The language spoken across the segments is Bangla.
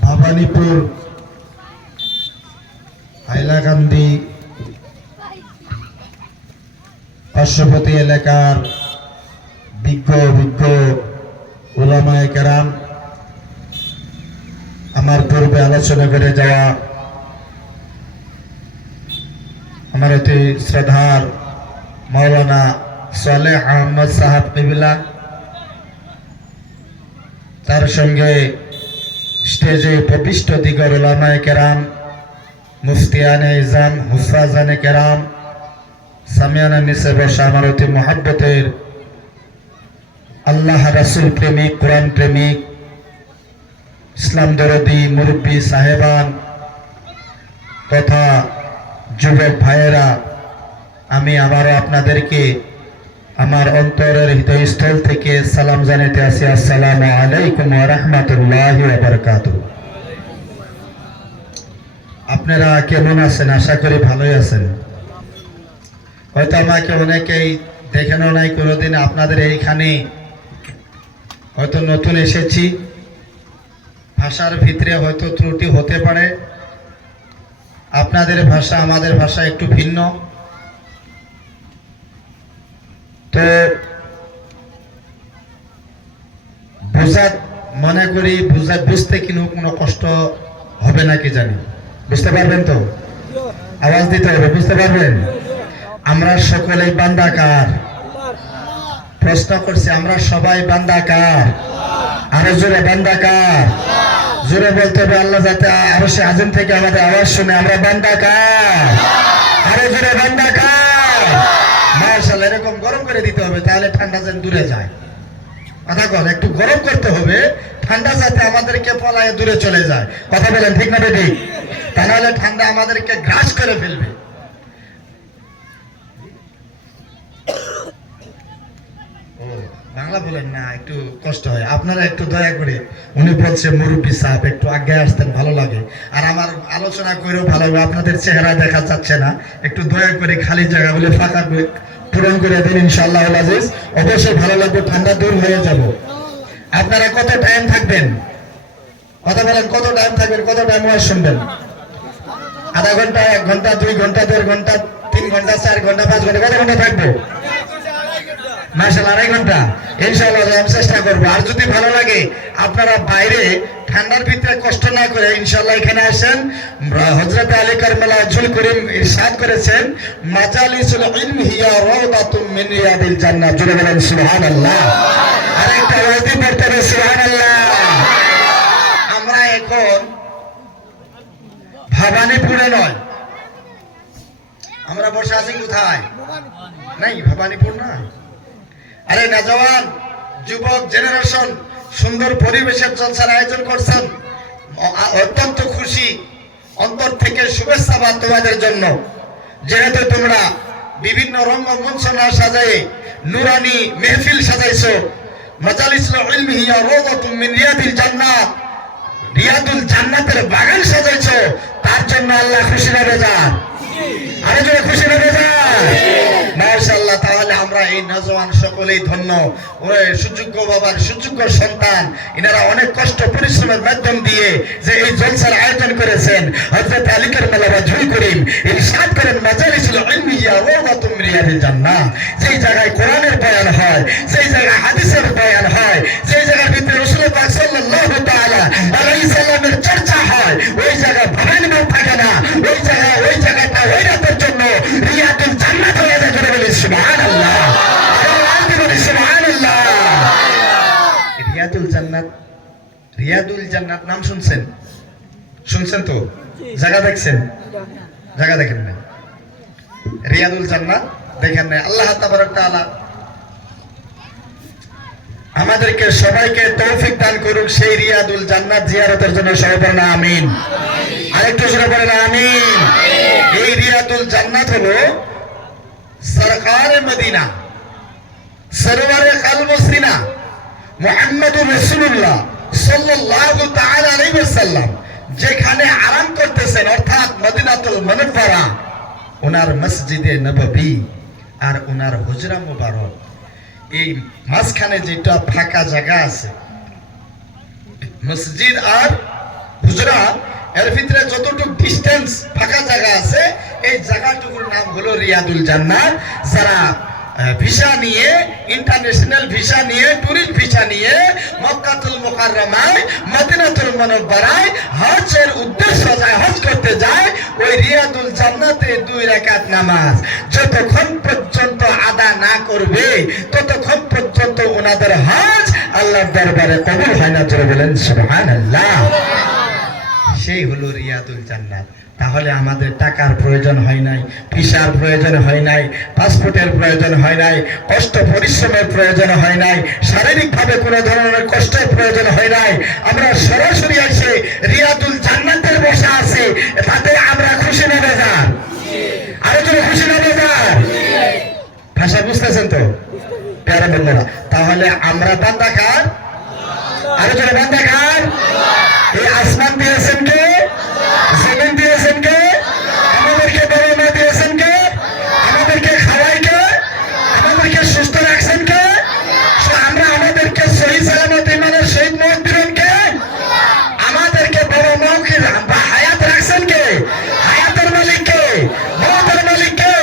ভবানীপুর হাইলাকান্দি পার্শ্ববর্তী এলাকার বিজ্ঞ উলামায়ে কেরাম, আমার পূর্বে আলোচনা করে যাওয়া আমার অতি শ্রদ্ধার মাওলানা সালেহ আহমদ সাহেব কিবলা, তার সঙ্গে স্টেজে উপবিষ্ট দিগর উলামায়ে কেরাম, মুফতিয়ানে ইজাম, হুফাজানে কেরাম, সামিয়ানা নিচে বসা আমার অতি মহব্বতের আল্লাহ রাসূল প্রেমিক, কোরআন প্রেমিক, ইসলাম দরদি মুরব্বী সাহেবান তথা যুবক ভাইয়েরা, আমি আবারও আপনাদেরকে আমার অন্তরের হৃদয়স্থল থেকে সালাম জানাতে আসি। আসসালামু আলাইকুম ওয়া রাহমাতুল্লাহি ওয়া বারাকাতুহু। আপনারা কেমন আছেন? আশা করি ভালোই আছেন। হয়তো আমাকে অনেকেই দেখেনও নাই কোনোদিন, আপনাদের এইখানে হয়তো নতুন এসেছি, ভাষার ভিতরে হয়তো ত্রুটি হতে পারে, আপনাদের ভাষা আমাদের ভাষা একটু ভিন্ন, তো মনে করি বুঝতে কোনো কষ্ট হবে নাকি জানি। বুঝতে পারবেন তো? আওয়াজ দিতে হবে, বুঝতে পারবেন? আমরা সকলেই বান্দা কার? প্রশ্ন করছি, আমরা সবাই বান্দা কার? আরো জোরে, বান্দা কার? জোরে বলতে হবে, আল্লাহ যাতে আরো সে আজম থেকে আমাদের আওয়াজ শুনে। আমরা বান্দা কার? আরো জোরে, বান্দা কার? মাশাআল্লাহ, এরকম গরম করে দিতে হবে, তাহলে ঠান্ডা যেন দূরে যায়। কথা বল, একটু গরম করতে হবে, ঠান্ডা যাতে আমাদেরকে পলায় দূরে চলে যায়। কথা বলেন, ঠিক না ঠিক? তাহলে ঠান্ডা আমাদেরকে গ্রাস করে ফেলবে। বাংলা বলেন না, একটু কষ্ট হয়। আপনারা একটু দয়া করে, উনি বলছে মুরব্বী সাহেব একটু আগে আসতেন, ভালো লাগে। আর আমার আলোচনা করেও ভালো লাগে, আপনাদের চেহারা দেখা যাচ্ছে না, একটু দয়া করে খালি জায়গাগুলো ফাঁকা পূরণ করে দিন ইনশাআল্লাহ আজিজ। অবশ্যই ভালো লাগবে, ঠান্ডা দূর হয়ে যাব। আপনারা কত টাইম থাকবেন? কথা বলেন, কত টাইম থাকবেন? কত টাইম ওয়াজ শুনবেন? আধা ঘন্টা, 1 ঘন্টা, 2 ঘন্টা, 1.5 ঘন্টা, 3 ঘন্টা, 4 ঘন্টা, 5 ঘন্টা? কত ঘন্টা থাকবো? মাশাআল্লাহ, 2.5 ঘন্টা ইনশাআল্লাহ আমি চেষ্টা করবো। আর যদি ভালো লাগে, আপনারা বাইরে ঠান্ডার ভিতরে কষ্ট না করে ইনশাআল্লাহ এখানে আসেন। হযরত আলী কারমাল্লাহ ওয়াজহুল করিম ইরশাদ করেছেন, মাজালিসুল ইলমি হিয়া রাওদাতুম মিন রিয়াদিল জান্নাহ। জোরে বলেন সুবহানাল্লাহ। আরেকটা ওয়াজি পড়তে হবে, সুবহানাল্লাহ। আমরা এখন ভবানীপুরে নয়, আমরা বসে আছি কোথায়? নাই, ভবানীপুর না। আরে নওজওয়ান, যুবক জেনারেশন, সুন্দর পরিবেশের জলসার আয়োজন করছেন, অত্যন্ত খুশি, অন্তর থেকে শুভেচ্ছা বাদ তোমাদের জন্য। যেহেতু তোমরা বিভিন্ন রঙ্গমঞ্চ না সাজায়ে নুরানি মেহফিল সাজাইছো, মাজালিসুল ইলমি হিয়া রাওদাতুম মিন রিয়াদিল জান্নাহ, রিয়াদুল জান্নাতের বাগান সাজাইছো, তার জন্য আল্লাহ খুশি না বেজার? আরে জোরে খুশি না বেজার? মাশাআল্লাহ। তাহলে আমরা এই নওজওয়ান সকলেই ধন্য, ওই সুযোগ্য বাবার সুযোগ্য সন্তান, এনারা অনেক কষ্ট পরিশ্রমের মাধ্যম দিয়ে যে এই জলসার আয়োজন করেছেন। হযরত আলী কারমাল্লাহ ওয়াজহুল করিম ইরশাদ করেন, মাজালিসুল ইলমি হিয়া রাওদাতুম মিন রিয়াদিল জান্নাহ। যেই জায়গায় কোরআনের বয়ান হয়, যেই জায়গায় হাদিসের বয়ান হয়, যেই জায়গার ভিতরে রাসূল পাক সাল্লাল্লাহু তাআলা আলাইহি সাল্লামের চর্চা হয়, ওই জায়গায় ভবানীপুর থাকে না, ওই জায়গাটা ওই রাতের জন্য রিয়াদুল জান্নাত হয়ে যায়। সুবহানাল্লাহ, সুবহানাল্লাহ। রিয়াদুল জান্নাত, রিয়াদুল জান্নাত নাম শুনছেন? শুনছেন তো? জায়গা দেখছেন? জায়গা দেখেন না, রিয়াদুল জান্নাত দেখেন না। আল্লাহ তাবারক তাআলা আমাদেরকে সবাইকে তৌফিক দান করুক সেই রিয়াদুল জান্নাত জিয়ারতের জন্য। সবাই বলেন আমিন। আরেকটু জোরে বলেন আমিন। এই রিয়াদুল জান্নাত হলো সরকারে মদিনা, সরওয়ারে কলব সিনা মুহাম্মদুর রাসূলুল্লাহ সাল্লাল্লাহু তাআলা আলাইহি ওয়াসাল্লাম যেখানে আরাম করতেছেন, অর্থাৎ মদিনাতুল মুনাওয়ারা, ওনার মসজিদে নববী আর ওনার হুজরা মুবারক, এই মাঝখানে যেটা ফাঁকা জায়গা আছে, মসজিদ আর হুজরা এর ভিতরে যতটুকু ডিস্টেন্স ফাঁকা জায়গা আছে এই জায়গাটুকুর নাম হলো রিয়াদুল জান্নাত। যারা ভিসা নিয়ে, ইন্টারন্যাশনাল ভিসা নিয়ে, টুরিস্ট ভিসা নিয়ে মক্কাতুল মুকাররমায়, মদিনাতুল মুনাওয়ারায় হজের উদ্দেশ্য যায়, হজ করতে যায়, ওই রিয়াদুল জান্নাতে 2 রাকাত নামাজ যতক্ষণ পর্যন্ত আদা না করবে ততক্ষণ পর্যন্ত ওনাদের হজ আল্লাহর দরবারে কবুল হয় না। জোরে বলেন সুবহানাল্লাহ। সেই হলো রিয়াদুল জান্নাত। তাহলে আমাদের টাকার প্রয়োজন হয় নাই, ভিসার প্রয়োজন হয় নাই, পাসপোর্টের প্রয়োজন হয় নাই, কষ্ট পরিশ্রমের প্রয়োজন হয় নাই, শারীরিকভাবে কোনো ধরনের কষ্টের প্রয়োজন হয় নাই। আমরা সরাসরি এসে রিয়াদুল জান্নাতের বসে আছি, তাতে আমরা খুশি না বেজার? আরো যদি খুশি না বেজার? ভাষা বুঝতেছেন তো প্যারা বন্ধুরা? তাহলে আমরা বান্দা কার? আরো যদি বান্দা কার? এই আসমান দিয়েছেন কে? জমিন দিয়েছেন কে? আমাদেরকে বড় মা দিয়েছেন কে? আমাদেরকে খাওয়াই কে? আমাদেরকে সুস্থ রাখছেন কে? আমরা আমাদেরকে সহি সালামত ইমানের শহীদ মত দিলেন কে? আমাদেরকে বড় মৌকে হায়াত রাখছেন কে? হায়াতের মালিক কে? মতের মালিক কে?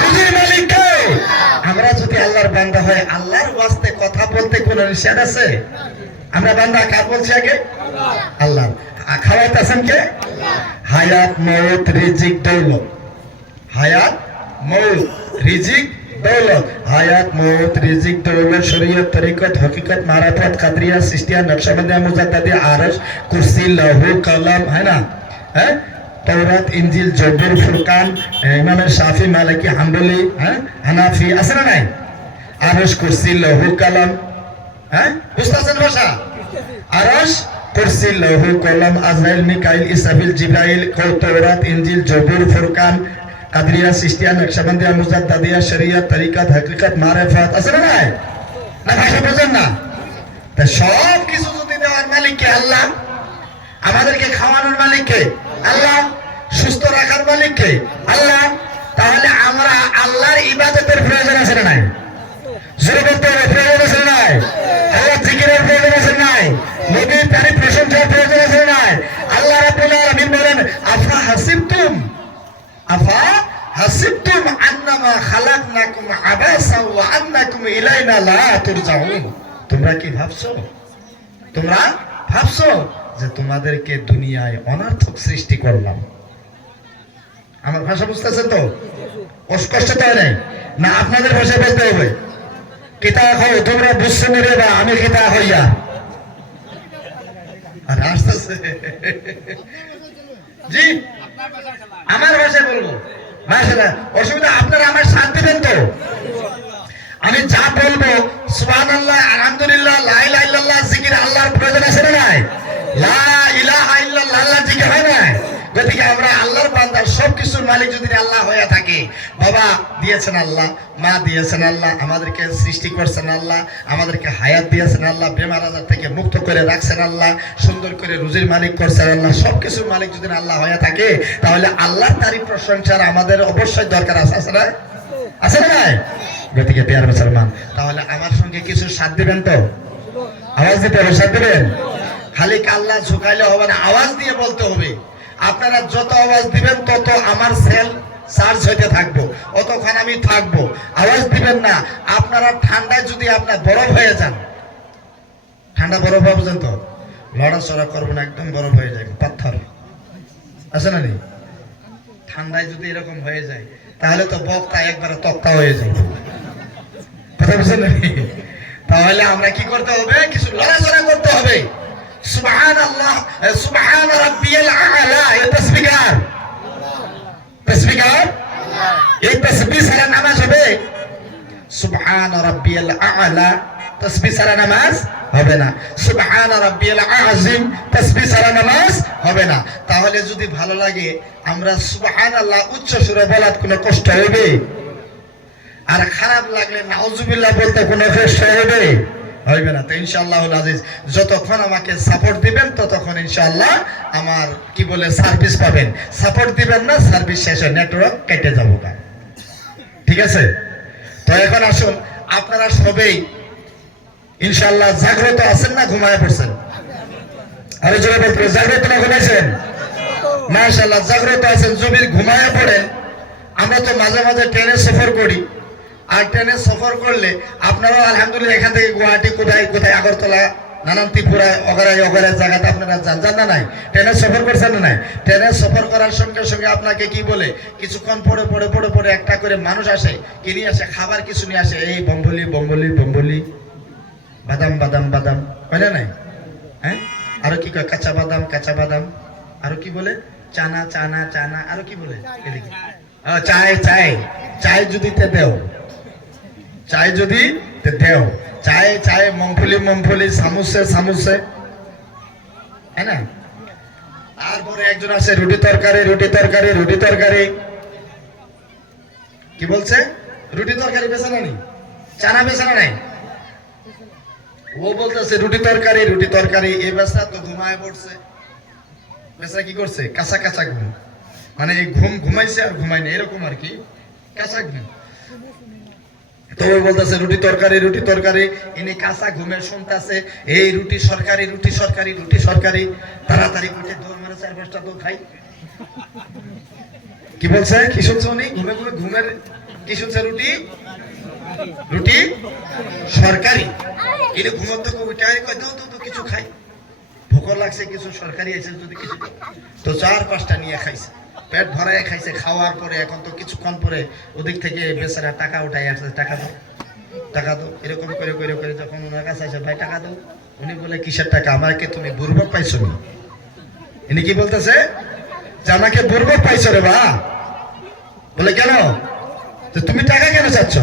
রুজির মালিক কে? আমরা যদি আল্লাহর বান্দা হয়, আল্লাহর ওয়াস্তে কথা বলতে কোনো নিষেধ আছে? আমরা বান্দা কার বলছি আগে? আল্লাহ। খাওয়াইতেছেন কে? হায়াত, মৌত, রিজিক, দৌলত। হায়াত, মৌত, রিজিক, দৌলত। হায়াত, মৌত, রিজিক, দৌলত, শরীয়ত, তরিকত, হকিকত, মারাফত, কাদরিয়া, সিস্তিয়া, নকশবন্দিয়া, মুজাদ্দিদিয়া, আরশ, কুরসি, লৌহ, কলম, है ना? হ্যাঁ, তাওরাত, ইনজিল, জবুর, ফুরকান, ইমাম শাফি, মালিকি, হাম্বলি, হ্যাঁ, হানাফি, আছে না নাই? আরশ, কুরসি, লৌহ, কলম, হ্যাঁ, বুঝতেছেন ভাষা? আরশ, কুরসি, লৌহ, কলম, আজরাইল, মিকাইল, ইসরাফিল, জিবরাইল, তাওরাত, ইনজিল, জবুর, ফুরকান, কাদরিয়া, সিস্তিয়া, নকশবন্দিয়া, মুজাদ্দিদিয়া, শরীয়ত, তরিকত, হকিকত, মারিফত, আছে না নাই? না ভাষা বুঝেন না? তা সব কিছু যদি দেওয়ার মালিক কে? আল্লাহ। আমাদেরকে খাওয়ানোর মালিক কে? আল্লাহ। সুস্থ রাখার মালিক কে? আল্লাহ। তাহলে আমরা আল্লাহর ইবাদতের প্রয়োজন আছে না নাই? জোরে বলতে হবে, প্রয়োজন আছে না নাই? আল্লাহ জিকিরের প্রয়োজন আছে না নাই? নবীর তারিফ প্রশংসার প্রয়োজন আছে না নাই? আল্লাহ রাব্বুল আলামিন বলেন, আফা হাসিবতুম আন্নামা খালাকনাকুম আবাসা ওয়া আন্নাকুম ইলাইনা লা তুরজাউন। তোমরা কি ভাবছো? তোমরা ভাবছো যে তোমাদেরকে দুনিয়ায় অনর্থক সৃষ্টি করলাম? আমার ভাষা বুঝতেছেন তো? কষ্ট তো নাই না? আপনাদের ভাষায় বলতে হবে। কিতা হয় তোমরা বুঝছো রে বা আমি কিতা হইয়া আর আসতেছে। জি, আমার ভাষায় বলবো। মাশাআল্লাহ, অসুবিধা আপনারা আমার সাথ দিবেন তো? আমি যা বলবো সুবহানাল্লাহ, আলহামদুলিল্লাহ, লা ইলাহা ইল্লাল্লাহ জিকির আল্লাহর প্রয়োজন আছে না নাই? লা ইলাহা ইল্লাল্লাহ আল্লাহ জিকির হয় না? গতিকে আমরা আল্লাহর বান্দা, সবকিছুর মালিক যদি আল্লাহ হয়ে থাকে, বাবা দিয়েছেন আল্লাহ, মা দিয়েছেন আল্লাহ, আমাদেরকে সৃষ্টি করছেন আল্লাহ, আমাদেরকে হায়াত দিয়েছেন আল্লাহ, বেমার আজার থেকে মুক্ত করে রাখছেন আল্লাহ, সুন্দর করে রুজির মালিক করছেন আল্লাহ, সবকিছুর মালিক যদি আল্লাহ হয়ে থাকে, তাহলে আল্লাহর তারিফ প্রশংসার আমাদের অবশ্যই দরকার আছে। আছে না? আছে না ভাই? গতিকে প্রিয় মুসলমান, তাহলে আমার সঙ্গে কিছু সাথ দিবেন তো? আওয়াজ দিতে হবে, সাথ দিবেন। খালি কাল্লা ঝুঁকাইলে হবে না, আওয়াজ দিয়ে বলতে হবে। আপনারা যত আওয়াজ দিবেন তত আমার সেল চার্জ হইতে থাকবো, অতক্ষণ আমি থাকবো। আওয়াজ দিবেন না। আপনারা ঠান্ডায় যদি আপনার বরফ হয়ে যান, ঠান্ডা বরফ বুঝেন তো, লড়াচড়া করবো না, একদম বরফ হয়ে যায়, পাথর আছে না? ঠান্ডায় যদি এরকম হয়ে যায় তাহলে তো বক্তা একবারে তক্তা হয়ে যায়, কথা বুঝছেন? তাহলে আমরা কি করতে হবে? কিছু লড়াচড়া করতে হবে। সুবহানাল্লাহ, সুবহান রাব্বিয়াল আ'লা, এই তাসবিহ কার? তাসবিহ কার? এই তাসবিহ ছাড়া নামাজ হবে? সুবহান রাব্বিয়াল আ'লা তাসবিহ ছাড়া নামাজ হবে না। সুবহান রাব্বিয়াল আযীম তাসবিহ ছাড়া নামাজ হবে না। তাহলে যদি ভালো লাগে আমরা সুবহানাল্লাহ উচ্চ সুরে বলার কোনো কষ্ট হবে? আর খারাপ লাগলে নাউজুবিল্লাহ বলতে কোনো কষ্ট হবে? হইবে না। তো ইনশাআল্লাহুল আজিজ যতক্ষণ আমাকে সাপোর্ট দিবেন ততক্ষণ ইনশাআল্লাহ আমার কি বলে সার্ভিস পাবেন। সাপোর্ট দিবেন না, সার্ভিস শেষ হয়, নেটওয়ার্ক কেটে যাবো। ঠিক আছে? তো এখন আসুন, আপনারা সবাই ইনশাআল্লাহ জাগ্রত আছেন না ঘুমায় পড়ছেন? আরো জোরে বলতে জাগ্রত না ঘুমাইছেন? মাশাআল্লাহ জাগ্রত আছেন। যদি ঘুমায় পড়েন, আমরা তো মাঝে মাঝে ট্রেনে সফর করি, আর ট্রেনে সফর করলে আপনারাও আলহামদুলিল্লাহ এখান থেকে গুয়াহাটি কোথায় কোথায় আগরতলা নানান ত্রিপুরা অগরাই অগরের জায়গাতে আপনারা যান না নাই? ট্রেনে সফর করছেন না নাই? ট্রেনে সফর করার সঙ্গে সঙ্গে আপনাকে কি বলে, কিছুক্ষণ পরে পরে পরে পরে একটা করে মানুষ আসে, কি নিয়ে আসে, খাবার কিছু নিয়ে আসে, এই বম্বলি বম্বলি বম্বলি, বাদাম বাদাম বাদাম, হয় না নাই? হ্যাঁ, আরো কি কয়, কাঁচা বাদাম কাঁচা বাদাম, আরো কি বলে, চানা চানা চানা, আরো কি বলে, এদিকে চায় চায় চায় যদি তে দেও, চায় যদি তে দেও, চায় চায়, মুংফলি মুংফলি, সামুসে সামুসে, হ্যাঁ না? তারপরে একজন আছে রুটি তরকারি রুটি তরকারি রুটি তরকারি, কি বলছে, রুটি তরকারি বেচানো নেই, চানা বেচানো নাই, ও বলতেছে রুটি তরকারি রুটি তরকারি। এই বেচা তো ঘুমায় পড়ছে, বেচা কি করছে, কাঁচা কাঁচা ঘুম, মানে এই ঘুমাইছে আর ঘুমায়নি এরকম আর কি, কাঁচা ঘুম। তো বলতেছে রুটি তরকারি রুটি তরকারি, ইনি কাঁচা ঘুমে শুনতেছে এই রুটি সরকারি রুটি সরকারি রুটি সরকারি, তাড়াতাড়ি উঠে দৌড় মারে 4-5টা দৌড় খাই। কি বলছে, কি শুনছে উনি ঘুমে ঘুমে, ঘুমের কি শুনছে, রুটি রুটি সরকারি, এটা ঘুমোর তো উঠে কয় দাও তো কিছু খাই, ভোক লাগছে কিছু সরকারি আছে যদি কিছু, তো 4-5টা নিয়ে খাইছে, পেট ভরায় খাইছে। খাওয়ার পরে এখন তো কিছুক্ষণ পরে ওদিক থেকে বেচারা টাকা উঠাই আসছে, টাকা দাও টাকা দাও, এরকম করে করে করে যখন ওনার কাছে আসে, ভাই টাকা দাও, উনি বলে কিসের টাকা, আমাকে তুমি বুর্বক পাইছো নি? ইনি কি বলতেছে, যে আমাকে বুর্বক পাইছো রে বা, বলে কেন, তুমি টাকা কেন চাচ্ছ,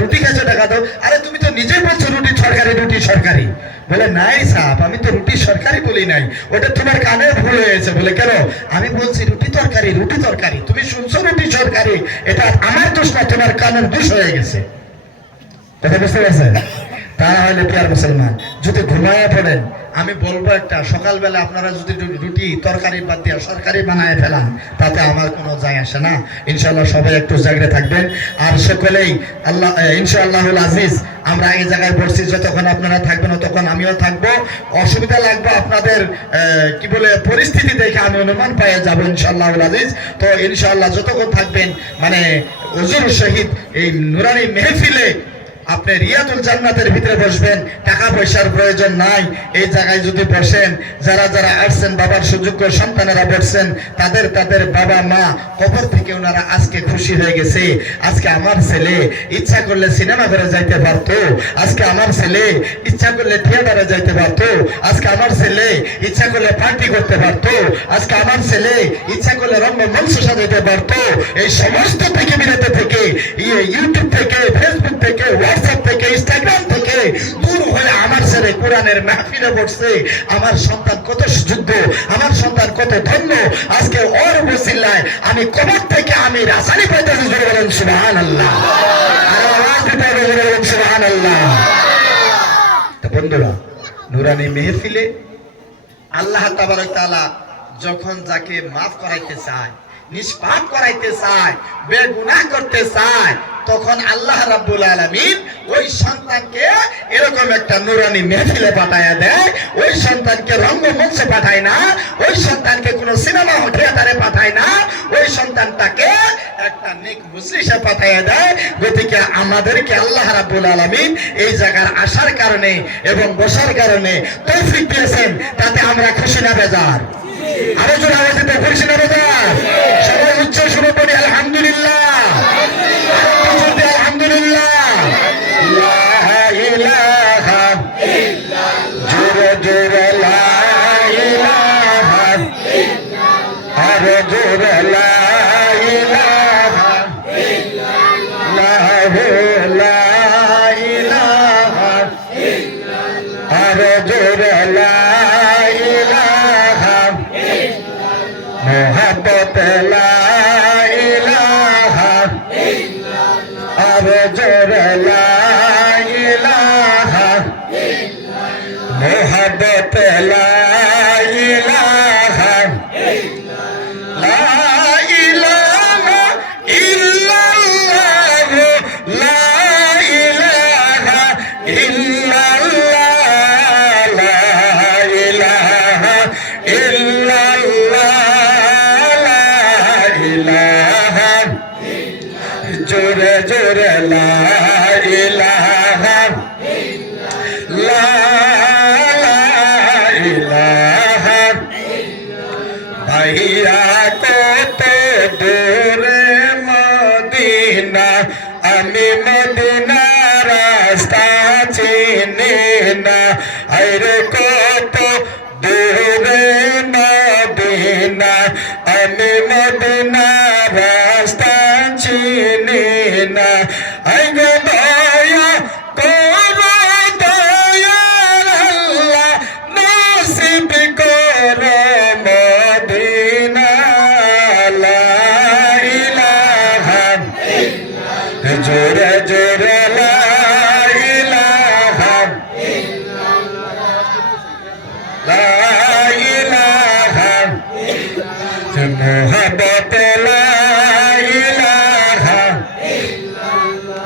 রুটি খাইছো টাকা দাও, আরে তুমি তো নিজে বলছো রুটি সরকারি রুটি সরকারি, বলে নাই সাহেব আমি তো রুটি সরকারি বলি নাই, ওটা তোমার কানে ভুল হয়েছে। বলে কেন, আমি বলছি রুটি তরকারি রুটি তরকারি, তুমি শুনছো রুটি সরকারি, এটা আমার দোষ না, তোমার কানের দোষ হয়ে গেছে। কথা বুঝতে পারছেন? তাহলে প্রিয় মুসলমান, যদি ঘুমায় পড়েন, আমি বলবো একটা, সকালবেলা আপনারা যদি রুটি তরকারি বাদ দিয়ে সরকারি বানায় ফেলান, তাতে আমার কোনো যায় আসে না। ইনশাআল্লাহ সবাই একটু জাগরে থাকবেন, আর সকলেই আল্লাহ ইনশাআল্লাহুল আজিজ, আমরা এই জায়গায় বসছি, যতক্ষণ আপনারা থাকবেন ততক্ষণ আমিও থাকবো। অসুবিধা লাগবে আপনাদের কি বলে পরিস্থিতি দেখে আমি অনুমান পেয়ে যাবো ইনশাআল্লাহুল আজিজ। তো ইনশাআল্লাহ যতক্ষণ থাকবেন, মানে হুজুর শহীদ এই নুরানি মেহফিলে আপনি রিয়াদুল জান্নাতের ভিতরে বসবেন, টাকা পয়সার প্রয়োজন নাই, এই জায়গায় যদি বসেন, যারা যারা আসছেন বাবার সুযোগ্য সন্তানেরা বসছেন, তাদের তাদের বাবা মা কবর থেকে ওনারা আজকে খুশি হয়ে গেছে। আজকে আমার ছেলে ইচ্ছা করলে সিনেমা ঘরে যাইতে পারতো, আজকে আমার ছেলে ইচ্ছা করলে থিয়েটারে যাইতে পারতো, আজকে আমার ছেলে ইচ্ছা করলে পার্টি করতে পারতো, আজকে আমার ছেলে ইচ্ছা করলে রঙ্গমঞ্চ সাজাইতে পারতো। এই সমস্ত থেকে বিরত থেকে, ইউটিউব থেকে, ফেসবুক থেকে, হোয়াটসঅ্যাপ থেকে, ইনস্টাগ্রাম থেকে দূর হয়ে আমার ছেলে কোরআনের মাহফিলে বসছে। আমার সন্তান কত সুযোগ্য, আমার সন্তান কত ধন্য, আজকে ওর ওসিলায় আমি কবর থেকে আমি রাসানি পাইতেছি। জোরে বলেন সুবহানাল্লাহ, আর আওয়াজ দিতে হবে, জোরে বলেন সুবহানাল্লাহ। তো বন্ধুরা, নুরানি মেহফিলে আল্লাহ তাবারক তাআলা যখন যাকে মাফ করাইতে চায়, নিষ্পাপ করাইতে চায়, বেগুনাহ করতে চায়, তখন আল্লাহ রাব্বুল আলামিন ওই সন্তানকে এরকম একটা নুরানি মেহফিলে পাঠায় দেয়। ওই সন্তানকে রঙ্গমঞ্চে পাঠায় না, ওই সন্তানকে কোনো সিনেমা থিয়েটারে পাঠায় না, ওই সন্তানটাকে একটা নেক মজলিসে পাঠায় দেয়। গতিকে আমাদেরকে আল্লাহ রাব্বুল আলামিন এই জায়গার আসার কারণে এবং বসার কারণে তৌফিক দিয়েছেন, তাতে আমরা খুশি না বেজার? আরো জোরে আওয়াজ দিতে খুশি না বেজার? সবাই উচ্চ সুরে পড়ি আলহামদুলিল্লাহ, আলহামদুলিল্লাহ। লা ইলাহা ইল্লাল্লাহ, জোরে জোরে লা ইলাহা ইল্লাল্লাহ, আরো জোরে লা ইলাহা ইল্লাল্লাহ, লা ইলাহা ইল্লাল্লাহ, আরো জোরে লা ইলাহা ইল্লাল্লাহ, মুহাব্বত লা ইলাহা ইল্লাল্লাহ, আরো জোরে লা ইলাহা ইল্লাল্লাহ, মুহাব্বত লা ইলাহা ইল্লাল্লাহ, লা ইলাহা ইল্লাল্লাহ, লা ইলাহা ইল্লাল্লাহ, লা ইলাহা জোরে লা ইলাহা লা ইলাহা ভাইয়া কত দূরে মদিনা আমি মদিনার রাস্তা চিনি না আরে কত দূরে মদিনা আমি মদিনার রাস্তা চিনি না আই গো দয়া করো দয়ার আল্লাহ নসিব করো মদিনা লা ইলাহা জোরে জোরে লা ইলাহা লা ইলাহা মোহাম্মদ লা ইলাহা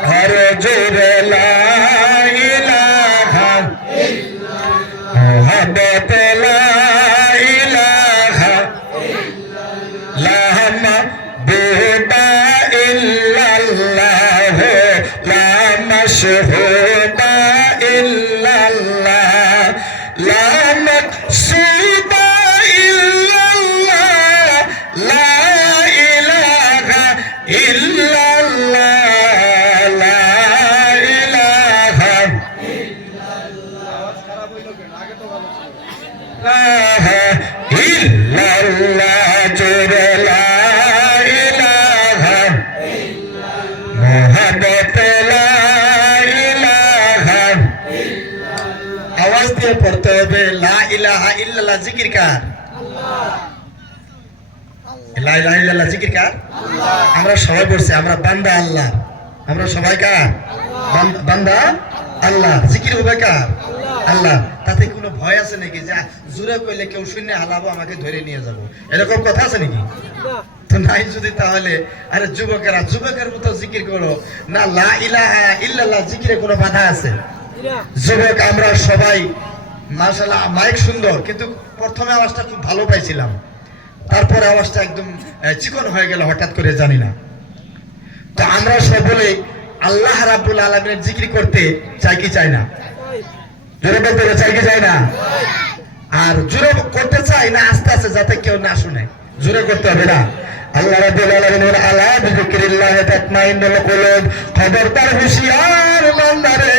হর জোরে লা ইলাহা মোহাম্মদ লা ইলাহা লা মাবুদা ইল্লাল্লাহ লা মাশহুদা ইল্লাল্লাহ লা মাকসুদা ইল্লাল্লাহ লা ইলাহা ইল্লাল্লাহ লা ইলাহা ইল্লাল্লাহ জোরে লা ইলাহা মুহাম্মদ লা ইলাহা আওয়াজ দিয়ে পড়তে হবে লা ইলাহা ইল্লাল্লাহ জিকির কার লা ইলাহা ইল্লাল্লাহ জিকির কার আমরা সবাই পড়ছি আমরা বান্দা আল্লাহ আমরা সবাই কার বান্দা আল্লাহ জিকির হবে কার আল্লাহ তাতে কোনো ভয় আছে নাকি যে জোরে কইলে কেউ শুনে হালাবো আমাকে ধরে নিয়ে যাব এরকম কথা আছে নাকি তো নাই যদি তাহলে আরে যুবকের মতো জিকির করো না লা ইলাহা ইল্লাল্লাহ জিকিরে কোনো বাধা আছে যুবক আমরা সবাই মাশাআল্লাহ মাইক সুন্দর কিন্তু প্রথমে আওয়াজটা খুব ভালো পাইছিলাম তারপরে আওয়াজটা একদম চিকন হয়ে গেল হঠাৎ করে জানি না তো আমরা সকলে আল্লাহ রাব্বুল আলামিনের জিকির করতে চাই কি চাই না জোরে বলতে চাই কি চাই না আর জোরে করতে চাই না আস্তে আস্তে যাতে কেউ না শুনে জোরে করতে হবে না আল্লাহ রাব্বুল আলামিন আলা বিযিকরিল্লাহ তাতমাইন্নুল কুলুব খবরদার হুঁশিয়ার বান্দারে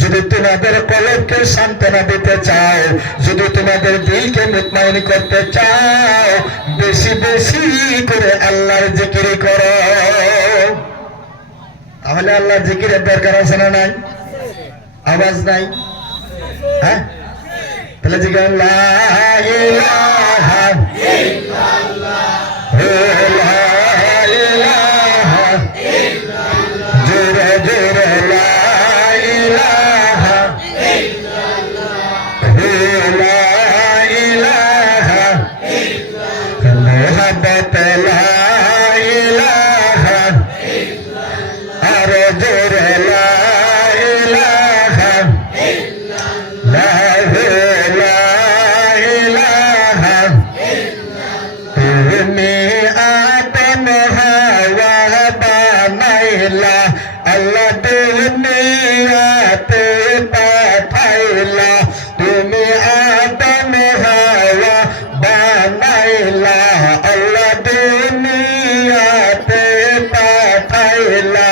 যদি তোমাদের কলবকে সান্ত্বনা দিতে চাও যদি তোমাদের দিলকে মুতমাইন করতে চাও বেশি বেশি করে আল্লাহর জিকির করো তাহলে আল্লাহর জিকিরের দরকার আছে না নাই আওয়াজ নাই হ্যাঁ তাহলে জিকির লা ইলাহা ইল্লাল্লাহ লা ইলাহা ইল্লাল্লাহ জোরে জোরে লা ইলাহা ইল্লাল্লাহ লা ইলাহা ইল্লাল্লাহ মুহাম্মদ লা ইলাহা ইল্লাল্লাহ আর জোরে লা ইলাহা ইল্লাল্লাহ লা ইলাহা তুমি আদম হাওয়া বানাইলা আল্লাহ দুনিয়াতে পাঠাইলা তুমি আদম হাওয়া বানাইলা আল্লাহ দুনিয়াতে পাঠাইলা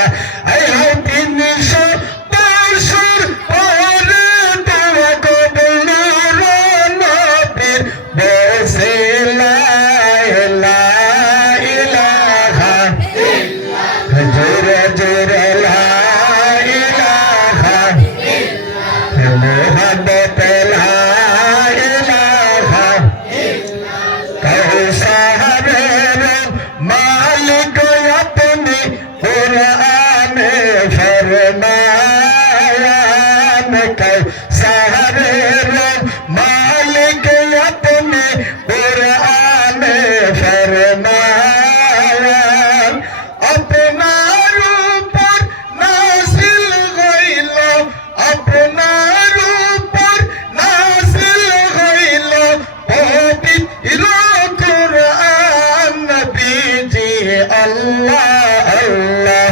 আই হাই 300 বছর পরে তোমা কবুল নবীর বসে লা ইলাহা ইল্লাল্লাহ জোরে জোরে লা ইলাহা ইল্লাল্লাহ মুহাম্মদ লা ইলাহা ইল্লাল্লাহ কাউসারের মালিক আপনি কুরআনে ফরমায়ান কাউসারের মালিক আপনি কুরআনে ফরমায়ান আপনার উপর নাযিল হইল আপনার উপর নাযিল হইল পবিত্র কুরআন নবীজি আল্লাহ আল্লাহ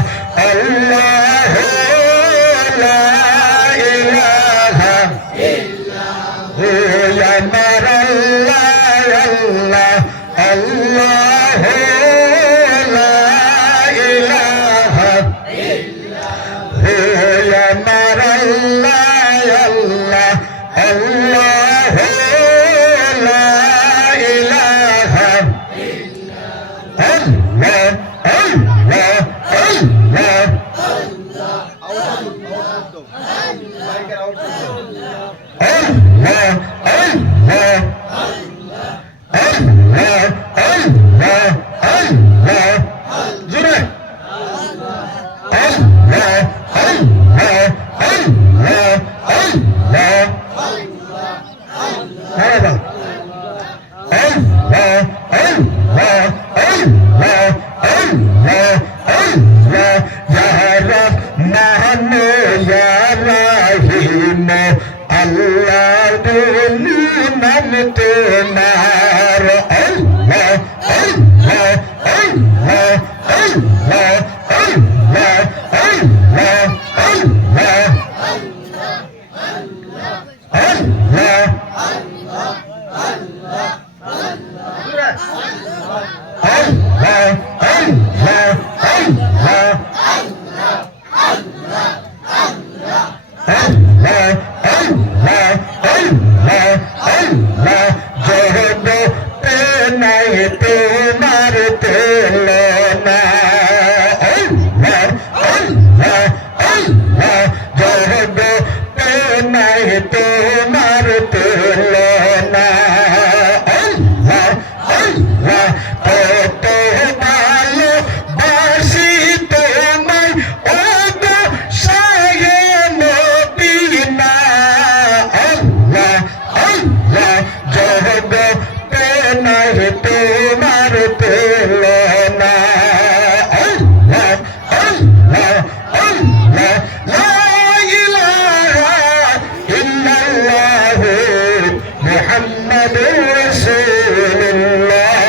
আল্লাহ বলি নাম তোমার আল্লাহ আল্লাহ আল্লাহ আল্লাহ আল্লাহ আল্লাহ আল্লাহ আল্লাহ তোমার তুলনা নাই তোমার তুলনা কত ভালো বাসি তোমায় ও গো শাহে মদিনা আল্লাহ আল্লাহ জগতে নাই তোমার তুলনা আল্লাহ আল্লাহ আল্লাহ লা ইলাহা ইল্লাল্লাহু মুহাম্মাদুর রাসূলুল্লাহ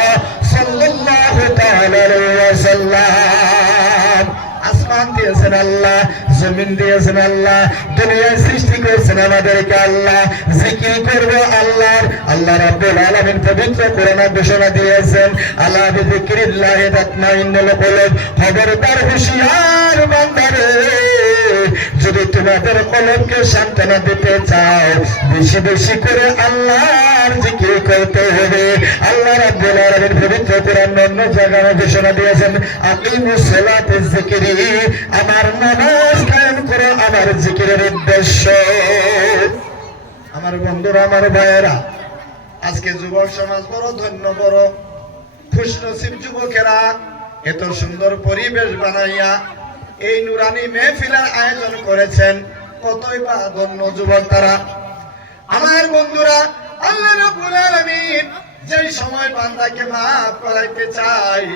সাল্লাল্লাহু তাআলা আলাইহি ওয়াসাল্লাম। আসমান দিয়েছেন আল্লাহ, জমিন দিয়েছেন আল্লাহ, দুনিয়া সৃষ্টি করেছেন আমাদেরকে আল্লাহ। জিকির করব আল্লাহর, আল্লাহ রাব্বুল আলামিন পবিত্র কোরআনে ঘোষণা দিয়েছেন আলা বিযিকরিল্লাহি তাতমাইন্নুল কুলুব। খবরদার হুঁশিয়ার বান্দারে, যদি তোমাদের কলবকে সান্ত্বনা দিতে চাও বেশি বেশি করে আল্লাহর জিকির করতে হবে। আল্লাহ রাব্বুল আলামিন পবিত্র কোরআন অন্য জায়গায় ঘোষণা দিয়েছেন আকিমুস সালাতে যিকরি, আমার নামাজ কায়েম করো আমার জিকিরের উদ্দেশ্য। আমার বন্ধুরা, আমার ভাইয়েরা, আজকে যুবক সমাজ বড় ধন্য, বড় খুশনসিব যুবকেরা এত সুন্দর পরিবেশ বানাইয়া এই নুরানি মেহফিলের আয়োজন করেছেন। কতই বা ধন্য যুবক তারা। আমার বন্ধুরা, আল্লাহ রাব্বুল আলামিন যেই সময় বান্দাকে মাফ করাইতে চায়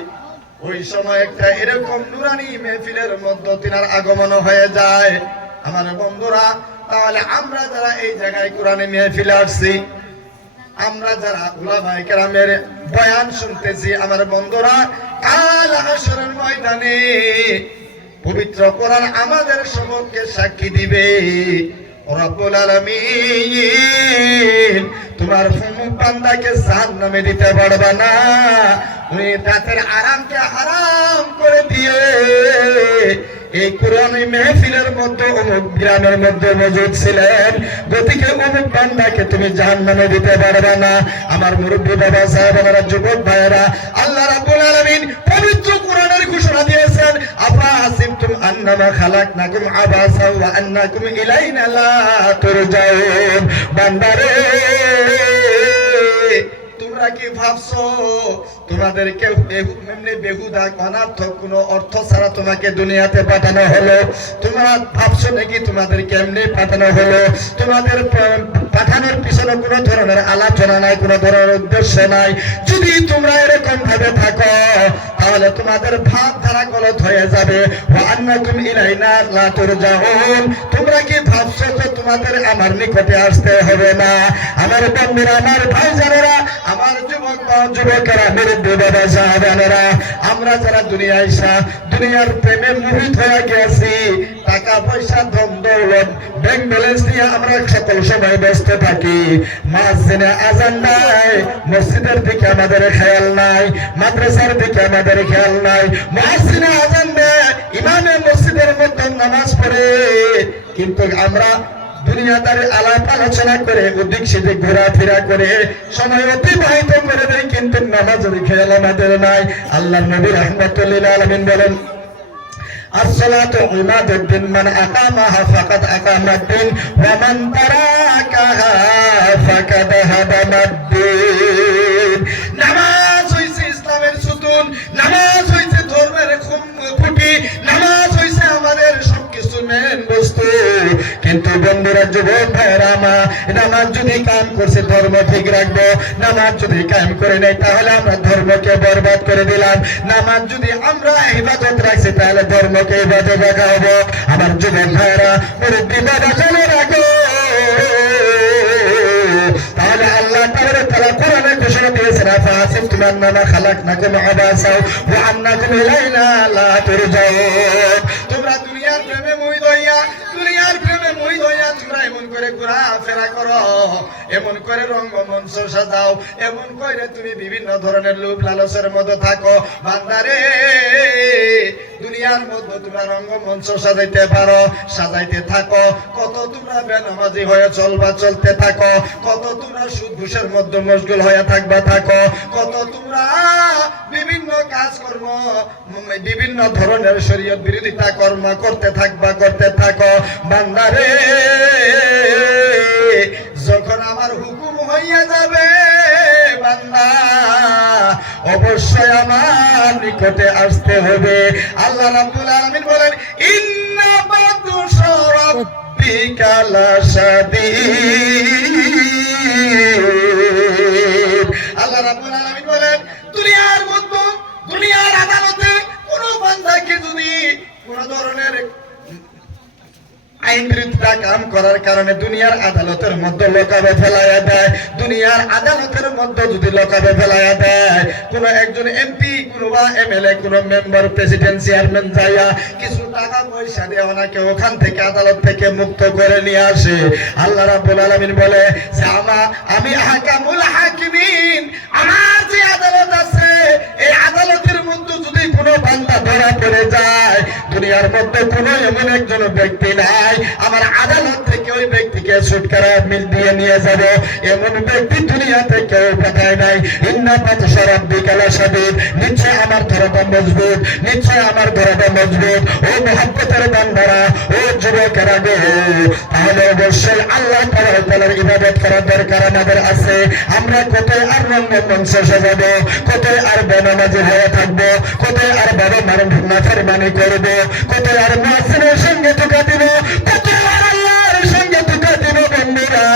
ওই সময় একটা এরকম নুরানি মেহফিলের মধ্যে তিনার আগমন হয়ে যায়। আমার বন্ধুরা, তাহলে আমরা যারা এই জায়গায় কোরআনে মেহফিলে আসছি, আমরা যারা উলামায়ে কেরামের বয়ান শুনতেছি, আমার বন্ধুরা, কাল হাশরের ময়দানে পবিত্র কোরআন আমাদের সম্পর্কে সাক্ষী দিবে। রব্বুল আলামিন তোমার বান্দাকে জাহান্নামে দিতে পারবে না। উনি রাতের আরামকে হারাম করে দিয়ে এই কোরআনী মেহফিলের মধ্যে অমুক গ্রামের মধ্যে মজুদ ছিলেন, গতিকে অমুক বান্দাকে তুমি জাহান্নামে দিতে পারবে না। আমার মুরব্বী বাবা সাহেবেরা, যুবক ভাইয়েরা, আল্লাহ রাব্বুল আলামিন পবিত্র কোরআনের ঘোষণা দিয়েছেন আফা হাসিবতুম আন্নামা খালাকনাকুম আবাসা ওয়া আন্নাকুম ইলাইনা লা তুরজাউন। বান্দারে, তোমরা কি ভাবছো তোমাদেরকে এমনি বেহুদা অনার্থক কোনো অর্থ ছাড়া তোমাকে দুনিয়াতে পাঠানো হলো? তোমরা ভাবছো নাকি তোমাদেরকে এমনি পাঠানো হলো? তোমাদের পাঠানোর পিছনে কোনো ধরনের আলোচনা নাই, কোনো ধরনের উদ্দেশ্য নাই। যদি তোমরা এরকম ভাবে থাকো তাহলে তোমাদের ভাবধারা গলত হয়ে যাবে। ওয়া আন্নাকুম ইলাইনা লা তুরজাউন। তোমরা কি ভাবছো যে তোমাদের আমার নিকটে আসতে হবে না? আমার বন্ধুরা, আমার ভাইজানেরা, আমার যুবকেরা, মুরব্বী বাবা সাহেবেরা, আমরা যারা দুনিয়ায় দুনিয়ার প্রেমে মোহিত হয়ে গেছি, টাকা পয়সা ধন দৌলত ব্যাংক ব্যালেন্স নিয়ে আমরা সকল সময় ব্যস্ত থাকি। মুয়াজ্জিনে আযান নাই, মসজিদের দিকে আমাদের খেয়াল নাই, মাদ্রাসার দিকে আমাদের খেয়াল নাই। মুয়াজ্জিনে আযান দেয়, ইমামে মসজিদের মধ্যে নামাজ পড়ে, কিন্তু আমরা দুনিয়াদারি আলাপ আলোচনা করে ওদিক সেদিক ঘোরাফেরা করে সময় অতিবাহিত করে দেয়, কিন্তু নামাজের খেয়াল আমাদের নাই। আল্লাহর নবী রাহমাতুল লিল আলামিন বলেন as-salatu imaduddin man aqamaha faqad aqamaddin wa man tarakaha faqad hadamaddin। নামাজ হইছে ইসলামের সুতুন, নামাজ হইছে ধর্মের খুঁটি, নামাজ হইছে আমাদের সবকিছু মেন বস্তু। কিন্তু বন্ধুরা, যুবক ভাইরা, নামাজ যদি কায়েম করছে ধর্ম ঠিক রাখবো, নামাজ যদি কায়েম করে নেই তাহলে আমরা ধর্মকে বরবাদ করে দিলাম। নামাজ যদি আমরা ইবাদত রাখছি তাহলে ধর্মকে ইবাদত রাখা হবো। আমার যুবক ভাইরা, মুরব্বী বাবা, চলে রাখো বিমান্নামা খালাকনাকুম আবাসা ওয়া আন্নাকুম ইলাইনা লা তুরজাউন। তোমরা দুনিয়ার প্রেমে মোহিত হইয়া তোমরা এমন করে ঘোরাফেরা করো, এমন করে রঙ্গমঞ্চ সাজাও, এমন করে তুমি বিভিন্ন ধরনের লোভ লালসের মধ্যে থাকো। বান্দারে, দুনিয়ার মধ্যে তোমরা রঙ্গমঞ্চ সাজাইতে পারো, সাজাইতে থাকো। কত তোমরা বেনামাজি হয়ে চলতে থাকো, কত তোমরা সুদ ঘুষের মধ্যে মশগুল হয়ে থাকো, কত তোমরা বিভিন্ন কাজকর্ম, বিভিন্ন ধরনের শরীয়ত বিরোধিতা কর্ম করতে থাকো। বান্দারে, যখন আমার হুকুম হইয়া যাবে বান্দা, অবশ্যই আমার নিকটে আসতে হবে। আল্লাহ রাব্বুল আলামিন বলেন, ইন্না বাতুশা রাব্বিকা লাশাদীদ। আল্লাহ রাব্বুল আলামিন বলেন, দুনিয়ার আদালতে কোন বান্দাকে যদি কোন ধরনের আইন বিরোধিতা কাম করার কারণে দুনিয়ার আদালতের মধ্যে লোকাবে ফেলাইয়া দেয়, দুনিয়ার আদালতের মধ্যে যদি লোকাবে ফেলাইয়া দেয়, কোন একজন এমপি, কোন বা এমএলএ, কোন মেম্বার, প্রেসিডেন্ট, চেয়ারম্যান যাইয়া কিছু টাকা পয়সা দিয়ে ওনাকে ওখান থেকে আদালত থেকে মুক্ত করে নিয়ে আসে, আল্লাহ রাব্বুল আলামিন বলে যে আমি হাকামুল হাকিমিন, আমার যে আদালত আছে এই আদালতের মধ্যে যদি কোনো বান্দা ধরা পড়ে যায়, দুনিয়ার মধ্যে কোনো এমন একজন ব্যক্তি নাই আমার আদালত থেকে ওই ব্যক্তিকে ছুটকারা মিল দিয়ে নিয়ে যাব, এমন ব্যক্তি দুনিয়াতে কেউ পাঠায় নাই। ইন্না বাতশা রাব্বিকা লাশাদীদ, নিশ্চয় আমার ধরাটা মজবুত, নিশ্চয় আমার ধরাটা মজবুত। ও মুহাব্বতের বান্দারা, ও যুবকেরা গো, তাহলে অবশ্যই আল্লাহ তাআলার ইবাদত করার দরকার আমাদের আছে। আমরা কোথায় আর রঙ্গমঞ্চ সাজাবো, কোথায় আর বেনামাজি হয়ে থাকবো, কোথায় আর বড় নাফরমানি করবো, কোথায় আর মুয়াজ্জিনের সঙ্গে ধোঁকা দিব, কোথায় আর আল্লাহর সঙ্গে ধোঁকা দিব। বন্ধুরা,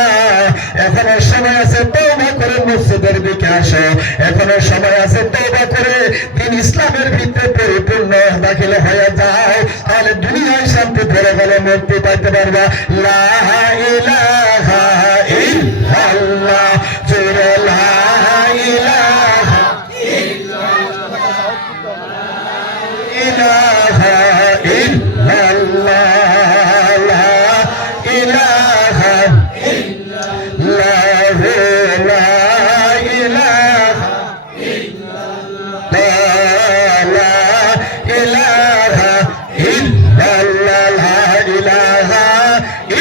এখনো সময় আছে, তওবা করে মসজিদের দিকে আসো, এখনো সময় আছে, তওবা করে দিন ইসলামের ভিতরে পরিপূর্ণ দাখিল হয়ে যাও, তাহলে দুনিয়ায় শান্তি ধরে গেলে মুক্তি পাইতে পারবা। লা ইলাহা ইল্লাল্লাহ, জোরে লা ইলাহা ইলাহা ইল্লাল্লাহ, লা ইলাহা ইল্লাল্লাহ, লা ইলাহা ইল্লাল্লাহ, লা ইলাহা ইল্লাল্লাহ, লা ইলাহা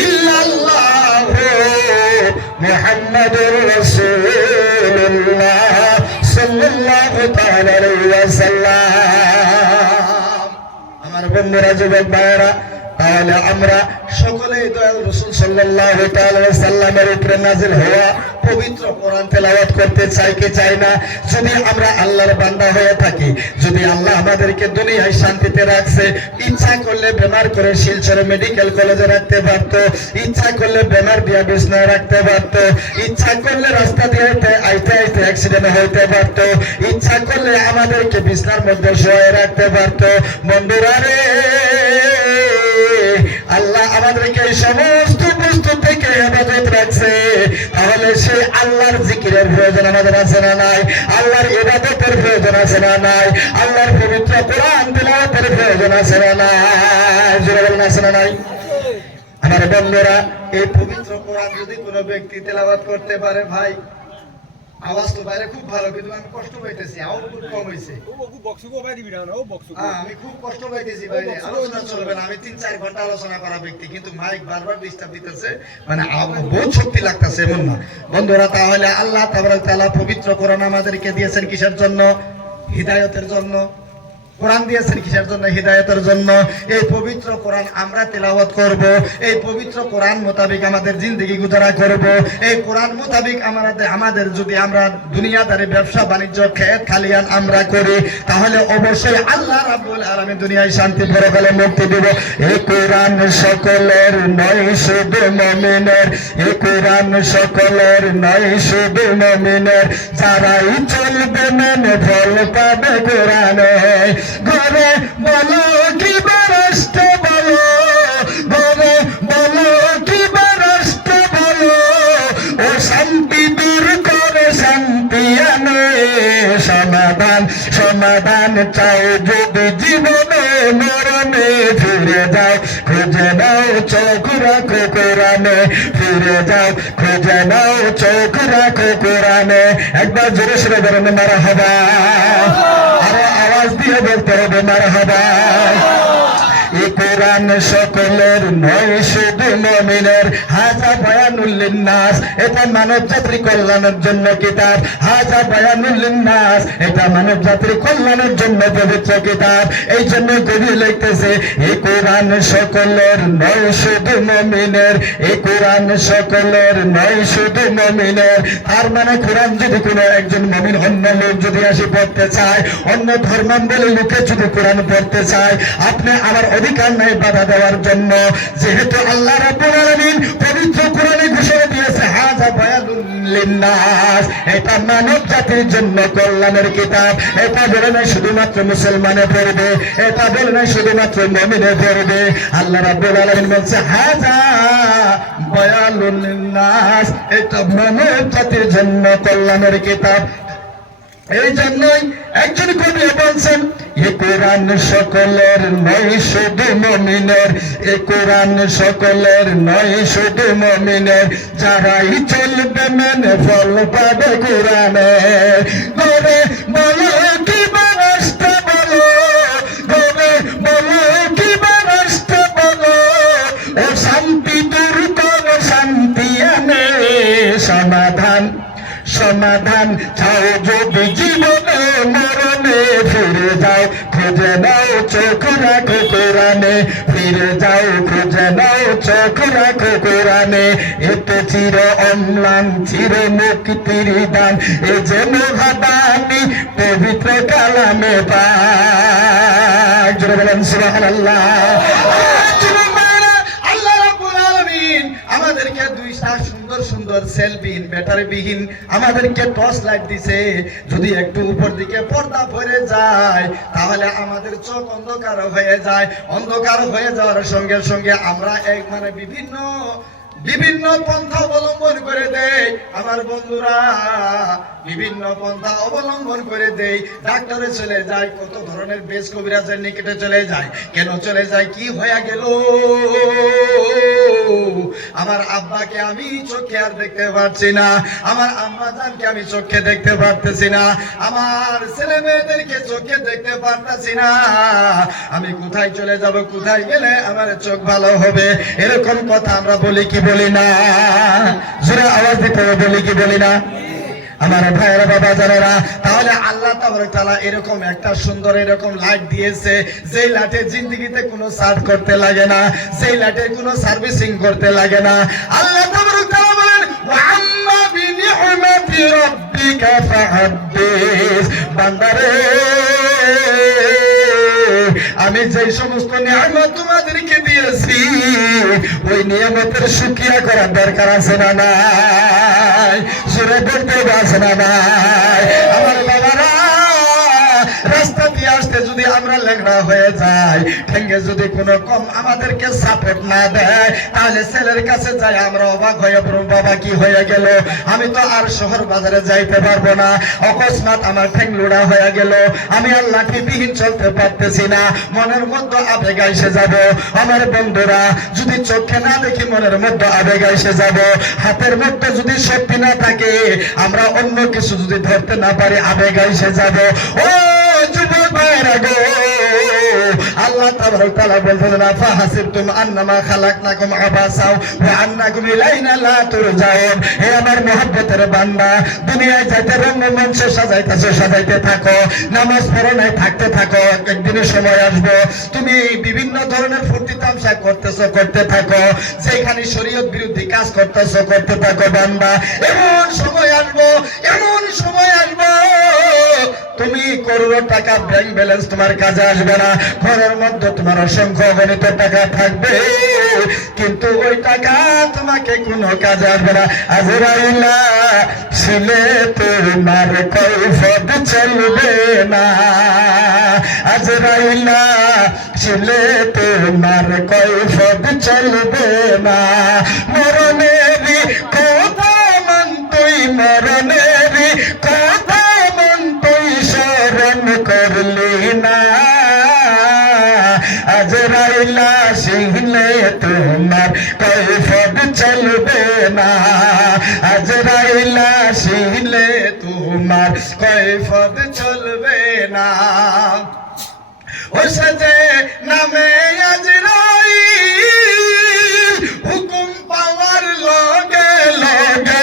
ইল্লাল্লাহ, মুহাম্মাদুর রাসূলুল্লাহ সাল্লাল্লাহু তাআলা আলাইহি ওয়াসাল্লাম। আমার বন্ধুরা, যুবক ভাইয়েরা, তাহলে আমরা সকলেই দয়াল রাসূল সাল্লাল্লাহু তাআলা আলাইহি সাল্লামের উপরে নাযিল হওয়া পবিত্র কোরআন তেলাওয়াত করতে চাই কি চাই না? যদি আমরা আল্লাহর বান্দা হয়ে থাকি, যদি আল্লাহ আমাদেরকে দুনিয়ায় শান্তিতে রাখছে, ইচ্ছা করলে বেমার করে শিলচরে মেডিকেল কলেজে রাখতে পারতো, ইচ্ছা করলে বেমার দিয়া বিছনায় রাখতে পারতো, ইচ্ছা করলে রাস্তা দিয়ে আইতে অ্যাক্সিডেন্ট হইতে পারতো, ইচ্ছা করলে আমাদেরকে বিছনার মধ্যে শোয়ায় রাখতে পারতো। বন্ধুরা রে, আল্লাহ আমাদেরকে এই সমস্ত বস্তু থেকে হেফাজত রাখছে, তাহলে সেই আল্লাহর জিকিরের প্রয়োজন আমাদের আছে না নাই? আল্লাহর ইবাদতের প্রয়োজন আছে না নাই? আল্লাহর পবিত্র কোরআন তিলাওয়াতের প্রয়োজন আছে না নাই? জোরে বলেন, আছে না নাই? আমার বন্ধুরা, এই পবিত্র কোরআন যদি কোনো ব্যক্তি তেলাওয়াত করতে পারে, ভাই আওয়াজ তো বাইরে খুব ভালো, কিন্তু আমি কষ্ট পাইতেছি, আউটপুট কম হয়েছে। আমি খুব কষ্ট পাইতেছি বাইরে, আলোচনা চলবে না। আমি 3-4 ঘন্টা আলোচনা করা ব্যক্তি, কিন্তু মাইক বারবার ডিস্টার্ব দিতেছে, মানে বহুত শক্তি লাগতেছে, এমন না। বন্ধুরা, তাহলে আল্লাহ তাবারক তাআলা পবিত্র কোরআন আমাদেরকে দিয়েছেন কিসের জন্য? হিদায়াতের জন্য। কোরআন দিয়েছেন কিসের জন্য? হিদায়াতের জন্য। এই পবিত্র কোরআন আমরা তেলাওয়াত করব, এই পবিত্র কোরআন মোতাবেক আমাদের জিন্দেগি গুজারা করব। এই কোরআন মোতাবেক আমাদের যদি আমরা দুনিয়াদারি ব্যবসা বাণিজ্য খেত খালিয়ান আমরা করি, তাহলে অবশ্যই আল্লাহ রাব্বুল আলামিন দুনিয়ায় শান্তি পরকালে মুক্তি দেব। এই কোরআন সকলের নয় শুধু মুমিনের, এই কোরআন সকলের নয় শুধু মুমিনের, যারাই চলবে মেনে ফল পাবে কোরআনে। ঘরে বলো কি রাষ্ট্র বলো, ঘরে বলো কি রাষ্ট্র বলো, ও শান্তি দূর করে শান্তি আনে। সমাধান চাও যদি জীবনে মরণে ফিরে যাও খুঁজে নাও চোখ রাখো কোরআনে ফিরে যাও খুঁজে নাও চোখ রাখো কোরআনে একবার জোরে সরে বলেন মারহাবা আরো আওয়াজ দিয়ে বলতে হবে মারহাবা এই কোরআন সকলের নয় শুধু মুমিনের হাজা বায়ানুল লিন্নাস এটা মানব জাতির কল্যাণের জন্য কিতাব হাজা বায়ানুল লিন্নাস এটা মানব জাতির কল্যাণের জন্য পবিত্র কিতাব এই জন্য কবি লিখতেছে এই কোরআন সকলের নয় শুধু মুমিনের এই কোরআন সকলের নয় শুধু মুমিনের তার মানে কোরআন যদি কোনো একজন মুমিন অন্য লোক যদি আসি পড়তে চায় অন্য ধর্মাবলম্বী লোকে যদি কোরআন পড়তে চায় আপনি আমার অধিকার নাই বাধা দেওয়ার জন্য যেহেতু আল্লাহ রাব্বুল আলামিন পবিত্র কোরআনে ঘোষণা দিয়েছে হাযা বায়ানুল লিন্নাস এটা মানব জাতির জন্য কল্যাণের কিতাব এটা বলে না শুধুমাত্র মুসলমানে পড়বে এটা বলে না শুধুমাত্র মুমিনে পড়বে আল্লাহ রাব্বুল আলামিন বলছে হাযা বায়ানুল লিন্নাস এটা মানব জাতির জন্য কল্যাণের কিতাব এই জন্যই একজন কবি বলছেন এ কোরআন সকলের নয় শুধু মুমিনের এ কোরআন সকলের নয় শুধু মুমিনের যারাই চলবে মেনে ফল পাবে কোরআনে গরে বলো কি রাস্তা বলো গরে বলো কি রাস্তা বলো ও শান্তি দূর করো শান্তি আনে সমাধান সমাধান চাও যদি জীবনে মরণে ফিরে যাও খুঁজে নাও চোখ রাখো কোরআনে ফিরে যাও খুঁজে নাও চোখ রাখো কোরআনে এতে চির অম্লান চির মুক্তির দান এ যে মহাদানি পবিত্র কালামে পাক জোরে বলেন সুবহানাল্লাহ আমাদেরকে দুইটা সুন্দর সুন্দর সেলবিহীন ব্যাটারিবিহীন আমাদেরকে টর্চ লাইট দিছে যদি একটু উপর দিকে পর্দা পড়ে যায় তাহলে আমাদের চোখ অন্ধকার হয়ে যায় অন্ধকার হয়ে যাওয়ার সঙ্গে সঙ্গে আমরা মানে বিভিন্ন পন্থা অবলম্বন করে দেয় আমার বন্ধুরা বিভিন্ন পন্থা অবলম্বন করে দেয় ডাক্তারে চলে যায় কত ধরনের বেশ কবিরাজের নিকটে চলে যায় কেন চলে যায় কি হয়ে গেল আমার আব্বাকে আমি চোখে আর দেখতে পাচ্ছি না আমার আম্মা জানকে আমি চোখে দেখতে পারতেছি না আমার ছেলে মেয়েদেরকে চোখে দেখতে পারতেছি না আমি কোথায় চলে যাব কোথায় গেলে আমার চোখ ভালো হবে এরকম কথা আমরা বলি কি বলি না জোরে আওয়াজ দিতে বলি কি বলি না আমার ভাইয়েরা বাবা জানেরা তাহলে আল্লাহ তাবারক তাআলা এরকম একটা সুন্দর এরকম লাইট দিয়েছে যেই লাইটে জিন্দেগিতে কোনো সার্ভ করতে লাগে না সেই লাইটের কোনো সার্ভিসিং করতে লাগে না আল্লাহ তাবারক তাআলা বলেন ওয়া আম্মা বিনি'মাতি রাব্বিকা ফাহাদ্দিস বান্দারে আমি যে সমস্ত নিয়ামত তোমাদেরকে দিয়েছি ওই নিয়ামতের শুকরিয়া করার দরকার আছে না নাই সুরে বলতে আছে না নাই আমার বাবারা রাস্তা দিয়ে আসতে যদি আমরা লেংড়া হয়ে যাই ঠেঙ্গে যদি কোনো কম আমাদেরকে সাপোর্ট না দেয় তাহলে ছেলের কাছে যাই আমরা অবাক হয়ে পড়ব বাবা কি হয়ে গেল আমি তো আর শহর বাজারে যাইতে পারবো না অকস্মাৎ আমার ঠেং লুড়া হয়ে গেল আমি আর লাঠিবিহীন চলতে পারতেছি না মনের মধ্যে আবেগ এসে যাব আমার বন্ধুরা যদি চোখে না দেখি মনের মধ্যে আবেগ এসে যাব হাতের মধ্যে যদি শক্তি না থাকে আমরা অন্য কিছু যদি ধরতে না পারি আবেগ এসে যাব ও যুবক ভাইরা গো আল্লাহ তাবারক তাআলা বলছেন আফা হাসিবতুম আন্নামা খালাকনাকুম আবাসা ওয়া আন্নাকুম ইলাইনা লা তুরজাউন হে আমার মহব্বতের বান্দা দুনিয়ায় যাইতে রঙ্গমঞ্চ সাজাইতে থাকো নামাজ পড়ো নাই থাকতে থাকো একদিনের সময় আসবে তুমি বিভিন্ন ধরনের ফুর্তি তামসা করতে থাকো যেখানে শরীয়ত বিরোধী কাজ করতে থাকো বান্দা এমন সময় আসবে তুমি করোড় টাকা ব্যাংক ব্যালেন্স তোমার কাজে আসবে না ঘরের মধ্যে তোমার অসংখ্য অগণিত টাকা থাকবে কিন্তু ওই টাকা তোমাকে কোনো কাজে আসবে না আজরাইলা ছিলে তোমার কৈফত চলবে না আজরাইলা ছিলে তোমার কৈফত চলবে না মরণেরই কথা মন তুই মরণেরই কথা মন তুই স্মরণ কর আজরাইল আসিলে তোমার কৈফত চলবে না। ও সাজে নামে আজরাইল হুকুম পাওয়ার লগে লগে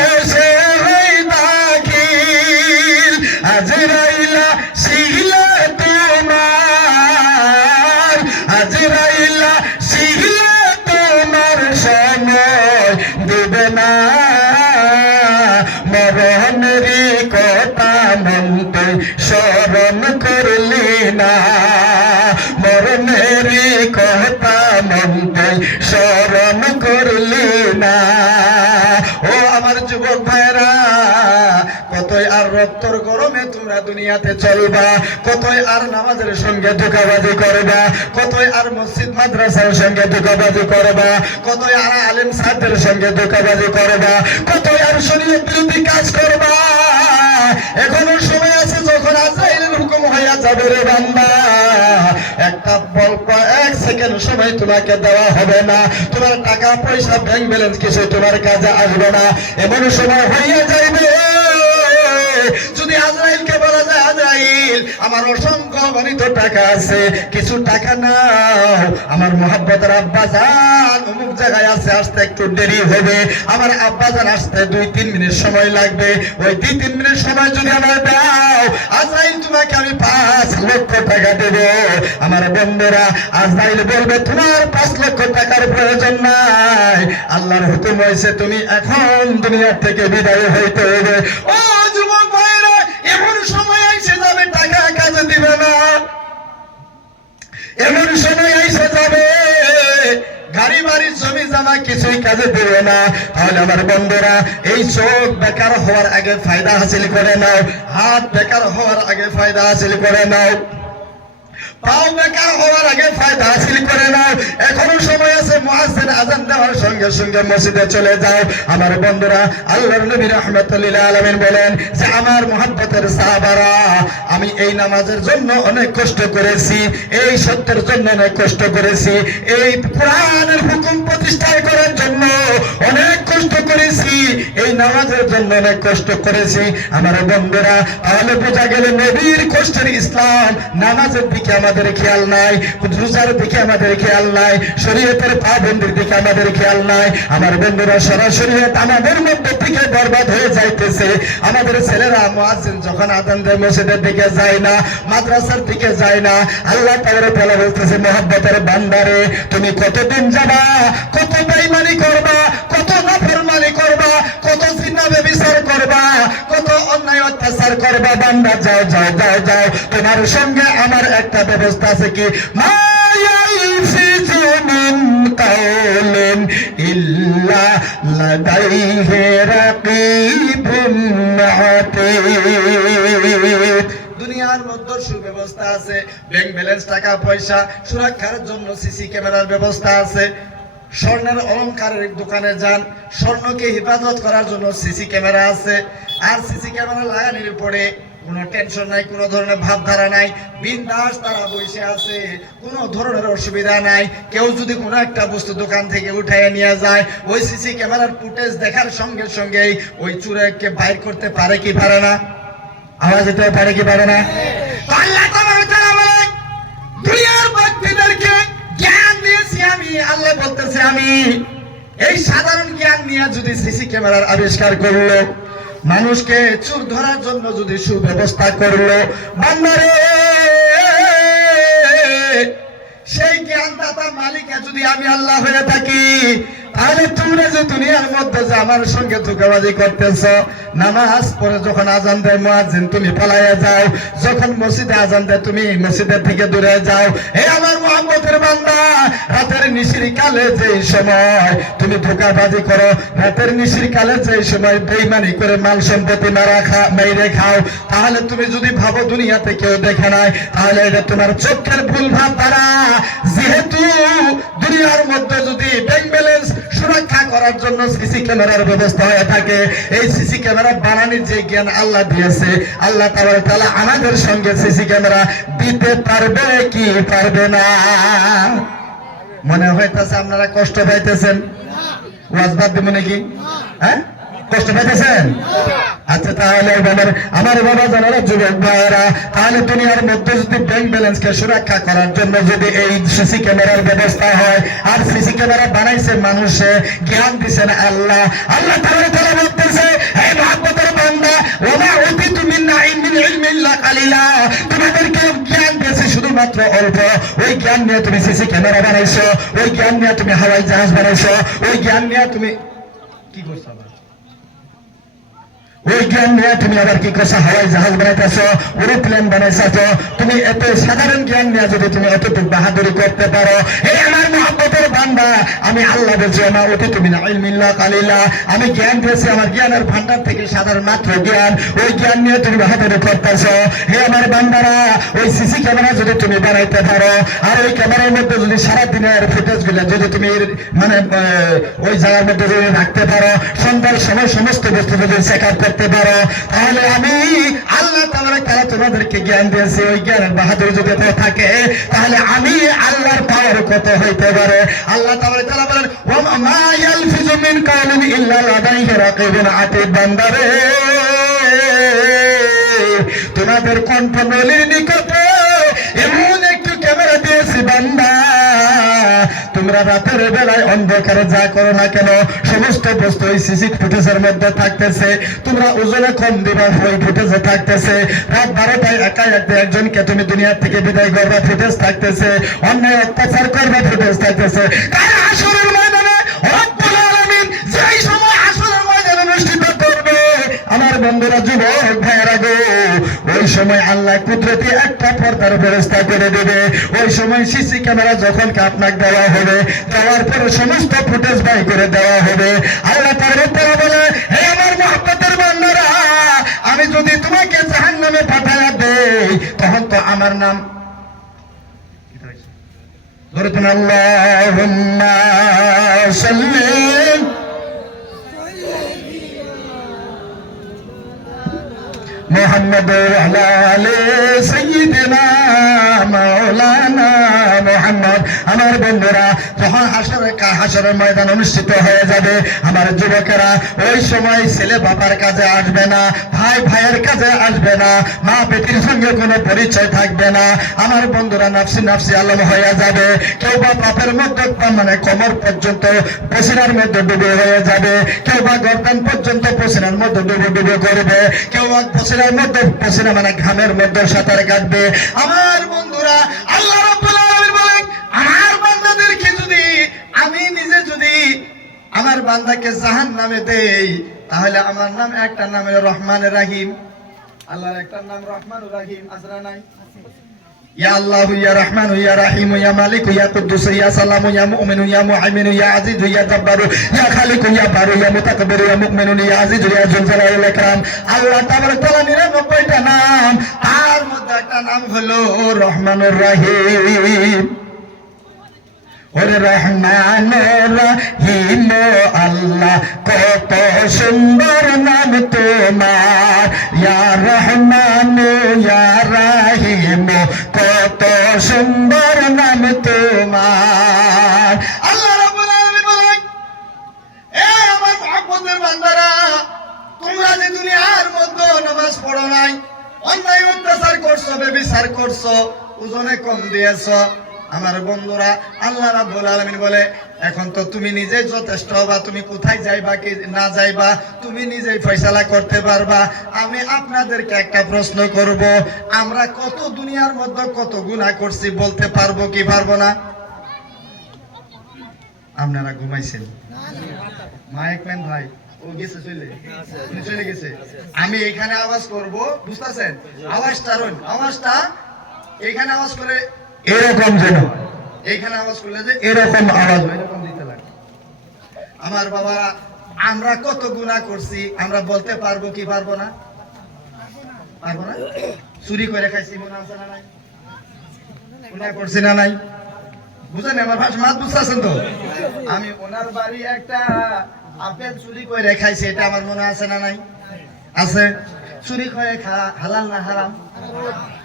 এসে হই দাখিল। আজরাইল আসিলে তোমার আজরাইল আসিলে তোমার সময় দেবে না। মরণেরই কথা মনতে স্মরণ করলি না। মরণেরই কথা মনতে স্মরণ করলি না। ও আমার যুবক ভাইরা, কতই আর রক্তর গরমে তোমরা দুনিয়াতে চলবা, কতই আর নামাজের সঙ্গে ধোঁকাবাজি করবা, কতই আর মসজিদ মাদ্রাসার সঙ্গে ধোঁকাবাজি করবা, কতই আর আলেম সাহেবদের সঙ্গে ধোঁকাবাজি করবা, কতই আর শরীয়ত বিরোধী কাজ করবা। এখনো সময় আছে যখন আজরাইলের হুকুম হইয়া যাবে রে বান্দা। একটা অল্প 1 সেকেন্ড সময় তোমাকে দেওয়া হবে না। তোমার টাকা পয়সা ব্যাংক ব্যালেন্স কিছু তোমার কাজে আসবে না। এমন সময় হইয়া যাইবে যদি আজরাইলকে বলা যায়, আজরাইল আমার অসংখ্য গণিত টাকা আছে, কিছু টাকা নাও, আমার মুহাব্বতের আব্বাজান অমুক জায়গায় আছে, আসতে একটু দেরি হবে, আমার আব্বাজান আসতে 2-3 মিনিট সময় লাগবে, ওই 2-3 মিনিট সময় যদি আমার দাও, আজরাইল তোমাকে আমি 5 লক্ষ টাকা দেব। আমার বন্ধুরা, আজরাইল বলবে তোমার 5 লক্ষ টাকার প্রয়োজন নাই, আল্লাহর হুকুম হয়েছে তুমি এখন দুনিয়া থেকে বিদায় হইতে হবে। ও যুবক ভাইরা, এমন সময় এসে যাবে টাকা কাজে দিবে না, এমন সময় এসে যাবে গাড়ি বাড়ি জমি জামা কিছুই কাজে দেবে না। তাহলে আমার বন্ধুরা, এই চোখ বেকার হওয়ার আগে ফায়দা হাসিল করে নাও, হাত বেকার হওয়ার আগে ফায়দা হাসিল করে নাও, পাও বেকার হওয়ার আগে ফায়দা হাসিল করে নাও। এখনো সময় আছে, মুয়াজ্জিন আযান দেওয়ার সঙ্গে সঙ্গে মসজিদে চলে যাও। আমার বন্ধুরা, আল্লাহর নবী রাহমাতুল লিল আলামিন বলেন যে আমার মুহাব্বতের সাহাবারা, আমি এই নামাজের জন্য অনেক কষ্ট করেছি, এই সত্যের জন্য অনেক কষ্ট করেছি, এই কোরআনের হুকুম প্রতিষ্ঠা করার জন্য অনেক কষ্ট করেছি, এই নামাজের জন্য অনেক কষ্ট করেছি। আমার বন্ধুরা, তাহলে বোঝা গেল নবীর কষ্টের ইসলাম। নামাজের দিকে আমাদের খেয়াল নাই, রোজার দিকে আমাদের খেয়াল নাই, শরীয়তের পাবন্দির দিকে আমাদের খেয়াল নাই। আমার বন্ধুরা, সরাসরি আমাদের মধ্যে থেকে বরবাদ হয়ে যাইতেছে। আমাদের ছেলেরা মুয়াজ্জিন যখন আযান দেয় মসজিদের দিকে যায় না, মাদ্রাসার দিকে যায় না। আল্লাহ তাআলা বলতেছে, মুহাব্বতের বান্দারে, তুমি কতদিন যাবা, কত বেঈমানি করবা, কত নাফরমানি করবা, কত জিনা ব্যভিচার করবা, কত অন্যায় অত্যাচার করবা। বান্দা যাও যাও যাও যাও, তোমার সঙ্গে আমার একটা ব্যবস্থা আছে। কি মা ইয়ালফিজু মিন কাওলিন ইল্লা লাদাইহি রাকীবুন আতীদ। দুনিয়ার মধ্যে সুব্যবস্থা আছে, ব্যাংক ব্যালেন্স, টাকা পয়সা সুরক্ষার জন্য সিসি ক্যামেরার ব্যবস্থা আছে। স্বর্ণের অলংকারের দোকানে যান, স্বর্ণকে হেফাজত করার জন্য সিসি ক্যামেরা আছে। আর সিসি ক্যামেরা লাগানোর পরে কোনো টেনশন নাই, কোনো ধরনের ভাবধারা নাই, বিন্দাস তারা বসে আছে, কোনো ধরনের অসুবিধা নাই। কেউ যদি কোনো একটা বস্তু দোকান থেকে উঠাইয়া নিয়ে যায়, ওই সিসি ক্যামেরার ফুটেজ দেখার সঙ্গে সঙ্গেই ওই চোরকে বাইর করতে পারে কি পারে না? আওয়াজ দিতে পারে কি পারে না? আল্লাহ তাআলা বলেন, দুনিয়ার ব্যক্তিদেরকে জ্ঞান দিয়েছি আমি। আল্লাহ বলতেছে, আমি এই সাধারণ জ্ঞান নিয়ে যদি সিসি ক্যামেরার আবিষ্কার করলো, মানুষকে চোর ধরার জন্য যদি সুব্যবস্থা করলো, বান্দারে সেই জ্ঞানদাতা মালিকা যদি আমি আল্লাহ হয়ে থাকি, তাহলে তোমরা যে দুনিয়ার মধ্যে যে আমার সঙ্গে ধোঁকাবাজি করতেছ, নামাজ পড়ে যখন আযান দেয় মুয়াজ্জিন তুমি পালাইয়া যাও, যখন মসজিদে আযান দেয় তুমি মসজিদের থেকে দূরে যাও। হে আমার মুহাব্বতের বান্দা, রাতের নিশির কালে যেই সময় তুমি ধোঁকাবাজি করো, রাতের নিশির কালে যেই সময় বেঈমানি করে মাল সম্পত্তি মেরে খাও, তাহলে তুমি যদি ভাবো দুনিয়াতে কেউ দেখে নাই, তাহলে এটা তোমার চোখের ভুল ভাব দ্বারা। যেহেতু দুনিয়ার মধ্যে যদি ব্যাংক ব্যালেন্স সুরক্ষা করার জন্য সিসি ক্যামেরার ব্যবস্থা হয়ে থাকে, এই সিসি ক্যামেরা বানানোর যে জ্ঞান আল্লাহ দিয়েছে, আল্লাহ তাআলা আমাদের সঙ্গে সিসি ক্যামেরা দিতে পারবে কি পারবে না? মনে হইতেছে আপনারা কষ্ট পাইতেছেন, ওয়াজ বাদ দেব নাকি? হ্যাঁ, কষ্ট পেতেছেন? আচ্ছা তাহলে আমার বাবা জানারা যুবক ভাইয়েরা, তাহলে দুনিয়ার মধ্যে যদি ব্যাংক ব্যালেন্সকে সুরক্ষা করার জন্য যদি এই সিসি ক্যামেরার ব্যবস্থা হয়, আর সিসি ক্যামেরা বানাইছে মানুষে, জ্ঞান দিছেন আল্লাহ। আল্লাহ তাআলা বলতেছে, হে মহব্বতের বান্দা, ওমা উতিতু মিন ইলমিন ইল্লা কালিলা, তোমাদেরকে জ্ঞান দিয়েছে শুধুমাত্র অল্প। ওই জ্ঞান নিয়ে তুমি সিসি ক্যামেরা বানাইছো, ওই জ্ঞান নিয়ে তুমি হাওয়াই জাহাজ বানাইছো, ওই জ্ঞান নিয়ে তুমি কি করছো? ওই জ্ঞান নিয়ে তুমি আবার কি করছো? হাওয়াই জাহাজ বানাইতেছো, এরোপ্লেন বানাইছো। তুমি এত সাধারণ জ্ঞান নিয়ে যদি তুমি এতটুকু বাহাদুরি করতে পারো, এই আমার মহব্বতের বান্দা, আমি আল্লাহ বলছি, আমার অতি তুমি না ইলমিল্লাহ কালিলা, আমি জ্ঞান দিয়েছি আমার জ্ঞানের ভান্ডার থেকে সাধারণ মাত্র জ্ঞান, ওই জ্ঞান নিয়ে তুমি বাহাদুরি করতেছো। হে আমার বান্দারা, ওই সিসি ক্যামেরা যদি তুমি বানাইতে পারো, আর ওই ক্যামেরার মধ্যে যদি সারাদিনের ফুটেজ গুলো যদি তুমি মানে ওই জায়গার মধ্যে যদি রাখতে পারো, সন্ধ্যার সময় সমস্ত বস্তু যদি চেক আপ করতে পারো, তাহলে আমি আল্লাহ তাআলা তোমাদেরকে জ্ঞান দিয়েছি, ওই জ্ঞানের বাহাদুর যদি থাকে, তাহলে আমি আল্লাহর পাওয়ার কত হইতে পারে। আল্লাহ তাআলা বলেন, ওয়া মা ইয়ালফিজু মিন কাওলিন ইল্লা লাদাইহি রাকিবুন আতীদ, বান্দারে তোমাদের কণ্ঠ নলির নিকটে এমন একটু ক্যামেরা দিয়েছি বান্দা, তোমরা রাতের বেলায় অন্ধকারে যা করো না কেন, সমস্ত বস্তু ওই সিসি ফুটেজের মধ্যে থাকতেছে। তোমরা ওজনে কম দিবা, ওই ফুটেজে থাকতেছে। রাত 12টায় একা একজনকে তুমি দুনিয়া থেকে বিদায় করবা, ফুটেজ থাকতেছে। অন্যায় অত্যাচার করবা, ফুটেজ থাকতেছে। কারণ হাসরের ময়দানে রব্বুল আলামিন যেই সময় হাসরের ময়দান অনুষ্ঠিত করবে, আমার বন্ধুরা যুবক ভাইয়েরা গো, ওই সময় আল্লাহ কুদরতি একটা পর্দার ব্যবস্থা করে দেবে। ওই সময় সিসি ক্যামেরা যখন আপনাকে দেওয়া হবে, দেওয়ার পরে সমস্ত ফুটেজ বাই করে দেওয়া হবে। আল্লাহ তাআলা বলে, হে আমার মহব্বতের বান্দারা, আমি যদি তোমাকে জাহান্নামে পাঠায়া দেই, তখন তো আমার নাম ধরুন আল্লাহুম্মা সাল্লি মুহাম্মদ ওয়া আলি সাইয়্যিদিনা মাওলানা মুহাম্মদ। আমার বন্ধুরা, যখন হাসরের ময়দান অনুষ্ঠিত হয়ে যাবে, আমার যুবকেরা, ওই সময় ছেলে বাবার কাজে আসবে না, ভাই ভাইয়ের কাজে আসবে না, মা বেটির সঙ্গে কোনো পরিচয় থাকবে না। আমার বন্ধুরা, নাফসি নাফসি আলম হয়ে যাবে। কেউ বা পাপের মধ্যে মানে কোমর পর্যন্ত পসিনার মধ্যে ডুবে হয়ে যাবে, কেউ বা গর্দান পর্যন্ত পসিনার মধ্যে ডুবে ডুবে করবে, কেউ বা পসিনার মধ্যে পসিনা মানে ঘামের মধ্যে সাঁতার কাটবে। আমার বন্ধুরা, আল্লাহ রাব্বুল আলামিন বলেন, আমার বান্দাদেরকে যদি আমি নিজে যদি আমার বান্দাকে জাহান্নামে দেই, তাহলে আমার নাম একটা নাম হলো রহমানুর রহিম। আল্লাহর একটা নাম রহমানুর রহিম, আছে না নাই? ইয়া আল্লাহ, ইয়া রহমান, ইয়া রহিম, ইয়া মালিক, ইয়া কুদ্দুস, ইয়া সালাম, ইয়া মুমিন, ইয়া মুহাইমিন, ইয়া আজিজ, ইয়া জব্বার, ইয়া খালিক, ইয়া বারু, ইয়া মুতাকাব্বির, ইয়া মুমিন, ইয়া আজিজ, ইয়া জুল জালালিল ইকরাম। আল্লাহ তাআলা 99টা নাম, তার মধ্যে একটা নাম হলো রহমানুর রহিম। ওরে রহমানুর রহিম আল্লাহ, কত সুন্দর নাম তোমার, ইয়া রহমান ইয়া রহিম, কত সুন্দর নাম তোমার। আল্লাহ রাব্বুল আলামিন বলেন, এ আমার মহব্বতের বান্দারা, তোমরা যে দুনিয়ার মধ্যে নামাজ পড়ো নাই, অন্যায় অত্যাচার করছো, ব্যভিচার করছো, ওজনে কম দিয়েছো, আমার বন্ধুরা, আল্লাহ রাব্বুল আলামিন বলে, এখন তো তুমি নিজেই যথেষ্ট হবা, তুমি কোথায় যাইবা কি না যাইবা তুমি নিজেই ফয়সালা করতে পারবা। আমি আপনাদেরকে একটা প্রশ্ন করব, আমরা কত দুনিয়ার মধ্যে কত গুনাহ করছি বলতে পারবো কি পারবো না? আপনারা ঘুমাইছেন? মাইক ম্যান ভাই ও গেছে, চলে গেছে। আমি এখানে আওয়াজ করব, বুঝতেছেন? আওয়াজটা এখানে আওয়াজ করে এরকম, যেন এইখানে আওয়াজ করলে যে এরকম আওয়াজ এরকম দিতে লাগে। আমার বাবা, আমরা কত গুনাহ করছি আমরা বলতে পারবো কি পারবো না? পারবো না? চুরি করে খাইছি, মনে আছে না নাই? গুনাহ করছি না নাই? বুঝেন আমার ভাষা, মাত বুঝতেছেন তো? আমি ওনার বাড়ি একটা আপেল চুরি করে খাইছি, এটা আমার মনে আছে না নাই? আছে। চুরি করে খাওয়া হালাল না হারাম?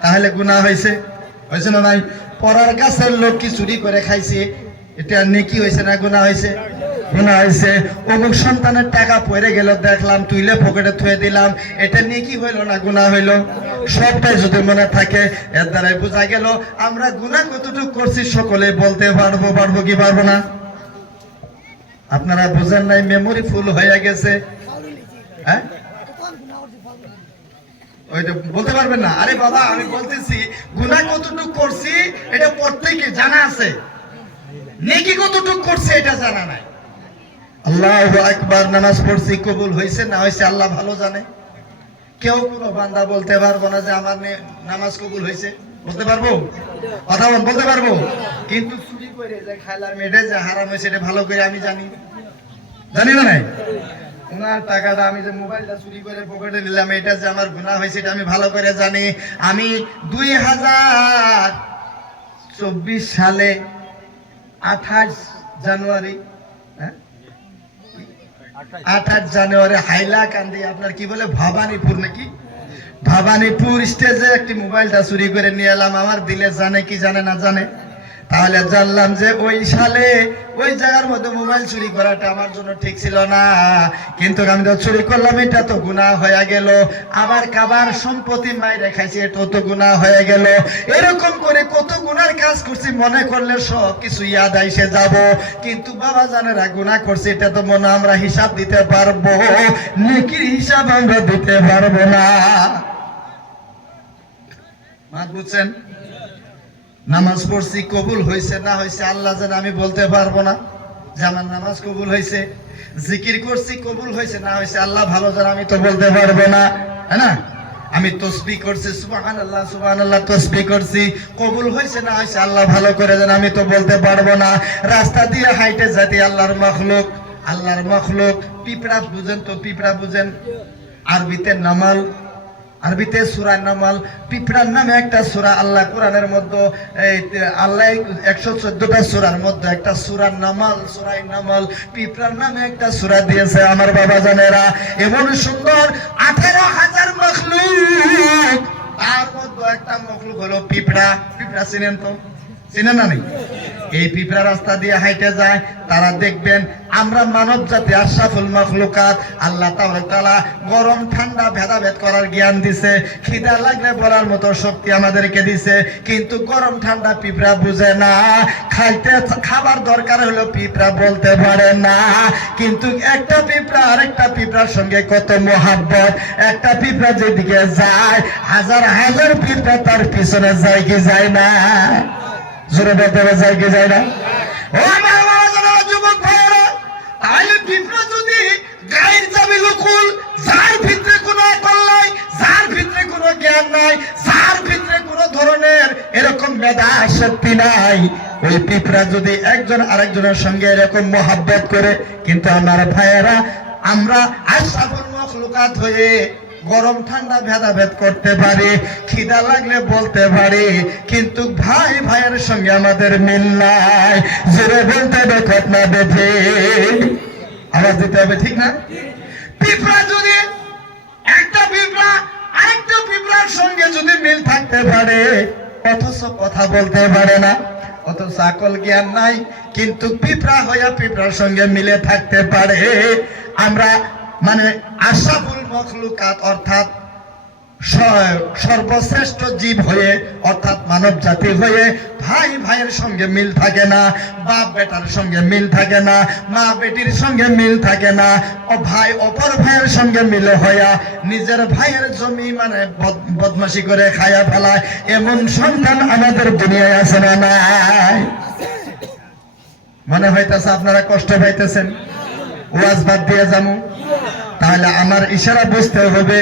তাহলে গুনাহ হয়েছে না নাই? পরার গাছের লোক কি চুরি করে খাইছে, এটা নেকি হয়েছে না গুনাহ হয়েছে? গুনাহ হয়েছে, অমুক সন্তানের টাকা পড়ে গেল দেখলাম তুইলে পকেটে থুয়ে দিলাম, এটা নিয়ে কি হইলো না গুনাহ হইলো? সবটাই যদি মনে থাকে এর দ্বারাই বোঝা গেল আমরা গুনাহ কতটুকু করছি সকলে বলতে পারবো কি পারবো না? আপনারা বুঝেন নাই, মেমোরি ফুল হয়ে গেছে। হ্যাঁ, ওইটা বলতে পারবেন না? আরে বাবা আমি বলতেছি গুনাহ কতটুকু করছি এটা প্রত্যেকে জানা আছে, নেকি কতটুকু করছে এটা জানা নাই। আল্লাহু আকবার, নামাজ পড়ছি কবুল হয়েছে না হয়েছে আল্লাহ ভালো জানে। কেউ কোনো বান্দা বলতে পারবো না যে আমার নামাজ কবুল হয়েছে, বলতে পারবো? কথা বলতে পারবো? কিন্তু চুরি করে যে খাইলাম এটা যে হারাম হয়েছে এটা ভালো করে আমি জানি না নাই? ওনার টাকাটা আমি যে মোবাইলটা চুরি করে পকেটে নিলাম এটা যে আমার গুনাহ হয়েছে এটা আমি ভালো করে জানি। আমি 2024 সালে 28 জানুয়ারি 28 জানুয়ারি হাইলাকান্দি, আপনার কি বলে ভবানীপুর নাকি, ভবানীপুর স্টেজে একটি মোবাইলটা চুরি করে নিয়ে এলাম। আমার দিলে জানে কি জানে না জানে? তাহলে জানলাম যে ওই সালে ওই জায়গার মধ্যে মোবাইল চুরি করাটা আমার জন্য ঠিক ছিল না, কিন্তু আমি তো চুরি করলাম এটা তো গুনাহ হয়ে গেল। আবার কাবার সম্পত্তি মাইরে খাইছি এটা তো গুনাহ হয়ে গেল। এরকম করে কত গুনার কাজ করছি, মনে করলে সব কিছু ইয়াদ আইসে যাব, কিন্তু বাবা জানেরা গুনাহ করছি এটা তো মনে আমরা হিসাব দিতে পারবো, নেকির হিসাব আমরা দিতে পারবো না। মাত বুঝছেন? নামাজ পড়ছি কবুল হয়েছে না হয়েছে আল্লাহ জানে, আমি বলতে পারবো না যে আমার নামাজ কবুল হয়েছে। জিকির করছি কবুল হয়েছে না হয়েছে আল্লাহ ভালো জানে, আমি তো বলতে পারবো না, হ্যাঁ না? আমি তসবিহ করছি সুবহানাল্লাহ সুবহানাল্লাহ তসবিহ করছি, কবুল হয়েছে না হয়েছে আল্লাহ ভালো করে জানে, আমি তো বলতে পারবো না। রাস্তা দিয়ে হাইটে যাতে আল্লাহর মখলুক পিঁপড়া বুঝেন তো? পিঁপড়া বুঝেন? আরবিতে নামাল, আরবিতে সূরা নামাল, পিঁপড়ার নামে একটা সূরা আল্লাহ কোরআনের মধ্যে, আল্লাহ 114টা সূরার মধ্যে একটা সূরা নামাল, সূরায়ে নামাল, পিঁপড়ার নামে একটা সূরা দিয়েছে। আমার বাবা জানেরা এমন সুন্দর 18,000 মাখলুক, তার মধ্যে একটা মাখলুক হলো পিঁপড়া। পিঁপড়া চিনেন তো? চিনেন না? নেই? এই পিঁপড়া রাস্তা দিয়ে হাইটে যায়, তারা দেখবেন আমরা মানব জাতি আশরাফুল মাখলুকাত, আল্লাহ তাআলা গরম ঠান্ডা ভেদাভেদ করার জ্ঞান দিছে, খিদা লাগলে বলার মতো শক্তি আমাদেরকে দিছে, কিন্তু গরম ঠান্ডা পিঁপড়া বুঝে না। খাবার দরকার হলো পিঁপড়া বলতে পারে না, কিন্তু একটা পিঁপড়া আরেকটা পিঁপড়ার সঙ্গে কত মোহাব্বত। একটা পিঁপড়া যেদিকে যায় হাজার হাজার পিঁপড়া তার পিছনে যায় কি যায় না? জোরে বলতে হবে যায় কি যায় না? ও আমার যুবক ভাইয়েরা, তাহলে পিঁপড়া যদি গায়ের যাবে লুকুল, যার ভিতরে কোনো আকল নাই, যার ভিতরে কোনো জ্ঞান নাই, যার ভিতরে কোনো ধরনের এরকম মেধা শক্তি নাই, ওই পিঁপড়া যদি একজন আরেকজনের সঙ্গে এরকম মোহাব্বত করে, কিন্তু আমার ভাইয়েরা আমরা আশরাফুল মাখলুকাত হয়ে গরম ঠান্ডা ভেদাভেদ করতে পারি, খিদা লাগলে বলতে পারি, কিন্তু ভাই ভাইয়ের সঙ্গে আমাদের মিল নাই। জোরে বলতে হবে ঘটনা বেঁধে আওয়াজ দিতে হবে, ঠিক না? পিঁপড়া যদি একটা পিঁপড়া আরেকটা পিঁপড়ার সঙ্গে যদি মিল থাকতে পারে, অথচ কথা বলতে পারে না, অথচ আকল জ্ঞান নাই, কিন্তু পিঁপড়া হইয়া পিঁপড়ার সঙ্গে মিলে থাকতে পারে। আমরা মানে আশরাফুল মাখলুকাত অর্থাৎ সর্বশ্রেষ্ঠ জীব হয়ে অর্থাৎ মানব জাতি হয়ে ভাই ভাইয়ের সঙ্গে মিল থাকে না, বাপ বেটার সঙ্গে মিল থাকে না, মা বেটির সঙ্গে মিল থাকে না, ও ভাই অপর ভাইয়ের সঙ্গে মিল হইয়া নিজের ভাইয়ের জমি মানে বদমাশি করে খায়া ফেলায়, এমন সন্তান আমাদের দুনিয়ায় আছে না নাই? মনে হইতেছে আপনারা কষ্ট পাইতেছেন, ওয়াজ বাদ দিয়ে যাবো। তাহলে আমার ইশারা বুঝতে হবে,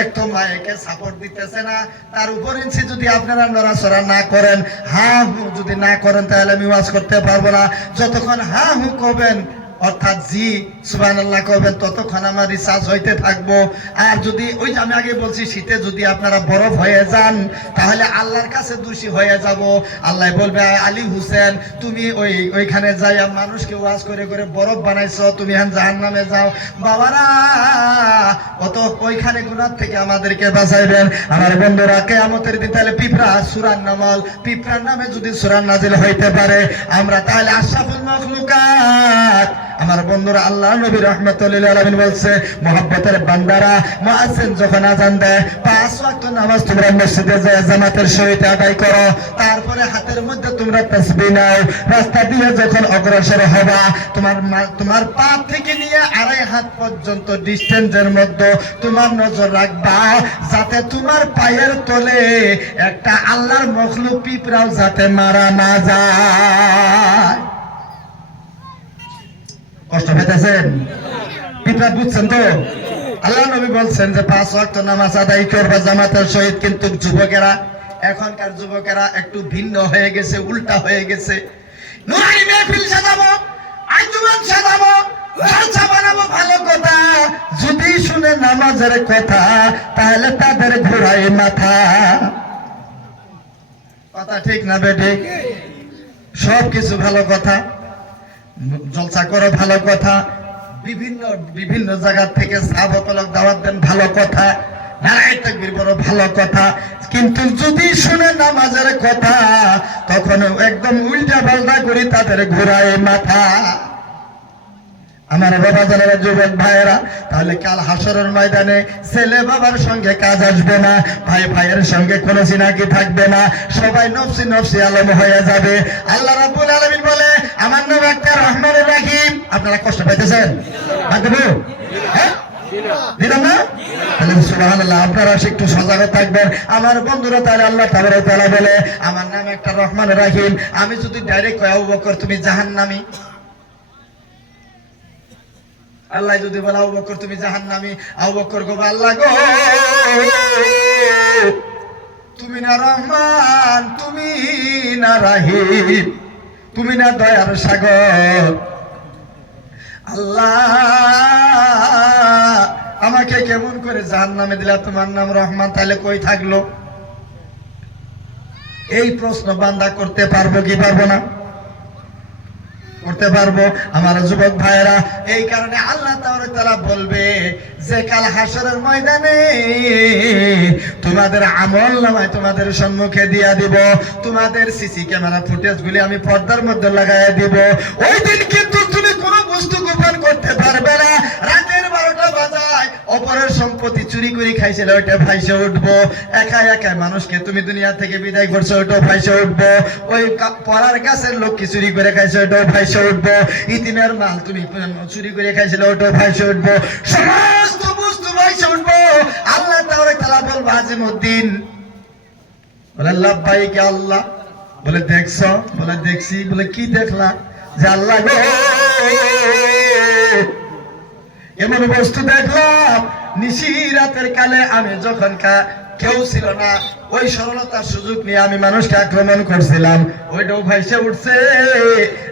এক তো মায়েকে সাপোর্ট দিতেছে না, তার উপর যদি আপনারা নড়াচড়া না করেন, হা হু যদি না করেন, তাহলে আমি ওয়াজ করতে পারবো না। যতক্ষণ হা হু করবেন অর্থাৎ জি সুবহানাল্লাহ করবেন, ততক্ষণ আমার রিসার্চ হইতে থাকবো। আর যদি ওই যে আমি আগে বলছি শীতে যদি আপনারা বরফ হয়ে যান, তাহলে আল্লাহর কাছে দোষী হয়ে যাব। আল্লাহ বলবে আলী হোসেন তুমি ওইখানে যাইয়া মানুষকে ওয়াজ করে করে বরফ বানাইছো, তুমি এখন জাহান্নামে যাও। বাবারা অত ওইখানে গুনাহ থেকে আমাদেরকে বাঁচাইবেন। আমার বন্ধুরা কিয়ামতের দিন তাহলে পিঁপড়া সূরা নামাল, পিঁপড়ার নামে যদি সূরা নাজিল হইতে পারে, আমরা তাহলে আশরাফুল মাখলুকাত আমার বন্ধুরা, আল্লাহ নবী রাহমাতুল লিল আলামিন বলছে, মুহাব্বতের বান্দারা মুয়াজ্জিন যখন আযান দেয় 5 ওয়াক্ত নামাজ তোমরা মসজিদে যায় জামাতের সহিত আদায় করো, তারপরে হাতের মধ্যে তোমরা তাসবিহ নাও, রাস্তা দিয়ে যখন অগ্রসর হবা তোমার পা থেকে নিয়ে 2.5 হাত পর্যন্ত ডিসটেন্সের মধ্যে তোমার নজর রাখবা, যাতে তোমার পায়ের তলে একটা আল্লাহর মখলুক পিঁপড়াও যাতে মারা না যায়। কষ্ট পেতেছেন? পিঁপড়া বুঝছেন তো? আল্লাহ নবী বলছেন যে 5 ওয়াক্ত নামাজ আদায় করবা জামাতের সহিত। কিন্তু যুবকেরা, এখনকার যুবকেরা একটু ভিন্ন হয়ে গেছে, উল্টা হয়ে গেছে। নুরানি মেহফিল সাজাবো, আঞ্জুমান সাজাবো, জলসা বানাবো, ভালো কথা, যদি শুনে নামাজের কথা তাহলে তাদের ঘোরায় মাথা। কথা ঠিক না বেঠিক? সবকিছু ভালো কথা, জলসা করো ভালো কথা, বিভিন্ন জায়গা থেকে সাহাবায়ে দাওয়াত দেন ভালো কথা, নারায়ে তাকবীর বড় ভালো কথা। কিন্তু যদি শুনে নামাজের কথা তখন একদম উল্টা পাল্টা করে তাদের ঘোরায় মাথা। আমার বাবা জানেরা, যুবক ভাইয়েরা, তাহলে কাল হাসরের ময়দানে ছেলে বাবার সঙ্গে কাজ আসবে না, ভাই ভাইয়ের সঙ্গে কোনো চিনাকি থাকবে না, সবাই নফসি নফসি আলম হয়ে যাবে। আল্লাহ রাব্বুল আলামিন বলে, আমার নাম একটা রহমানুর রহিম। আপনারা কষ্ট পাইতেছেন? হ্যাঁ দিলাম না? সুবহানাল্লাহ। আপনারা একটু সজাগ থাকবেন আমার বন্ধুরা। তাহলে আল্লাহ তাআলা বলে, আমার নাম একটা রহমানুর রহিম। আমি যদি ডাইরেক্ট কই আবু বকর তুমি জাহান্নামী, আল্লাহ যদি বলে আবু বকর তুমি জাহান্নামী, আবু বকর গো আল্লাহ গো তুমি না রহমান, তুমি না রহিম, তুমি না দয়ার সাগর, আল্লাহ আমাকে কেমন করে জাহান্নামে দিলা, তোমার নাম রহমান, তাহলে কই থাকলো? এই প্রশ্ন বান্দা করতে পারবো কি পারবো না? করতে পারবো। আমার যুবক ভাইয়েরা, এই কারণে আল্লাহ তাআলা বলবে যে কাল হাসরের ময়দানে তোমাদের আমলনামায় তোমাদের সম্মুখে দিয়া দিব, তোমাদের সিসি ক্যামেরা ফুটেজ গুলি আমি পর্দার মধ্যে লাগাইয়া দিব। ওই দিন কিন্তু তুমি কোনো বস্তু গোপন করতে পারবে না। রাতের 12টা বাজায় অপরের সম্পত্তি চুরি করে খাইছিল ওইটা ভাইসে উঠবো, একা একা মানুষকে তুমি দুনিয়া থেকে বিদায় করছো ওইটাও ভাইসে উঠবো, ওই পড়ার গাছের লোককে চুরি করে খাইছো ওইটাও ভাইসে উঠবো, ইতিমের মাল তুমি চুরি করে খাইছিল ওইটাও ভাইসে উঠবো, সমস্ত বস্তু ভাইসে উঠবো। আল্লাহ তাআলা বলবে আজিমউদ্দিন, বলে লাব্বাইক আল্লাহ, বলে দেখছো, বলে দেখছি, বলে কি দেখলা? যে আল্লাহ গো এমন বস্তু দেখলাম নিশি রাতের কালে আমি যখন কেউ ছিল না, ওই সরলতার সুযোগ নিয়ে আমি মানুষকে আক্রমণ করছিলাম, ওইটাও ভাইসে উঠছে,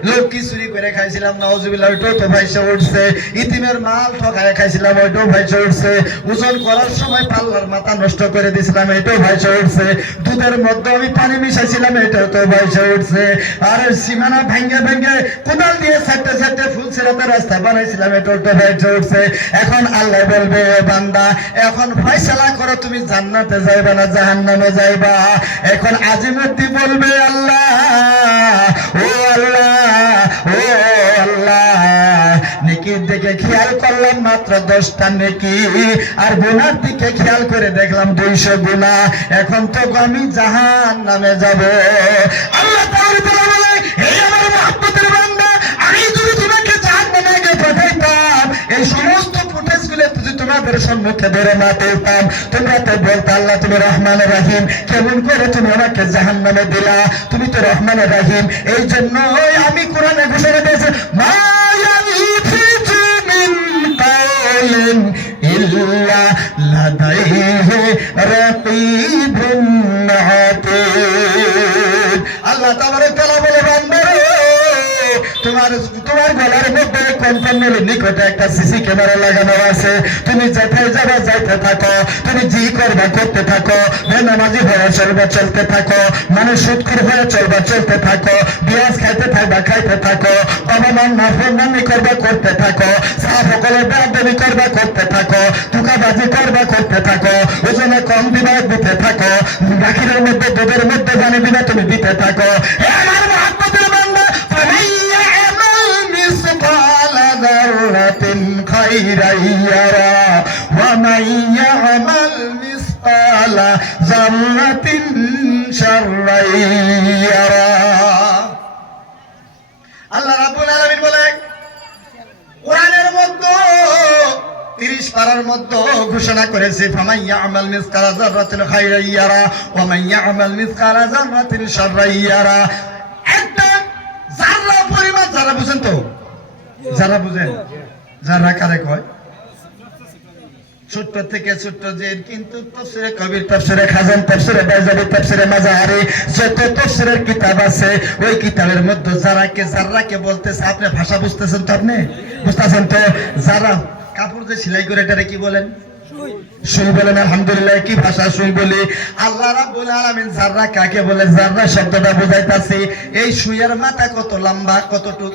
লোক কি চুরি করে খাইছিলাম নাউজুবিল্লাহ ওইটাও তো ভাইসে উঠছে, ইতিমের মাল ঠকায় খাইছিলাম ওইটাও ভাইসে উঠছে, ওজন করার সময় পাল্লার মাথা নষ্ট করে দিয়েছিলাম এটাও ভাইসে উঠছে, দুধের মধ্যে আমি পানি মিশাইছিলাম এটাও তো ভাইসে উঠছে, আর সীমানা ভেঙ্গে ভেঙ্গে কোদাল দিয়ে ছাড়তে ছাড়তে ফুলসিরাতের রাস্তা বানাইছিলাম এটাও তো ভাইসে উঠছে। এখন আল্লাহ বলবে, বান্দা এখন ফয়সালা করো, তুমি জান্নাতে যাইবা না জাহান্নামে যাইবা? এখন আজিমউদ্দিন বলবে, আল্লাহ ও আল্লাহ ও আল্লাহ, নেকির দিকে খেয়াল করলাম মাত্র 10টা নেকি, আর গুনার দিকে খেয়াল করে দেখলাম 200 গুনাহ, এখন তো আমি জাহান্নামে যাব। আল্লাহ তাআলা বলে, হে আমার মুহাব্বতের বান্দা, আমি যদি তোমাকে জাহান্নামে পাঠাইতাম, এই সমস্ত ফুটেজগুলো যদি তোমাদের সম্মুখে ধরে না পেতাম, তোমরা তো বলতে আল্লাহ তুমি রহমান রহিম, কেমন করে তুমি আমাকে জাহান্নামে দিলা? তুমি তো রহমান রহিম। এই জন্য আমি কোরআনে ঘোষণা দিয়েছি, মা ইয়ালফিজু মিন কাওলিন ইল্লা লাদাইহি রাকীবুন আতীদ। আল্লাহ তাআলা বলে, বান্দারে তোমার গলার মধ্যে কম্পাউন্ডের নিকটে একটা সিসি ক্যামেরা লাগানো আছে, তুমি যেখানে যাবে যাইতে থাকো, তুমি জি করবা করতে থাকো, বেনামাজি হয়ে চলবা চলতে থাকো, মানুষ সুদখোর হয়ে চলবা চলতে থাকো, বিয়াজ খাইতে থাকবা খাইতে থাকো, বাবা মার নাফরমানি করবা করতে থাকো, সাফ সকলে বেয়াদবি করবা করতে থাকো, ধোঁকাবাজি করবা করতে থাকো, ওজনে কম দিবা দিতে থাকো, গাখিরের মধ্যে দুধের মধ্যে পানি দিবা তুমি দিতে থাকো। হে আমার মুহাব্বতের বান্দা, ومن يعمل مثقال ذرة شرا يرى আল্লাহ রাব্বুল আলামিন বলে কোরআনের মধ্যে 30 পারার মধ্যে ঘোষণা করেছে ফামান ইয়ামাল মিসকালা যাররাতিন খায়রান ইয়ারা ওয়া মান ইয়ামাল মিসকালা যাররাতিন শাররান ইয়ারা। একটা যারা পরিমাণ, যারা বুঝেন তো, যারা বুঝেন, যারা কারে কয় ছোট্ট থেকে ছোট্ট যে, কিন্তু তাফসীরে কবির, তাফসীরে খাজান, তাফসীরে বাইজাবি, তাফসীরে মাজাহারি যত তাফসীরের কিতাব আছে ওই কিতাবের মধ্যে যারাকে বলতেছে। আপনি ভাষা বুঝতেছেন তো? আপনি বুঝতেছেন তো? যারা কাপড় যে সেলাই করে এটারে কি বলেন? সুই বলেন। আলহামদুলিল্লাহ, কি ভাষা? সুই বলি। আল্লাহ রাব্বুল আলামিন যাররা কাকে বলে? যাররা শব্দটা বোঝাইতাছে এই সুইয়ের মাথা কত লম্বা, কতটুক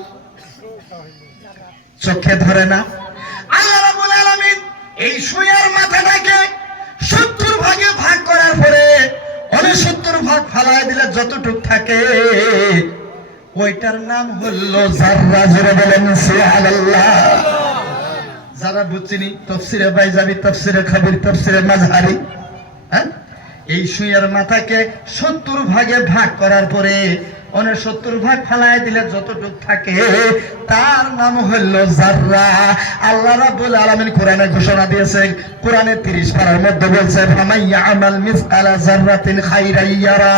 চোখে ধরে না? আল্লাহ রাব্বুল আলামিন এই সুইয়ের মাথাটাকে 70 ভাগে ভাগ করার পরে 69 ভাগ ফালায় দিলে যতটুক থাকে ওইটার নাম হলো যাররা। জোরে বলেন সুবহানাল্লাহ। যারা বুঝছিনি তাফসীরে বাইজাবি, তাফসীরে কবির, তাফসীরে মাজাহারি, হ্যাঁ, এই সুইয়ের মাথাকে 70 ভাগে ভাগ করার পরে 69 ভাগ ফালায় দিলে যতটুক থাকে তার নাম হলো যাররা। আল্লাহ রাব্বুল আলামিন কোরআনে ঘোষণা দিয়েছেন, কোরআনে 30 পারার মধ্যে বলছে ফামান ইয়ামাল মিসকালা যাররাতিন খায়রান ইয়ারা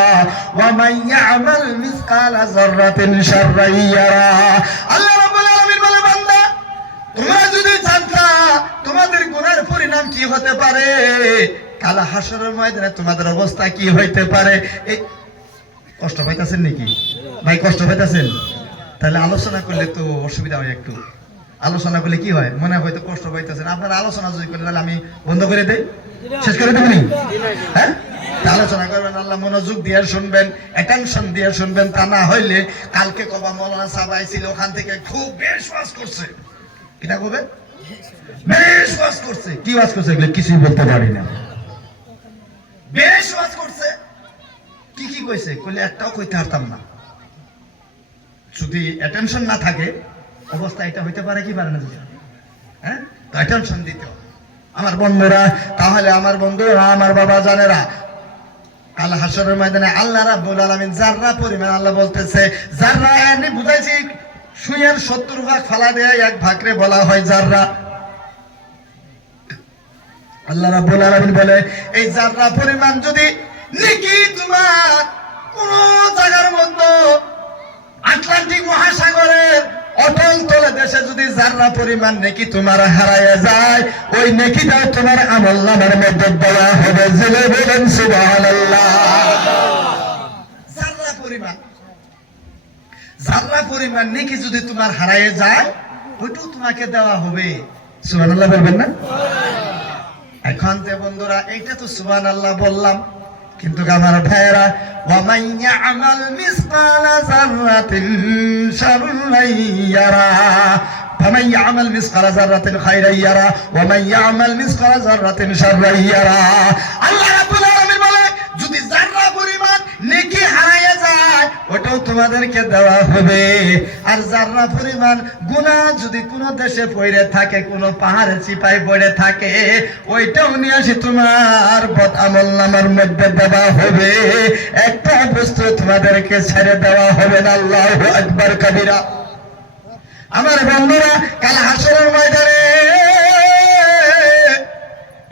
ওয়া মান ইয়ামাল মিসকালা যাররাতিন শাররান ইয়ারা। আল্লাহ রাব্বুল আলামিন বলে, বান্দা তোমরা যদি জানতা তোমাদের গুনার পরিণাম কি হতে পারে, কাল হাসরের ময়দানে তোমাদের অবস্থা কি হইতে পারে। এই কষ্ট পাইতেছেন নাকি ভাই? কষ্ট পাইতেছেন? তাহলে আলোচনা করলে তো অসুবিধা হয়। একটু আলোচনা করলে কি হয়, মনে হয় হয়তো কষ্ট পাইতেছেন। আপনারা আলোচনা যদি করেন তাহলে আমি বন্ধ করে দেই, শেষ করে দেবনি? হ্যাঁ, আলোচনা করবেন, আল্লাহ মনোযোগ দিয়ে শুনবেন, অ্যাটেনশন দিয়ে শুনবেন। তা না হইলে কালকে কবা মৌলানা সাহেব আইছিল, ওখান থেকে খুব বেশ ওয়াজ করছে। কিনা কবে? বেশ ওয়াজ করছে। কি ওয়াজ করছে এগুলো কিছুই বলতে পারি না। বেশ ওয়াজ করছে। কি কি কইছে? কইলে একটাও কইতে পারতাম না। যদি অ্যাটেনশন না থাকে অবস্থা এটা হইতে পারে কি পারে না? হ্যাঁ, তো অ্যাটেনশন দিতে হবে আমার বন্ধুরা। তাহলে আমার বন্ধুরা, আমার বাবা জানেরা, কাল হাসরের ময়দানে আল্লাহ রাব্বুল আলামিন যাররা পরিমাণ, আল্লাহ বলতেছে যাররা, আমি বুঝাইছি সুইয়ের 70 ভাগ ফালা দেয় 1 ভাগরে বলা হয় যাররা। আল্লাহ রাব্বুল আলামিন বলে এই যাররা পরিমাণ যদি নেকি তোমার কোন জায়গার মধ্যে আটলান্টিক মহাসাগরের অটল তলে দেশে যদি যাররা পরিমাণ নেকি তোমার হারায় যায়, ওই নেকিটাও তোমার আমলনামার মধ্যে দেওয়া হবে। জেলে বলেন সুবহানাল্লাহ। যাররা পরিমাণ, যাররা পরিমাণ নেকি যদি তোমার হারায় যায় ওইটাও তোমাকে দেওয়া হবে। সুবহানাল্লাহ বলবেন না? এখন যে বন্ধুরা, এইটা তো সুবহানাল্লাহ বললাম, কিন্তু আমার ভাইয়েরা, ওয়া মান ইয়ামাল মিসকালা যাররাতিন শাররান ইয়ারা ফামান ইয়ামাল মিসকালা যাররাতিন খায়রান ইয়ারা ওয়া মান ইয়ামাল মিসকালা যাররাতিন শাররান ইয়ারা। আল্লাহ রাব্বুল আলামিন বলে যদি যাররা পরিমাণ নেকি হারায় যায় ওটাও তোমাদেরকে দেওয়া হবে। আর যাররা পরিমাণ গুনাহ যদি কোনো দেশে পড়ে থাকে, কোনো পাহাড়ে চিপায় পড়ে থাকে, ওইটাও নিয়ে আসি তোমার বদ আমলনামার মধ্যে দেওয়া হবে। একটা বস্তু তোমাদেরকে ছেড়ে দেওয়া হবে না। আল্লাহু আকবার কবিরা। আমার বন্ধুরা, কাল হাসরের ময়দানে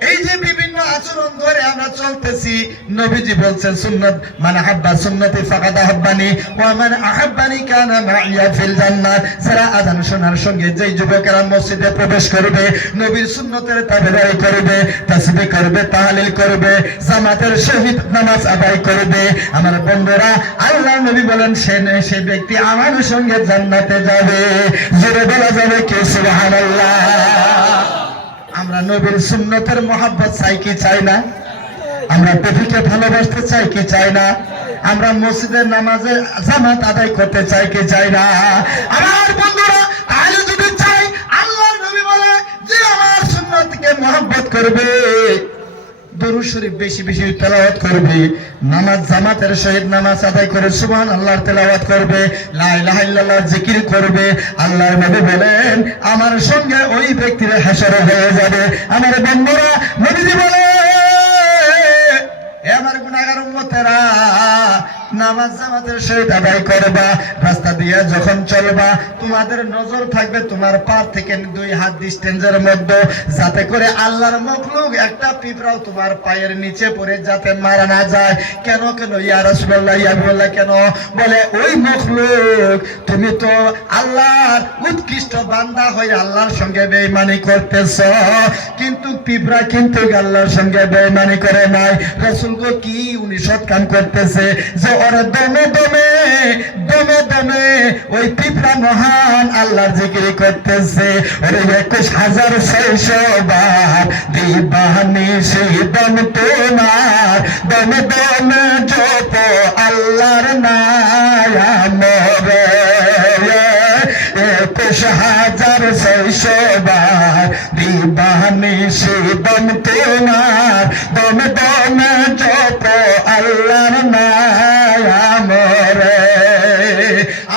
এই যে বিভিন্ন আচরণ ধরে আমরা চলতেছি, নবীজি বলছেন সুন্নাত মান আহাব্বা সুন্নতি ফাকাদ আহাব্বানি ওয়া মান আহাব্বানি কানা মাইয়া ফিল জান্নাত। যারা আযান শোনার সঙ্গে যেই যুবকেরা মসজিদে প্রবেশ করবে, নবীর সুন্নতের তাবেদারি করবে, তাসবিহ করবে, তাহলিল করবে, জামাতের সহিত নামাজ আদায় করবে, আমার বন্ধুরা, আল্লাহ নবী বলেন সে ব্যক্তি আমার সঙ্গে জান্নাতে যাবে। জোরে বলা যাবে কি সুবহানাল্লাহ। আমরা নবীর সুন্নতের মহব্বত চাই কি চাই না? আমরা নবীকে ভালোবাসতে চাই কি চাই না? আমরা মসজিদের নামাজে জামাত আদায় করতে চাই কি চাই না? আমার বন্ধুরা, তাহলে যদি চাই, আল্লাহর নবী বলে যে আমার সুন্নতকে মহব্বত করবে, দরুদ শরীফ বেশি বেশি তেলাওয়াত করবে, নামাজ জামাতের সহিত নামাজ আদায় করে সুবহানাল্লাহর তেলাওয়াত করবে, লা ইলাহা ইল্লাল্লাহর জিকির করবে, আল্লাহর নবী বলেন আমার সঙ্গে ওই ব্যক্তির হাসর হয়ে যাবে। আমার বন্ধুরা, নবীজি বলে আমার গুনাহগার উম্মতেরা নামাজ জামাতের সহিত আদায় করবা, রাস্তা দিয়ে যখন চলবা তোমাদের নজর থাকবে তোমার পা থেকে 2 হাত ডিস্টেন্সের মধ্যে, যাতে করে আল্লাহর মখলুক একটা পিঁপড়াও তোমার পায়ের নিচে পড়ে যাতে মারা না যায়। কেন কেন ইয়া রাসূলুল্লাহ, ইয়া হাবিবাল্লাহ, কেন? বলে ওই মখলুক তুমি তো আল্লাহর উৎকৃষ্ট বান্দা হয়ে আল্লাহর সঙ্গে বেঈমানি করতেছ, কিন্তু পিঁপড়া কিন্তু আল্লাহর সঙ্গে বেঈমানি করে নাই। রাসূল গো কি উনি সৎ কাম করতেছে যে ওরে দমে দমে দমে দমে ওই পিঁপড়া মহান আল্লাহর জিকির করতেছে। ওরে 21,600 বার দিবানিশি দম তোমার দমে দমে জপ আল্লাহর নাম রে। 21,600 বার দিবানিশি দম তোমার দমে দমে জপ আল্লাহর নাম রে।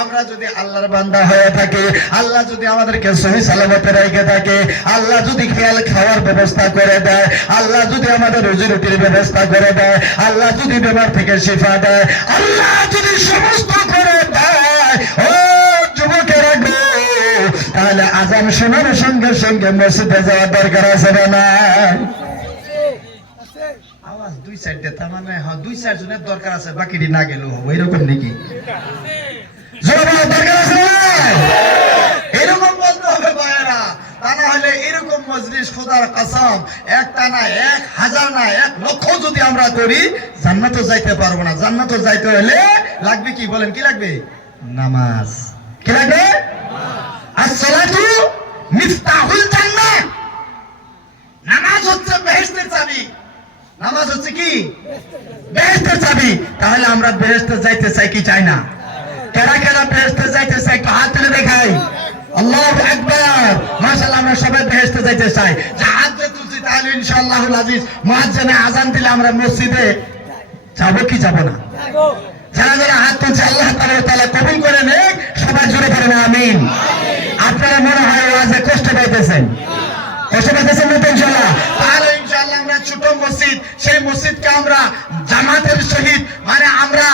আমরা যদি আল্লাহর বান্দা হয়ে থাকি, আল্লাহ যদি আমাদেরকে সহি সালামতে রেখে থাকে, আল্লাহ যদি খেয়াল খাওয়ার ব্যবস্থা করে দেয়, আল্লাহ যদি আমাদের রুজি রুটির ব্যবস্থা করে দেয়, আল্লাহ যদি বেমার থেকে শিফা দেয়, আল্লাহ যদি সমস্ত করে দেয়, ও যুবকেরা গো, তাহলে আজান শোনার সঙ্গে সঙ্গে মসজিদে যাওয়ার দরকার আছে না? আওয়াজ 2 সাইডে, তার মানে 2-4 জনের দরকার আছে, বাকিটি না গেলেও হবে, এরকম নাকি? দরকার আছে না? এরকম বলতে হবে ভাইয়েরা, তা না হলে এরকম মজলিস খোদার কসম একটা না 1,000 না 1,00,000 যদি আমরা করি জান্নাতে যাইতে পারবো না। জান্নাতে যাইতে হলে লাগবে কি? বলেন কি লাগবে? নামাজ। কি লাগবে? আসসালাতু মিফতাহুল জান্নাহ। নামাজ হচ্ছে বেহেশতের চাবি। নামাজ হচ্ছে কি? বেহেশতের চাবি। তাহলে আমরা বেহেশতে যাইতে চাই কি চাই না? কারা কারা বেহেশতে যাইতে চাই একটু হাত তুলে দেখাই। আল্লাহু আকবার। মাশাআল্লাহ, আমরা সবাই বেহেশতে যাইতে চাই। যে হাত দিয়ে তুলছি তাহলে ইনশাআল্লাহুল আজিজ মুয়াজ্জিনে আযান দিলে আমরা মসজিদে যাব কি যাব না? যারা যারা হাত তুলছে আল্লাহ তাআলা কবুল করে নেক, সবাই জোরে পড়েন আমিন। আপনারা মনে হয় ওয়াজে কষ্ট পাইতেছেন, কষ্ট পাইতেছেন না? ইনশাআল্লাহ। তাহলে ইনশাআল্লাহ আমরা ছোট মসজিদ, সেই মসজিদকে আমরা জামাতের সহিত আমরা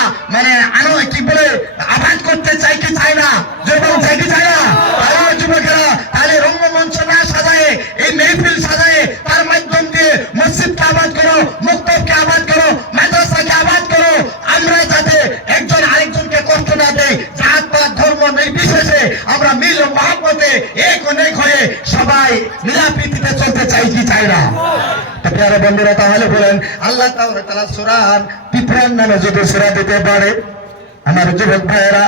কি বলে আবাদ করতে চাই কি চাই না? যুবক চাই কি চাই না? তাহলে যুবকেরা তাহলে রঙ্গমঞ্চ না সাজায়, এই মেহফিল সাজায়, তার মাধ্যম দিয়ে মসজিদকে আবাদ করো, মক্তবকে আবাদ করো, মাদ্রাসাকে আবাদ করো। আমরা যাতে একজন আরেকজনকে কষ্ট না দেই, জাত পাত ধর্ম নির্বিশেষে আমরা মিল ও মহব্বতে এক অনেক হয়ে সবাই মিলাপ্রীতিতে চলতে চাই কি চাই না? প্রিয় বন্ধুরা, তাহলে বলেন আল্লাহ তাআলা সূরা পিঁপড়ার নামে যদি সূরা দিতে পারে আমার যুবক ভাইয়েরা,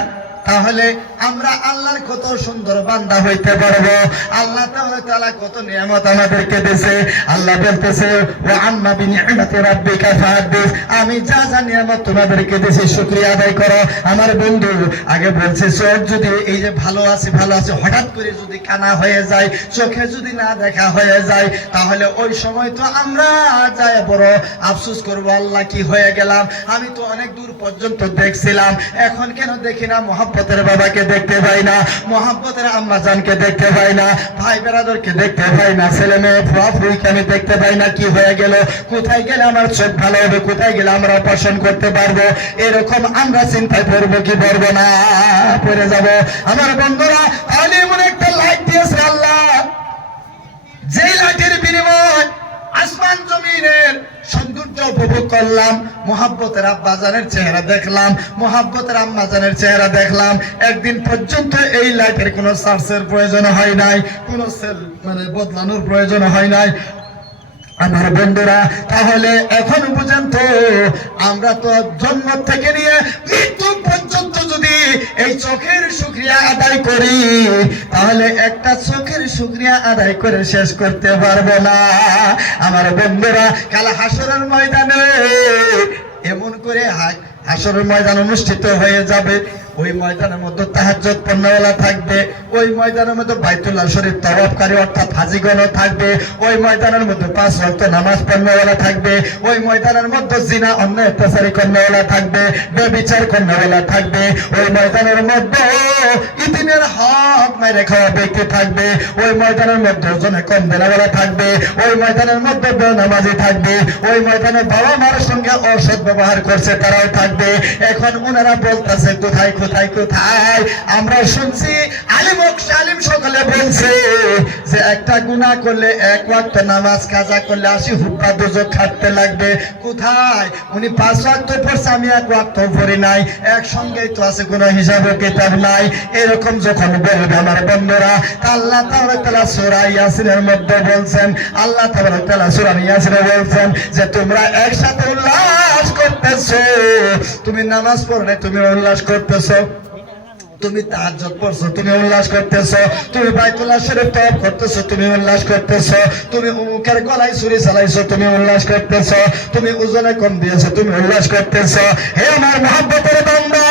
তাহলে আমরা আল্লাহর কত সুন্দর বান্দা হইতে পারবো। আল্লাহ তাআলা কত নিয়ামত আমাদেরকে দিয়েছে। আল্লাহ বলতেছে ওয়া আম্মা বিনিআমাতি রাব্বিকা ফাহাদ্দিস, আমি যা যা নিয়ামত তোমাদেরকে দিয়েছি শুকরিয়া আদায় করো। আমার বন্ধু আগে বলছে চোখ যদি এই যে ভালো আছে হঠাৎ করে যদি কানা হয়ে যায়, চোখে যদি না দেখা হয়ে যায়, তাহলে ওই সময় তো আমরা যায় বড় আফসোস করব, আল্লাহ কি হয়ে গেলাম, আমি তো অনেক দূর পর্যন্ত দেখছিলাম, এখন কেন দেখি না? মহব্বতের বাবাকে দেখতে পাই না, মহব্বতের আম্মা জানকে দেখতে পাই না, ভাই বেরাদরকে দেখতে পাই না, ছেলে মেয়ে ফুয়াফুইকে আমি দেখতে পাই না। কি হয়ে গেল? কোথায় গেলে আমার চোখ ভালো হবে? কোথায় গেলে আমরা অপারেশন করতে পারবো? এরকম আমরা চিন্তায় পড়বো কি পড়বো না? পড়ে যাব। আমার বন্ধুরা, তাহলে এমন একটা লাইট দিয়েছে আল্লাহ, যেই লাইটের বিনিময় আসমান জমিনের সৌন্দর্য উপভোগ করলাম, মহব্বতের আব্বাজানের চেহারা দেখলাম, মহব্বতের আম্মাজানের চেহারা দেখলাম। একদিন পর্যন্ত এই লাইটের কোনো চার্জের প্রয়োজন হয় নাই, কোনো সেল বদলানোর প্রয়োজন হয় নাই। আমার বন্ধুরা, তাহলে এখন পর্যন্ত আমরা তো জন্ম থেকে নিয়ে মৃত্যু পর্যন্ত যদি এই চোখের শুকরিয়া আদায় করি, তাহলে একটা চোখের শুকরিয়া আদায় করে শেষ করতে পারবো না। আমার বন্ধুরা, কাল হাসরের ময়দানে এমন করে হাসরের ময়দান অনুষ্ঠিত হয়ে যাবে। ওই ময়দানের মধ্যে তাহাজ্জুদ পড়নেওয়ালা থাকবে, ওই ময়দানের মধ্যে বাইতুল্লাহ শরীফ তওয়াফকারী অর্থাৎ হাজীগণ থাকবে, ওই ময়দানের মধ্যে 5 ওয়াক্ত নামাজ পড়নেওয়ালা থাকবে, ওই ময়দানের মধ্যে জিনা অন্যায় অত্যাচারী করনেওয়ালা থাকবে, ব্যভিচার করনেওয়ালা থাকবে, ওই ময়দানের মধ্যে ইতিমের হক মেরে খাওয়া ব্যক্তি থাকবে, ওই ময়দানের মধ্যে ওজনে কম দেনাওয়ালা থাকবে, ওই ময়দানের মধ্যে বেনামাজি থাকবে, ওই ময়দানে বাবা মার সঙ্গে অসৎ ব্যবহার করছে তারাও থাকবে। এখন ওনারা বলতেছে কোথায় কোথায় কোথায়? আমরা শুনছি আলিম সকলে বলছে যে একটা গুনাহ করলে 1 ওয়াক্ত নামাজ কাজা করলে 80 হুপ্পা দুজক খাটতে লাগবে। কোথায়? উনি 5 ওয়াক্ত পড়ছে, আমি 1 ওয়াক্ত পড়ি নাই, একসঙ্গেই তো আছে, কোনো হিসাব কিতাব নাই। এরকম যখন বলবে আমার বন্ধুরা, আল্লাহ তাআলা সূরা ইয়াসিনের মধ্যে বলছেন, আল্লাহ তাআলা সূরা ইয়াসিনে বলছেন যে তোমরা একসাথে উল্লাস করতেছো, তুমি নামাজ পড়লে তুমি উল্লাস করতেছো, তুমি তাহাজ্জুদ পড়ছো তুমি উল্লাস করতেছো, তুমি বাইতুল্লাহ শরীফ তওয়াফ করতেছো তুমি উল্লাস করতেছো, তুমি মুখের গলায় ছুরি চালাইছো তুমি উল্লাস করতেছো, তুমি ওজনে কম দিয়েছো তুমি উল্লাস করতেছো। হে আমার মহব্বতের বান্দা,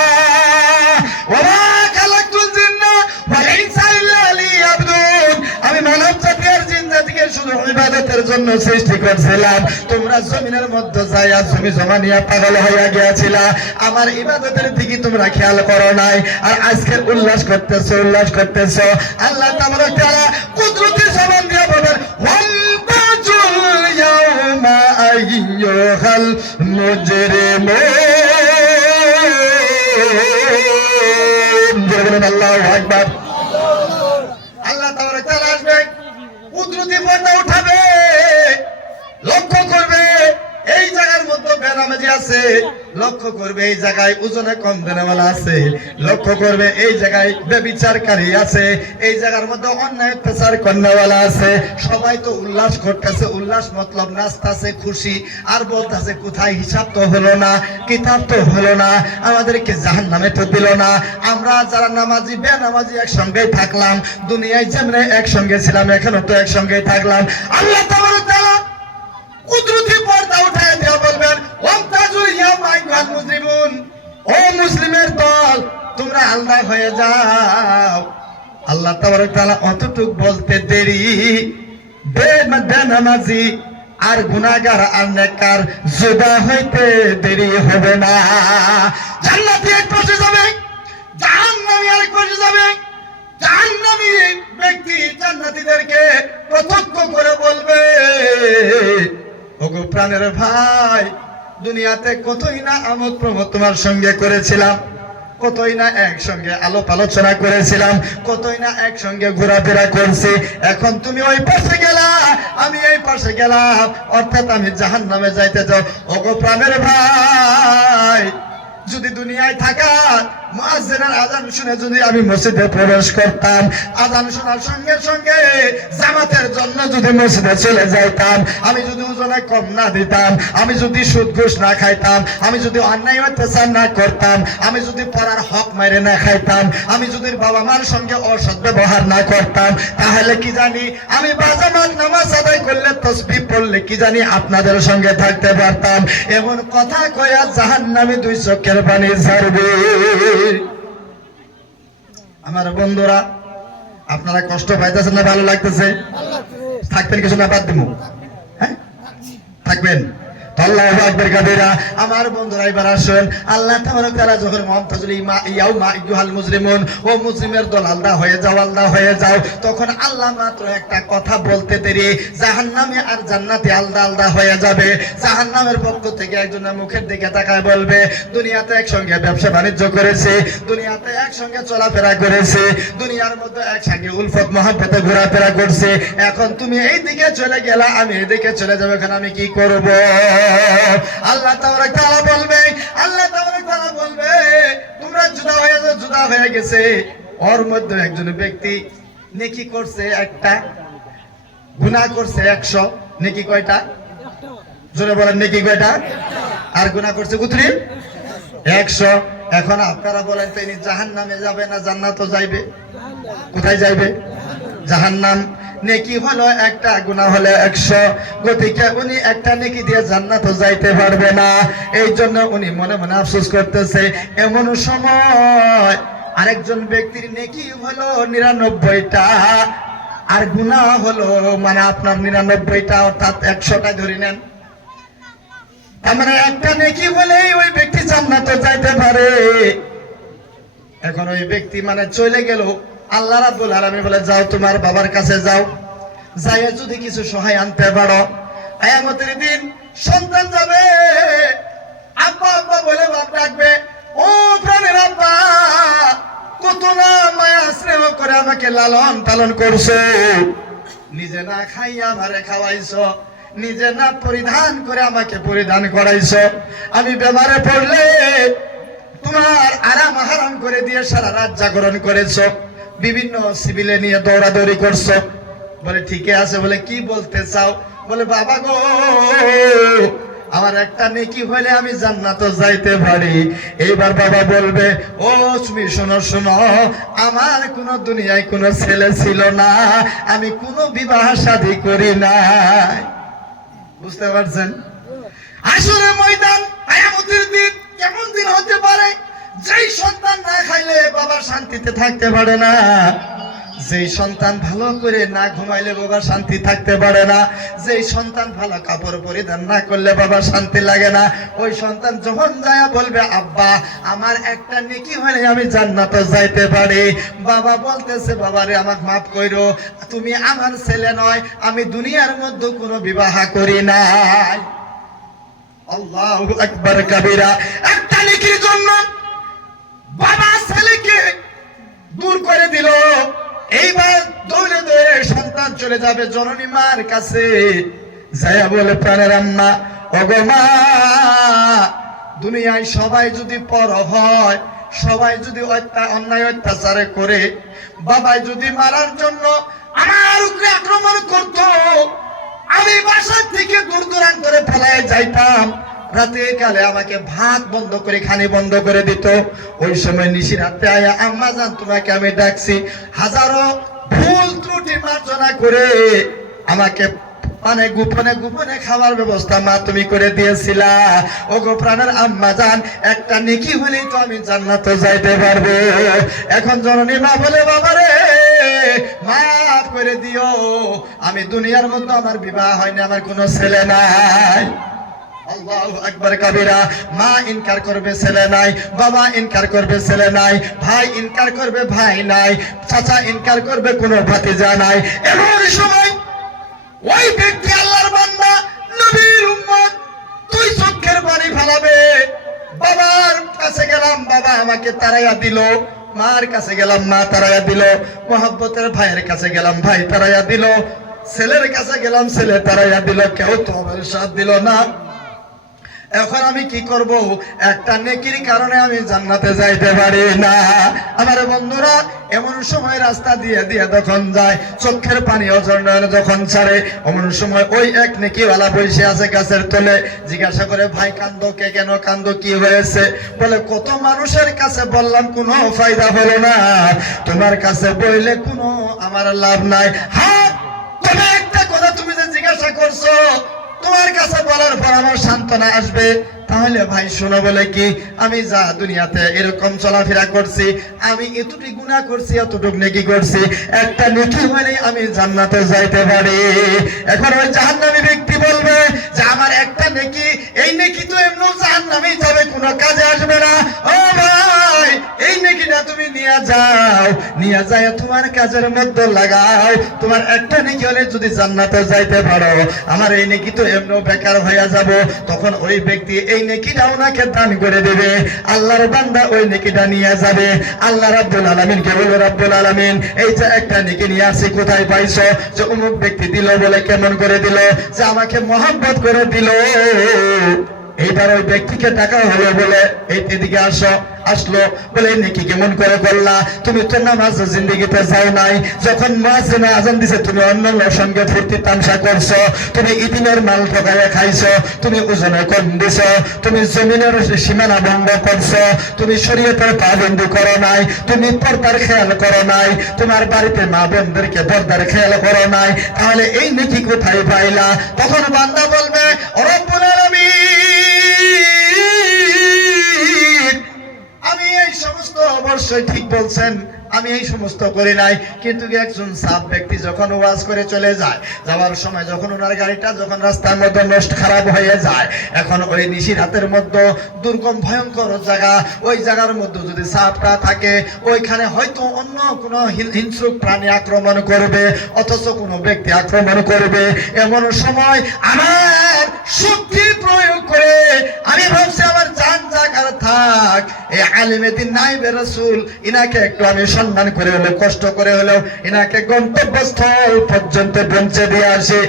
ওয়া খালাকতুল জিন্না ওয়াল ইনসা ইল্লা লিয়াবুদুন, আমি মানব জাতি আর জিন জাতিকে শুধু ইবাদতের জন্য সৃষ্টি করেছিলাম। তোমরা জমিনের মধ্যে যাইয়া জমি জমা নিয়ে পাগল হইয়া গিয়েছিলা, আমার ইবাদতের দিকে তোমরা খেয়াল করো নাই, আর আজকে উল্লাস করতেছো উল্লাস করতেছো। আল্লাহ তাআলা কুদরতের জবান দিয়ে বলেন, ওয়ান্তাজুল ইয়াউমা আইয়ুহাল মুজরিমুন, বলেন আল্লাহু আকবার। আল্লাহ তাআলা আসবে, কুদরতি পর্দা উঠাবে, লক্ষ্য করবে এই জায়গার মধ্যে বেনামাজি আছে, লক্ষ্য করবে এই জায়গায় ওজনে কম দেনেওয়ালা আছে, লক্ষ্য করবে এই জায়গায় ব্যভিচারকারী আছে, এই জায়গার মধ্যে অন্যায় অত্যাচার করনেওয়ালা আছে। সবাই তো উল্লাস করতেছে, উল্লাস মতলব নাচতেছে, খুশি, আর বলতেছে কোথায় হিসাব তো হলো না, কিতাব তো হলো না, আমাদেরকে জাহান্নামে তো দিল না। আমরা যারা নামাজি বেনামাজি একসঙ্গেই থাকলাম, দুনিয়ায় যেমনে একসঙ্গে ছিলাম এখনো তো একসঙ্গেই থাকলাম। আল্লাহ তাআলা কুদরতি পর্দা উঠায় দিয়া বলবেন, ওয়ান্তাজুল ইয়াউমা আইয়ুহাল মুজরিমুন, ও মুসলিমের দল তোমরা আলাদা হয়ে যাও। আল্লাহ তাআলা অতটুক বলতে দেরি, বেনামাজি আর গুনাহগার আর নেককার জুদা হইতে দেরি হবে না। জান্নাতি এক পাশে যাবে, জাহান্নামী আরেক পাশে যাবে। জাহান্নামী ব্যক্তি জান্নাতীদেরকে প্রত্যক্ষ করে বলবে, ওগো প্রাণের ভাই, দুনিয়াতে কতই না আমোদ প্রমোদ তোমার সঙ্গে করেছিলাম, কতই না একসঙ্গে আলাপ আলোচনা করেছিলাম, কতই না একসঙ্গে ঘোরাফেরা করছি, এখন তুমি ওই পাশে গেলা আমি এই পাশে গেলাম, অর্থাৎ আমি জাহান্নামে যাইতে চাও। ওগো প্রাণের ভাই, যদি দুনিয়ায় থাকা মুয়াজ্জিনের আযান শুনে যদি আমি মসজিদে প্রবেশ করতাম, আযান শোনার সঙ্গে সঙ্গে জামাতের জন্য যদি মসজিদে চলে যাইতাম, আমি যদি ওজনে কম না দিতাম, আমি যদি সুদ ঘুষ না খাইতাম, আমি যদি অন্যায় অত্যাচার না করতাম, আমি যদি পড়ার হক মাইরে না খাইতাম, আমি যদি বাবা মার সঙ্গে অসৎ ব্যবহার না করতাম, তাহলে কি জানি আমি বাজামাত নামাজ আদায় করলে তাসবিহ পড়লে কি জানি আপনাদের সঙ্গে থাকতে পারতাম। এমন কথা কয়া জাহান্নামে 2 চোখের পানি ঝরবে। আমার বন্ধুরা, আপনারা কষ্ট পাইতেছেন না ভালো লাগতেছে? থাকবেন কিছু না বাদ দিব? হ্যাঁ থাকবেন। আল্লাহু আকবার কাবীরা। আমার বন্ধুরা এবার আসুন, আল্লাহ তাআলা যখন মুনতাজুল ইয়াউমা আইয়ুহাল মুজরিমুন, ও মুসলিমের দল আলাদা হয়ে যাও আলাদা হয়ে যাও, তখন আল্লাহ মাত্র একটা কথা বলতে দেরি, জাহান্নামী আর জান্নাতি আলাদা আলাদা হয়ে যাবে। জাহান্নামের পক্ষ থেকে একজনের মুখের দিকে তাকায় বলবে, দুনিয়াতে একসঙ্গে ব্যবসা বাণিজ্য করেছে, দুনিয়াতে একসঙ্গে চলাফেরা করেছে, দুনিয়ার মধ্যে একসঙ্গে উলফত মহব্বতে ঘোরাফেরা করছে, এখন তুমি এই দিকে চলে গেলা আমি এই দিকে চলে যাবো, এখন আমি কি করব? আল্লাহ তাআলা বলবে, আল্লাহ তাআলা বলবে তোমরা জুদা হয়ে যাও, জুদা হয়ে গেছে। ওর মধ্যে একজন ব্যক্তি নেকি করছে একটা, গুনাহ করছে 100, নেকি কয়টা? জোরে বলেন নেকি কয়টা? আর গুনাহ করছে কতটি? 100। এখন আপনারা বলেন তো ইনি জাহান্নামে যাবে না জান্নাতে যাইবে? কোথায় যাইবে? জাহান্নাম। নেকি হলো একটা, গুনাহ হলো 100। গতিকে উনি একটা নেকি দিয়ে জান্নাতে যাইতে পারবে না। এই জন্য উনি মনে মনে আফসোস করতেছে। এমন সময় আরেকজন ব্যক্তির নেকি হলো 99টা, আর গুনাহ হলো মানে আপনার 99টা, অর্থাৎ 100টা ধরে নেন। তার মানে একটা নেকি হলেই ওই ব্যক্তি জান্নাতে যাইতে পারে। এখন ওই ব্যক্তি মানে চলে গেল, আল্লাহ রাব্বুল আলামিন বলে যাও তোমার বাবার কাছে যাও, যাইয়া যদি কিছু সহায় আনতে পারো। কিয়ামতের দিন সন্তান যাবে, আব্বা আব্বা বলে বাপ ডাকবে, ও প্রাণের আব্বা, কত না মায়া স্নেহ করে আমাকে লালন পালন করছো, নিজে না খাইয়া আমারে খাওয়াইছো, নিজে না পরিধান করে আমাকে পরিধান করাইছো, আমি বেমারে পড়লে তোমার আরাম হারাম করে দিয়ে সারা রাত জাগরণ করেছো, বিভিন্ন সিভিলে নিয়ে দৌড়াদৌড়ি করছো। বলে ঠিক আছে, বলে কি বলতে চাও? বলে বাবা গো, আমার একটা নেকি হলে আমি জান্নাতে যাইতে পারি। এইবার বাবা বলবে, ও তুমি শোনো শোনো, আমার কোনো দুনিয়ায় কোনো ছেলে ছিল না, আমি কোনো বিবাহ শাদী করি নাই। বুঝতে পারছেন? আসলে ময়দান কিয়ামতের দিন কেমন দিন হতে পারে, যেই সন্তান না খাইলে বাবা শান্তিতে থাকতে পারে না, যেই সন্তান ভালো করে না ঘুমাইলে বাবা শান্তি থাকতে পারে না, যেই সন্তান ভালো কাপড় পরিধান না করলে বাবা শান্তি লাগে না, ওই সন্তান যখন যায় বলবে আব্বা আমার একটা নেকি হলে আমি জান্নাতে যাইতে পারি, বাবা বলতেছে বাবারে আমাকে মাফ কইরো, তুমি আমার ছেলে নয়, আমি দুনিয়ার মধ্যে কোনো বিবাহ করি নাই। আল্লাহু আকবার কাবীরা। একটা নেকির জন্য বাবা ছেলেকে দূর করে দিল। এইবার দৌড়ে দৌড়ে সন্তান চলে যাবে জননী মার কাছে, যাইয়া বলে প্রাণের আম্মা, ওগো মা, দুনিয়ায় সবাই যদি পর হয়, সবাই যদি অন্যায় অত্যাচার করে, বাবাই যদি মারার জন্য আমার উপরে আক্রমণ করত, আমি বাসা থেকে দূর দূরান্তরে পালায় যাইতাম, রাতে কালে আমাকে ভাত বন্ধ করে খানি বন্ধ করে দিত, ওই সময় নিশি রাতে আয়া আম্মা জান তোমাকে আমি ডাকছি, হাজারো ভুল ত্রুটি মার্জনা করে আমাকে মানে গোপনে গোপনে খাবার ব্যবস্থা মা তুমি করে দিয়েছিলা। ও গো প্রাণের আম্মা জান, একটা নেকি হলেই তো আমি জান্নাতে যাইতে পারবো। এখন জননী মা বলে বাবারে মাফ করে দিও, আমি দুনিয়ার মধ্যে আমার বিবাহ হয়নি, আমার কোনো ছেলে নাই। আল্লাহু আকবার কাবীরা। মা ইনকার করবে ছেলে নাই, বাবা ইনকার করবে ছেলে নাই, ভাই ইনকার করবে ভাই নাই, চাচা ইনকার করবে কোনো ভাতিজা নাই। এমন সময় ওই ব্যক্তি আল্লাহর বান্দা নবীর উম্মত তুই চোখের পানি ফেলাবে, বাবার কাছে গেলাম বাবা আমাকে তাড়াইয়া দিল, মার কাছে গেলাম মা তাড়াইয়া দিল, মহব্বতের ভাইয়ের কাছে গেলাম ভাই তাড়াইয়া দিল, ছেলের কাছে গেলাম ছেলে তাড়াইয়া দিল, কেউ তো আমার সাথ দিল না। এখন আমি কি করব? একটা নেকির কারণে আমি জান্নাতে যাইতে পারি না। আমার বন্ধুরা, এমন সময় রাস্তা দিয়ে দিয়ে যখন যায়, চোখের পানি অজর যখন ছাড়ে, এমন সময় ওই এক নেকিওয়ালা বসে আছে গাছের তলে। জিজ্ঞাসা করে, ভাই কান্দো কে, কেন কান্দো, কি হয়েছে? বলে, কত মানুষের কাছে বললাম কোনো ফায়দা হলো না, তোমার কাছে বইলে কোনো আমার লাভ নাই। হ্যাঁ, তবে একটা কথা তুমি যে জিজ্ঞাসা করছো, তোমার কাছে বলার পর আমার সান্ত্বনা আসবে। তাহলে ভাই শোনো, বলে কি, আমি যা দুনিয়াতে এরকম চলাফেরা করছি, আমি এতটুকু গুনাহ করছি, এতটুকু নেকি করছি, একটা নেকি হলে আমি জান্নাতে যাইতে পারি। এখন ওই জাহান্নামী ব্যক্তি বলবে যে আমার একটা নেকি, এই নেকি তো এমনি জাহান্নামেই যাবে, কোনো কাজে আসবে না। ও ভাই, এই নেকিটা তুমি নিয়ে যাও, নিয়ে যায় তোমার কাজের মধ্যে লাগাও, তোমার একটা নেকি হলে যদি জান্নাতে যাইতে পারো, আমার এই নেকি তো এমনি বেকার হয়ে যাব। তখন ওই ব্যক্তি এই নেকিটা ওনাকে দান করে দেবে, আল্লাহর বান্দা ওই নেকিটা নিয়ে যাবে। আল্লাহ রাব্বুল আলামিন কে বলে, রাব্বুল আলামিন এই যে একটা নেকি নিয়ে আসি, কোথায় পাইছো? যে অমুক ব্যক্তি দিল। বলে কেমন করে দিল? যে আমাকে মহব্বত করে দিল। এইবার ওই ব্যক্তিকে টাকা হলো, বলে এই এদিকে আসো, আসলো, বলে নেকি কেমন করে করলা? তুমি তো নামাজ জিন্দেগিতে যাও নাই, যখন মুয়াজ্জিন আযান দিছে তুমি অন্যান্য সঙ্গে ফুর্তি তামসা করছো, তুমি ইতিমের মাল ঠকাইয়া খাইছো, তুমি ওজনে কম দিছো, তুমি জমিনের সীমানা ভঙ্গ করছো, তুমি শরীয়তের পাবন্দি করো নাই, তুমি পর্দার খেয়াল করো নাই, তোমার বাড়িতে মা বোনদেরকে পর্দার খেয়াল করো নাই, তাহলে এই নেকি কোথায় পাইলা? তখন বান্দা বলবে রব্বুল আলামিন, আমি এই সমস্ত অবশ্যই ঠিক বলছেন, আমি এই সমস্ত করি নাই, কিন্তু একজন সাব ব্যক্তি যখন ওয়াজ করে চলে যায়, যাওয়ার সময় যখন ওনার গাড়িটা যখন রাস্তার মধ্যে নষ্ট খারাপ হয়ে যায়, এখন ওই নিশি রাতের মধ্যে দুর্গম ভয়ঙ্কর জায়গা, ওই জায়গার মধ্যে যদি সাপটা থাকে, ওইখানে হয়তো অন্য কোনো হিংস্র প্রাণী আক্রমণ করবে, অথচ কোনো ব্যক্তি আক্রমণ করবে, এমন সময় আমার শক্তি প্রয়োগ করে আমি ভাবছি আমার জান জাগার থাক, এই আলিমে দিন নাইবে রাসূল, ইনাকে একটু আমি সম্মান করে হলো, কষ্ট করে হলো ইনাকে গন্তব্যস্থল পর্যন্ত পৌঁছে দিয়ে আসে।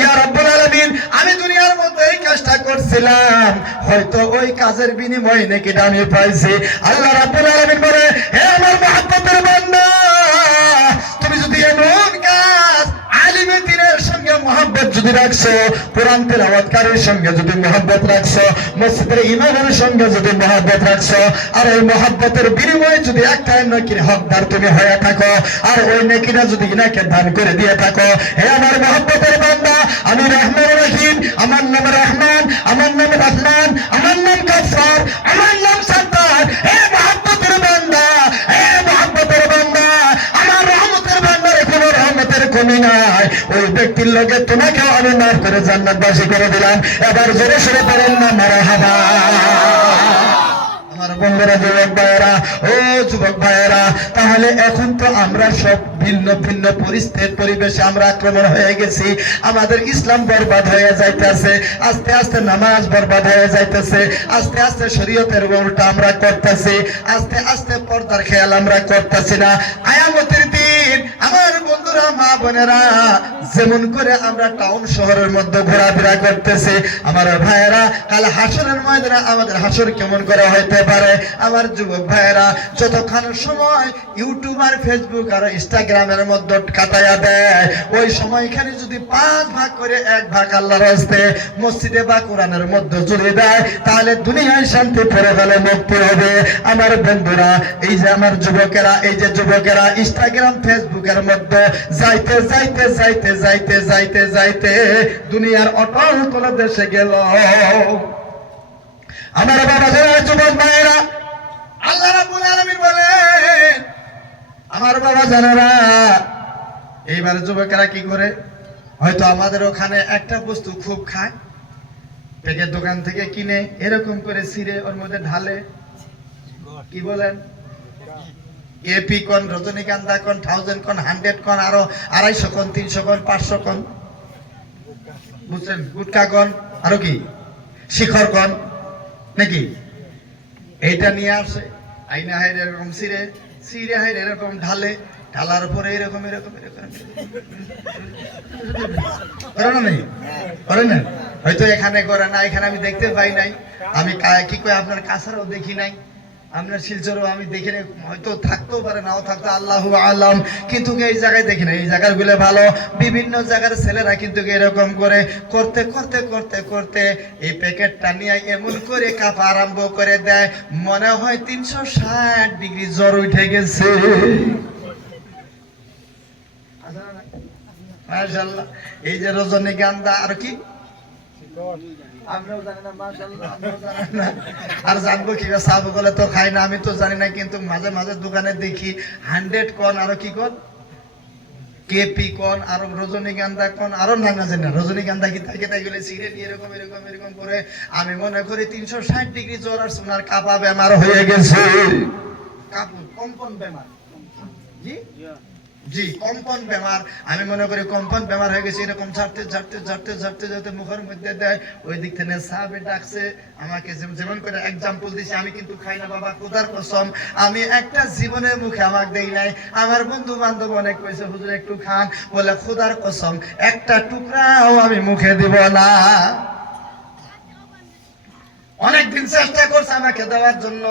ইয়া রাব্বুল আলামিন, আমি দুনিয়ার মধ্যে এই কাজটা করছিলাম, হয়তো ওই কাজের বিনিময়ে নাকি আমি পাইছি। আল্লাহ রাব্বুল আলামিন বলে, হে আমার মহব্বতের বান্দা, তুমি যদি এমন কাজ আলিমে দ্বীনের সঙ্গে মহব্বত যদি রাখছো, কোরআন তেলাওয়াতকারীর সঙ্গে যদি মহব্বত রাখছো, মসজিদের ইমামের সঙ্গে যদি মহব্বত রাখছো, আর ওই মহব্বতের বিনিময়ে যদি একটা নেকির হকদার তুমি হয়ে থাকো, আর ওই নেকিটা যদি ইনাকে দান করে দিয়ে থাকো, হে আমার মহব্বতের বান্দা, আমি রহমান রহিম, আমার নাম রহমান, আমার নাম রহমান, আমার নাম গফফার, আমার নাম সত্তার, হে মহব্বতের বান্দা, হে মহব্বতের বান্দা, আমার রহমতের ভান্ডারে কোনো রহমতের কমি নাই, ওই ব্যক্তির লোকে তোমাকে আমি মাফ করে জান্নাতবাসী করে দিলাম। এবার জোরে সরে পড়েন না মারহাবা। আমার বন্ধুরা, যুবক ভাইয়েরা, ও যুবক ভাইয়েরা, তাহলে এখন তো আমরা সব ভিন্ন ভিন্ন পরিবেশে আমরা আক্রমণ হয়ে গেছি, আমাদের ইসলাম বরবাদ হয়ে যাইতেছে, আস্তে আস্তে নামাজ বরবাদ হয়ে যাইতেছে, আস্তে আস্তে শরীয়তের উল্টা আমরা করতেছি, আস্তে আস্তে পর্দার খেয়াল আমরা করতেছি না। কিয়ামতের দিন আমার বন্ধুরা, মা বোনেরা, যেমন করে আমরা টাউন শহরের মধ্যে ঘোরাফেরা করতেছি, আমার ভাইয়েরা, কাল হাসরের ময়দানে আমাদের হাসর কেমন করে হইতে পারে? আমার যুবক ভাইয়েরা, যতক্ষণ সময় ইউটিউব আর ফেসবুক আর ইনস্টাগ্রামের মধ্যে কাটাইয়া দেয়, ওই সময়খানে যদি 5 ভাগ করে 1 ভাগ আল্লাহর রাস্তে মসজিদে বা কোরআনের মধ্যে জুড়ে দেয়, তাহলে দুনিয়ায় শান্তি পড়ে গেলে মুক্তি হবে। আমার বন্ধুরা, এই যে আমার যুবকেরা, এই যে যুবকেরা ইনস্টাগ্রাম ফেসবুকের মধ্যে যাইতে যাইতে যাইতে যাইতে যাইতে যাইতে দুনিয়ার অটল কোনো দেশে গেল। আমার বাবা যারা যুবক ভাইয়েরা, আল্লাহ রাব্বুল আলামিন বলেন, আমার বাবা জানেরা, এইবার যুবকেরা কি করে? হয়তো আমাদের ওখানে একটা বস্তু খুব খায়, প্যাকেট দোকান থেকে কিনে এরকম করে ছিঁড়ে ওর মধ্যে ঢালে, কি বলেন, এপি কোন, রজনীগন্ধা কোন, 1000 কোন, 100 কোন, আরো 250 কোন, 300 কোন, 500 কোন, বুঝছেন, গুটকা কোন, আরো কি শিখর কোন নাকি, এইটা নিয়ে আসে, আইনা হাইরে এরকম ছিঁড়ে ছিঁড়ে হাইরে এরকম ঢালে, ঢালার পরে এরকম এরকম এরকম করে না, নেই করে না, হয়তো এখানে করে না, এখানে আমি দেখতে পাই নাই, আমি কি কই আপনার কাছাড়াও দেখি নাই, আপনার শিলচরও আমি দেখি নাই, হয়তো থাকতেও পারে নাও থাকতো, আল্লাহু আলাম, কিন্তু এই জায়গায় দেখি না। এই জায়গাগুলো ভালো, বিভিন্ন জায়গার ছেলেরা কিন্তু এরকম করে করতে করতে করতে করতে এই প্যাকেটটা নিয়ে এমন করে কাঁপা আরম্ভ করে দেয়, মনে হয় 360 ডিগ্রি জ্বর উঠে গেছে। মাশাআল্লাহ, এই যে রজনীগন্ধা আর কি আমরাও জানি না, মাশাআল্লাহ আমরাও জানি না, আর জানবো কি? সাহাবা বলে তো খাই না, আমি তো জানি না, কিন্তু মাঝে মাঝে দোকানে দেখি 100 কোন, আরো কি কোন, কেপি কোন, আরো রজনীগন্ধা কোন, আরো নাম জানি না, রজনীগন্ধা কি থাকে, তাই বলে সিগারেট এরকম এরকম এরকম করে আমি মনে করি 360 ডিগ্রি জ্বর আর সোনার কাপা বেমার হয়ে গেছে, কাপুর কম্পন বেমার, জি জি কম্পন বেমার, আমি মনে করি কম্পন বেমার হয়ে গেছে, এরকম ঝাড়তে ঝাড়তে ঝাড়তে ঝাড়তে ঝাড়তে মুখের মধ্যে দেয়, ওই দিক থেকে সাহাবে ডাকছে আমাকে, যেমন করে এক্সাম্পল দিছে, আমি কিন্তু খাই না বাবা, খোদার কসম, আমি একটা জীবনের মুখে আমাকে দেই নাই, আমার বন্ধু বান্ধব অনেক কইছে হুজুর একটু খান, বলে খোদার কসম একটা টুকরাও আমি মুখে দিব না। অনেকদিন চেষ্টা করছে আমাকে দেওয়ার জন্য,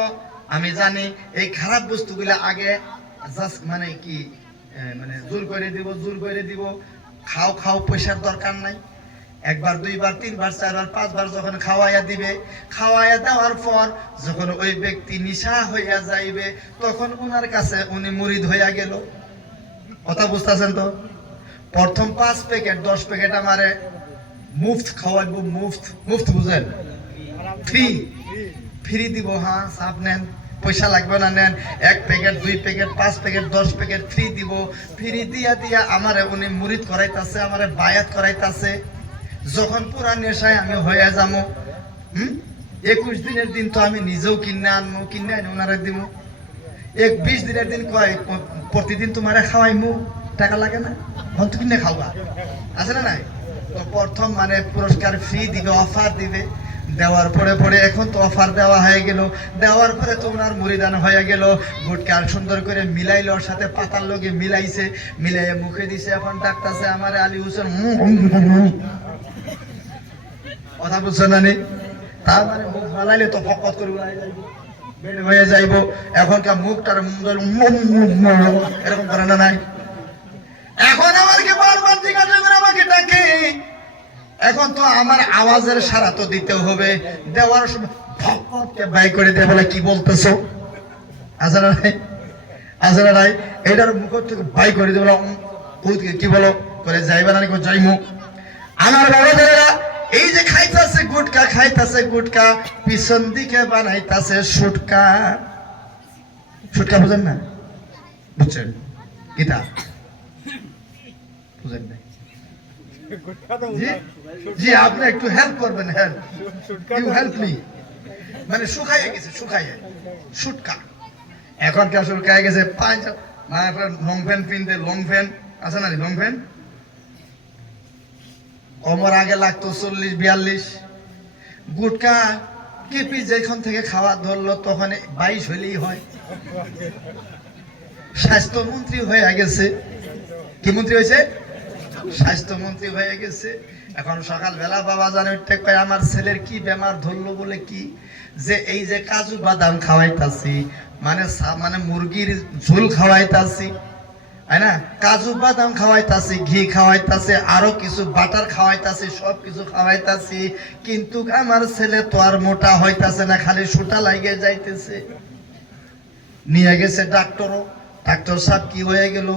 আমি জানি এই খারাপ বস্তুগুলো আগে জাস্ট মানে কি মানে জোর করে দিব খাও খাও, পয়সার দরকার নাই। একবার, দুইবার, তিনবার, চারবার, পাঁচবার যখন খাওয়াইয়া দিবে, খাওয়াইয়া দেওয়ার পর যখন ওই ব্যক্তি নিশা হইয়া যাইবে, তখন উনার কাছে উনি মুরিদ হইয়া গেল। কথা বুঝতেছেন তো? প্রথম 5 প্যাকেট 10 প্যাকেট আমারে মুফত খাওয়াইবো, মুফত বুঝেন, ফ্রি দিব। হ্যাঁ, সাপ নেন, পয়সা লাগবে না, নেন। 1 packet 2 packet 5 packet 10 packet free দিব। ফ্রি দিয়া আমারে উনি মুরিদ করাইতাছে, আমারে বায়াত করাইতাছে। যখন পুরা নেশায় আমি হয়ে যাবো, 21 দিনের দিন তো আমি নিজেও কিনে আনবো, কিনে আনি ওনারে দিব। 20 দিনের দিন কয় প্রতিদিন তোমারে খাওয়াইমু, টাকা লাগে না, হন তো কিনে খাওয়া আছে না নাই? তো প্রথম মানে পুরস্কার ফ্রি দিবে, অফার দিবে। দেওয়ার পরে এখন তো অফার দেওয়া হয়ে গেল। দেওয়ার পরে তো ওনার মুরিদান হয়ে গেল। গুটকা সুন্দর করে মিলাইল, ওর সাথে পাতার লগে মিলাইছে, মিলাইয়ে মুখে দিছে। এখন ডাকতেছে আমার আলী হোসেন, কথা বুঝছেন না? তার মানে মুখ ফালাইলে তো ফকত করে বের হয়ে যাইব। এখনকার মুখটার এরকম করে না নাই? এখন আমাকে বারবার জিজ্ঞাসা করে আমাকে ডাকে। এখন তো আমার আওয়াজের সারা তো দিতে হবে। দেওয়ার সময় ফকতকে বাই করে দিয়ে বলে, কি বলতেছো? আছে না নাই? আছে না নাই? এটার মুখ থেকে বাই করে দিয়ে বলো, কি বলো করে যাইবা না? যাইমু। আমার বাবাদেরা এই যে খাইতাছে গুটকা, পিছন দিকে বানাইতাছে সুটকা। বুঝেন না? বুঝছেন কিতা? বুঝেন না? জি, আপনি একটু হেল্প করবেন। Help me. মানে শুকাইয়া গেছে, সুটকা। এখনকার শুকাইয়া গেছে। লং প্যান্ট পিনতে, লং প্যান্ট আছে না? লং প্যান্ট কমর আগে লাগতো 40-42। গুটকা কেপি যেখান থেকে খাওয়া ধরলো তখন 22 হইলেই হয়। স্বাস্থ্যমন্ত্রী হয়ে গেছে। কি মন্ত্রী হয়েছে? স্বাস্থ্যমন্ত্রী হয়ে গেছে। এখন সকালবেলা বাবা জানে কয়, আমার ছেলের কি বেমার ধরলো বলে কি, যে এই যে কাজু বাদাম খাওয়াইতাছি, মানে মুরগির ঝোল খাওয়াইতাছি, তাই না? কাজু বাদাম খাওয়াইতাছি, ঘি খাওয়াইতাছে, আরো কিছু বাটার খাওয়াইতাছি, সবকিছু খাওয়াইতাছি, কিন্তু আমার ছেলে তো আর মোটা হইতাছে না, খালি সুটা লাগিয়ে যাইতেছে। নিয়ে গেছে ডাক্তার সাহেব কি হয়ে গেল?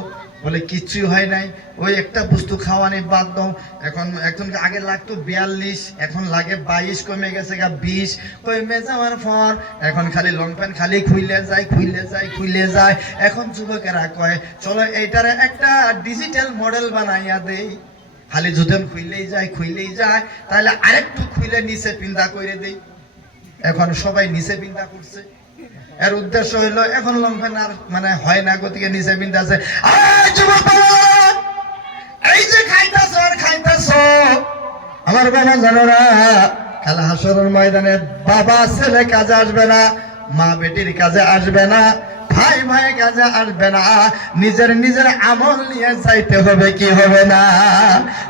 বলে কিচ্ছুই হয় নাই, ওই একটা বস্তু খাওয়ানি বাদ দাও। এখন আগে লাগতো 42, এখন লাগে 22, কমে গেছে 20। কমে যাওয়ার পর এখন খালি লং প্যান্ট খালি খুইলে যায়। এখন যুবকেরা কয়, চলো এইটারে একটা ডিজিটাল মডেল বানাইয়া দেই। খালি যুদন খুইলেই যায়, তাহলে আরেকটু খুইলে নিচে পিন্দা করে দেই। এখন সবাই নিচে পিন্দা করছে। এর উদ্দেশ্য হইলো এখন লম্ফেন আর মানে হয় না, গতিকে নিচে বিন্দাছে। এই যে খাইতাছ আমার বাবা জানো না, কাল হাসরের ময়দানে বাবা ছেলে কাজে আসবে না, মা বেটির কাজে আসবে না, ভাই কাজে আসবে না, নিজের আমল নিয়ে যাইতে হবে, কি হবে না?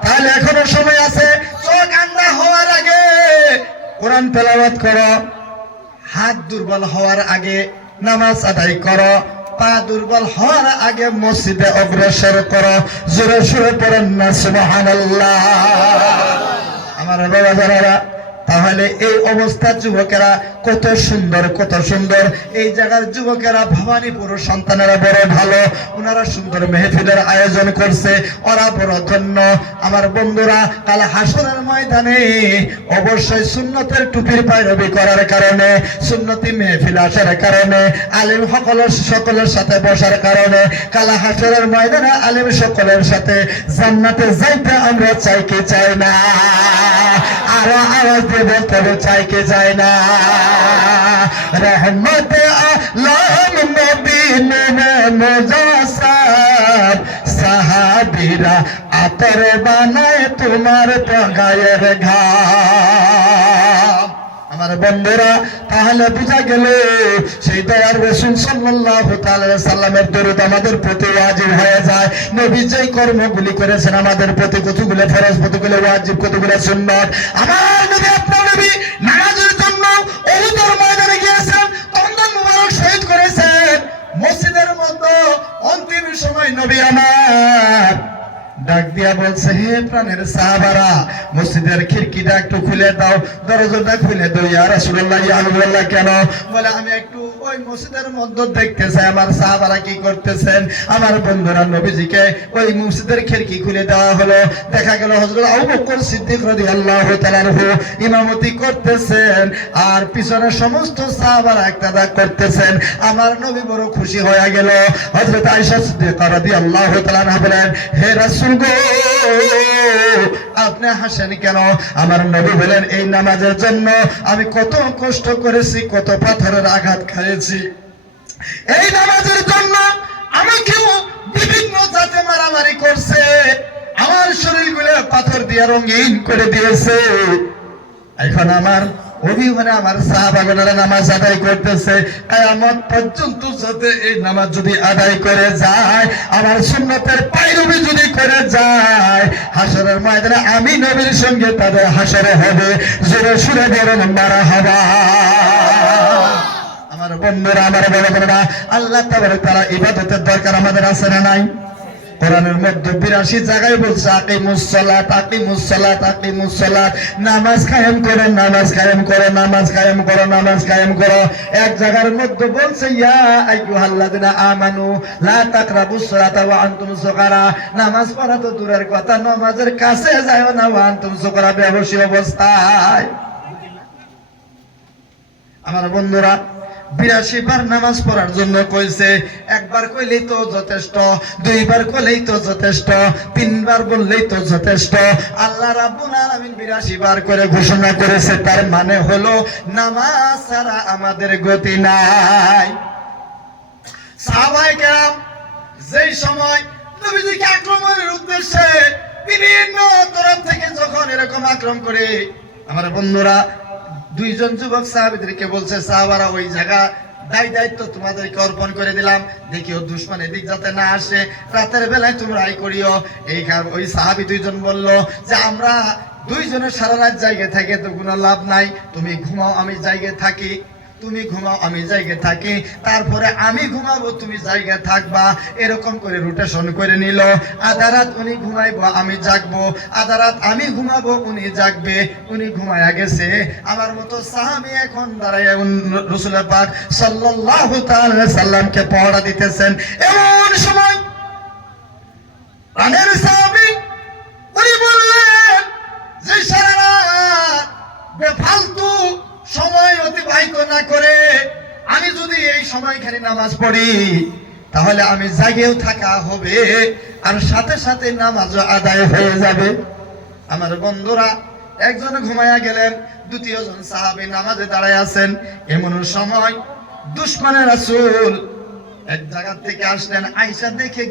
তাহলে এখনো সময় আছে। চোখ আন্ধা হওয়ার আগে কোরআন তেলাওয়াত করো, হাত দুর্বল হওয়ার আগে নামাজ আদায় করো, পা দুর্বল হওয়ার আগে মসজিদে অগ্রসর করো। জোরে সুরে পড়েন না সুবহানাল্লাহ। আমার বাবা যারা, তাহলে এই অবস্থার যুবকেরা কত সুন্দর এই জায়গার যুবকেরা, ভবানীপুর সন্তানেরা বড় ভালো, ওনারা সুন্দর মেহফিলের আয়োজন করছে, ওরা বড় ধন্য। আমার বন্ধুরা, কাল হাসরের ময়দানে অবশ্যই সুন্নতের টুপির পায়রবি করার কারণে, সুন্নতি মেহফিল আসার কারণে, আলিম সকলের সাথে বসার কারণে, কাল হাসরের ময়দানে আলিম সকলের সাথে জান্নাতে যাইতে আমরা চাই কি চাই না? আরো আওয়াজ দিয়ে বলতে হবে, চাই কে চাই না? রহমতে আলম নবী মুজাসসাদ, সাহাবীরা আতর বানায় তোমার গায়ের ঘাম। আমার বন্ধুরা, তাহলে বোঝা গেল সেই দয়ার রাসূল সাল্লাল্লাহু তাআলা সাল্লামের দরুদ আমাদের প্রতি ওয়াজিব হয়ে যায়। নবী যেই কর্মগুলি করেছেন আমাদের প্রতি, কতগুলো ফরজ, কতগুলো ওয়াজিব, কতগুলো সুন্নাত। আমার নবী, আপনার নবী নামাজের জন্য উহুদের ময়দানে গিয়েছেন, তন্দন মুবারক প্রাণের সাহাবারা, মসজিদের খিড়কিটা একটু খুলে দাও, দরজাটা খুলে দাও ইয়া রাসূলুল্লাহ। ইয়া রাসূলুল্লাহ কেন? বলে আমি একটু ওই মসজিদের মধ্যে দেখতে চাই আমার সাহাবারা কি করতেছেন। আমার বন্ধুরা নবীজিকে ওই মসজিদের খিড়কি খুলে দেওয়া হলো। দেখা গেল হযরত আবু বকর সিদ্দিক রাদিয়াল্লাহু তাআলা আনহু ইমামতি করতেছেন আর পিছনে সমস্ত সাহাবারা ইক্তেদা করতেছেন। আমার নবী বড় খুশি হয়ে গেল। হযরত আয়েশা সিদ্দিকা রাদিয়াল্লাহু তাআলা আনহা বলেন, হে রাসূল গো, আপনি হাসেন কেন? আমার নবী বলেন, এই নামাজের জন্য আমি কত কষ্ট করেছি, কত পাথরের আঘাত খাইছি। এই নামাজের জন্য আমাকেও বিভিন্ন জাতে মারামারি করছে, আমার শরীরগুলো পাথর দিয়ে রঙিন করে দিয়েছে। এখন আমার অভিমানে আমার সাহাবাগণেরা নামাজ আদায় করতেছে। কিয়ামত পর্যন্ত যাতে এই নামাজ যদি আদায় করে যায়, আমার সুন্নতের পায়রবি যদি করে যায়, হাসরের ময়দানে আমি নবীর সঙ্গে তাদের হাসরে হবে। জোরে সুরে বলেন মারহাবা। আমার বন্ধুরা, আমার বড় বড়রা, আল্লাহ তাআলা ইবাদতের দরকার আমাদের আছে না নাই? কোরআনের মধ্যে 82 জায়গায় বলছে আকিমুস সালাত, আকিমুস সালাত, আকিমুস সালাত, নামাজ কায়েম করো, নামাজ কায়েম করো, নামাজ কায়েম করো, নামাজ কায়েম করো। এক জায়গার মধ্যে বলছে ইয়া আইয়ুহাল্লাযিনা আমানু লা তাকরাবুস সালাতা ওয়া আনতুম সুকারা, নামাজ পড়া তো দূরের কথা, নামাজের কাছে যাও না ওয়া আনতুম সুকারা, বেহুশ অবস্থায়। আমার বন্ধুরা, 82 বার নামাজ পড়ার জন্য কইছে। একবার কইলেই তো যথেষ্ট, দুইবার কইলেই তো যথেষ্ট, তিনবার বললেই তো যথেষ্ট। আল্লাহ রাব্বুল আলামিন 82 বার করে ঘোষণা করেছে, তার মানে হলো নামাজ ছাড়া আমাদের গতি নাই। সাহাবায়ে কেরাম যেই সময় নবীজিকে আক্রমণের উদ্দেশ্যে বিভিন্ন তরফ থেকে যখন এরকম আক্রমণ করে, আমার বন্ধুরা, দুইজন যুবক সাহাবীদেরকে বলছে, সাহাবারা ওই জায়গা দায়িত্ব তোমাদেরকে অর্পণ করে দিলাম, দেখিও দুশমন এদিক যাতে না আসে, রাতের বেলায় তোমরা আই করিও। ওই সাহাবী দুইজন বলল যে আমরা দুইজনের সারা রাত জায়গায় থাকে তো কোনো লাভ নাই, তুমি ঘুমাও আমি জায়গায় থাকি, তুমি ঘুমাও আমি জায়গায় থাকি, তারপরে আমি ঘুমাবো তুমি জায়গায় থাকবা। এরকম করে রোটেশন করে নিল। আধা রাত উনি ঘুমাইবো আমি জাগবো, আধা রাত আমি ঘুমাবো উনি জাগবে। উনি ঘুমায়া গেছে, আমার মতো সাহাবী এখন দাঁড়ায় রাসূল পাক সাল্লাল্লাহু তাআলা আলাইহি সাল্লামকে পহরা দিতেছেন। এমন সময় প্রাণের সাহাবী উনি বললেন যে সারা রাত বেফালতু সময় অতিবাহিত না করে আমি যদি এই সময়খানে নামাজ পড়ি, তাহলে আমি জাগেও থাকা হবে আর সাথে সাথে নামাজও আদায় হয়ে যাবে। আমার বন্ধুরা, একজন ঘুমায়া গেলেন, দ্বিতীয় জন সাহাবী নামাজে দাঁড়ায় আছেন। এমন সময় দুশমনের রাসূল এক জায়গা থেকে আসলেন। আয়েশা দেখে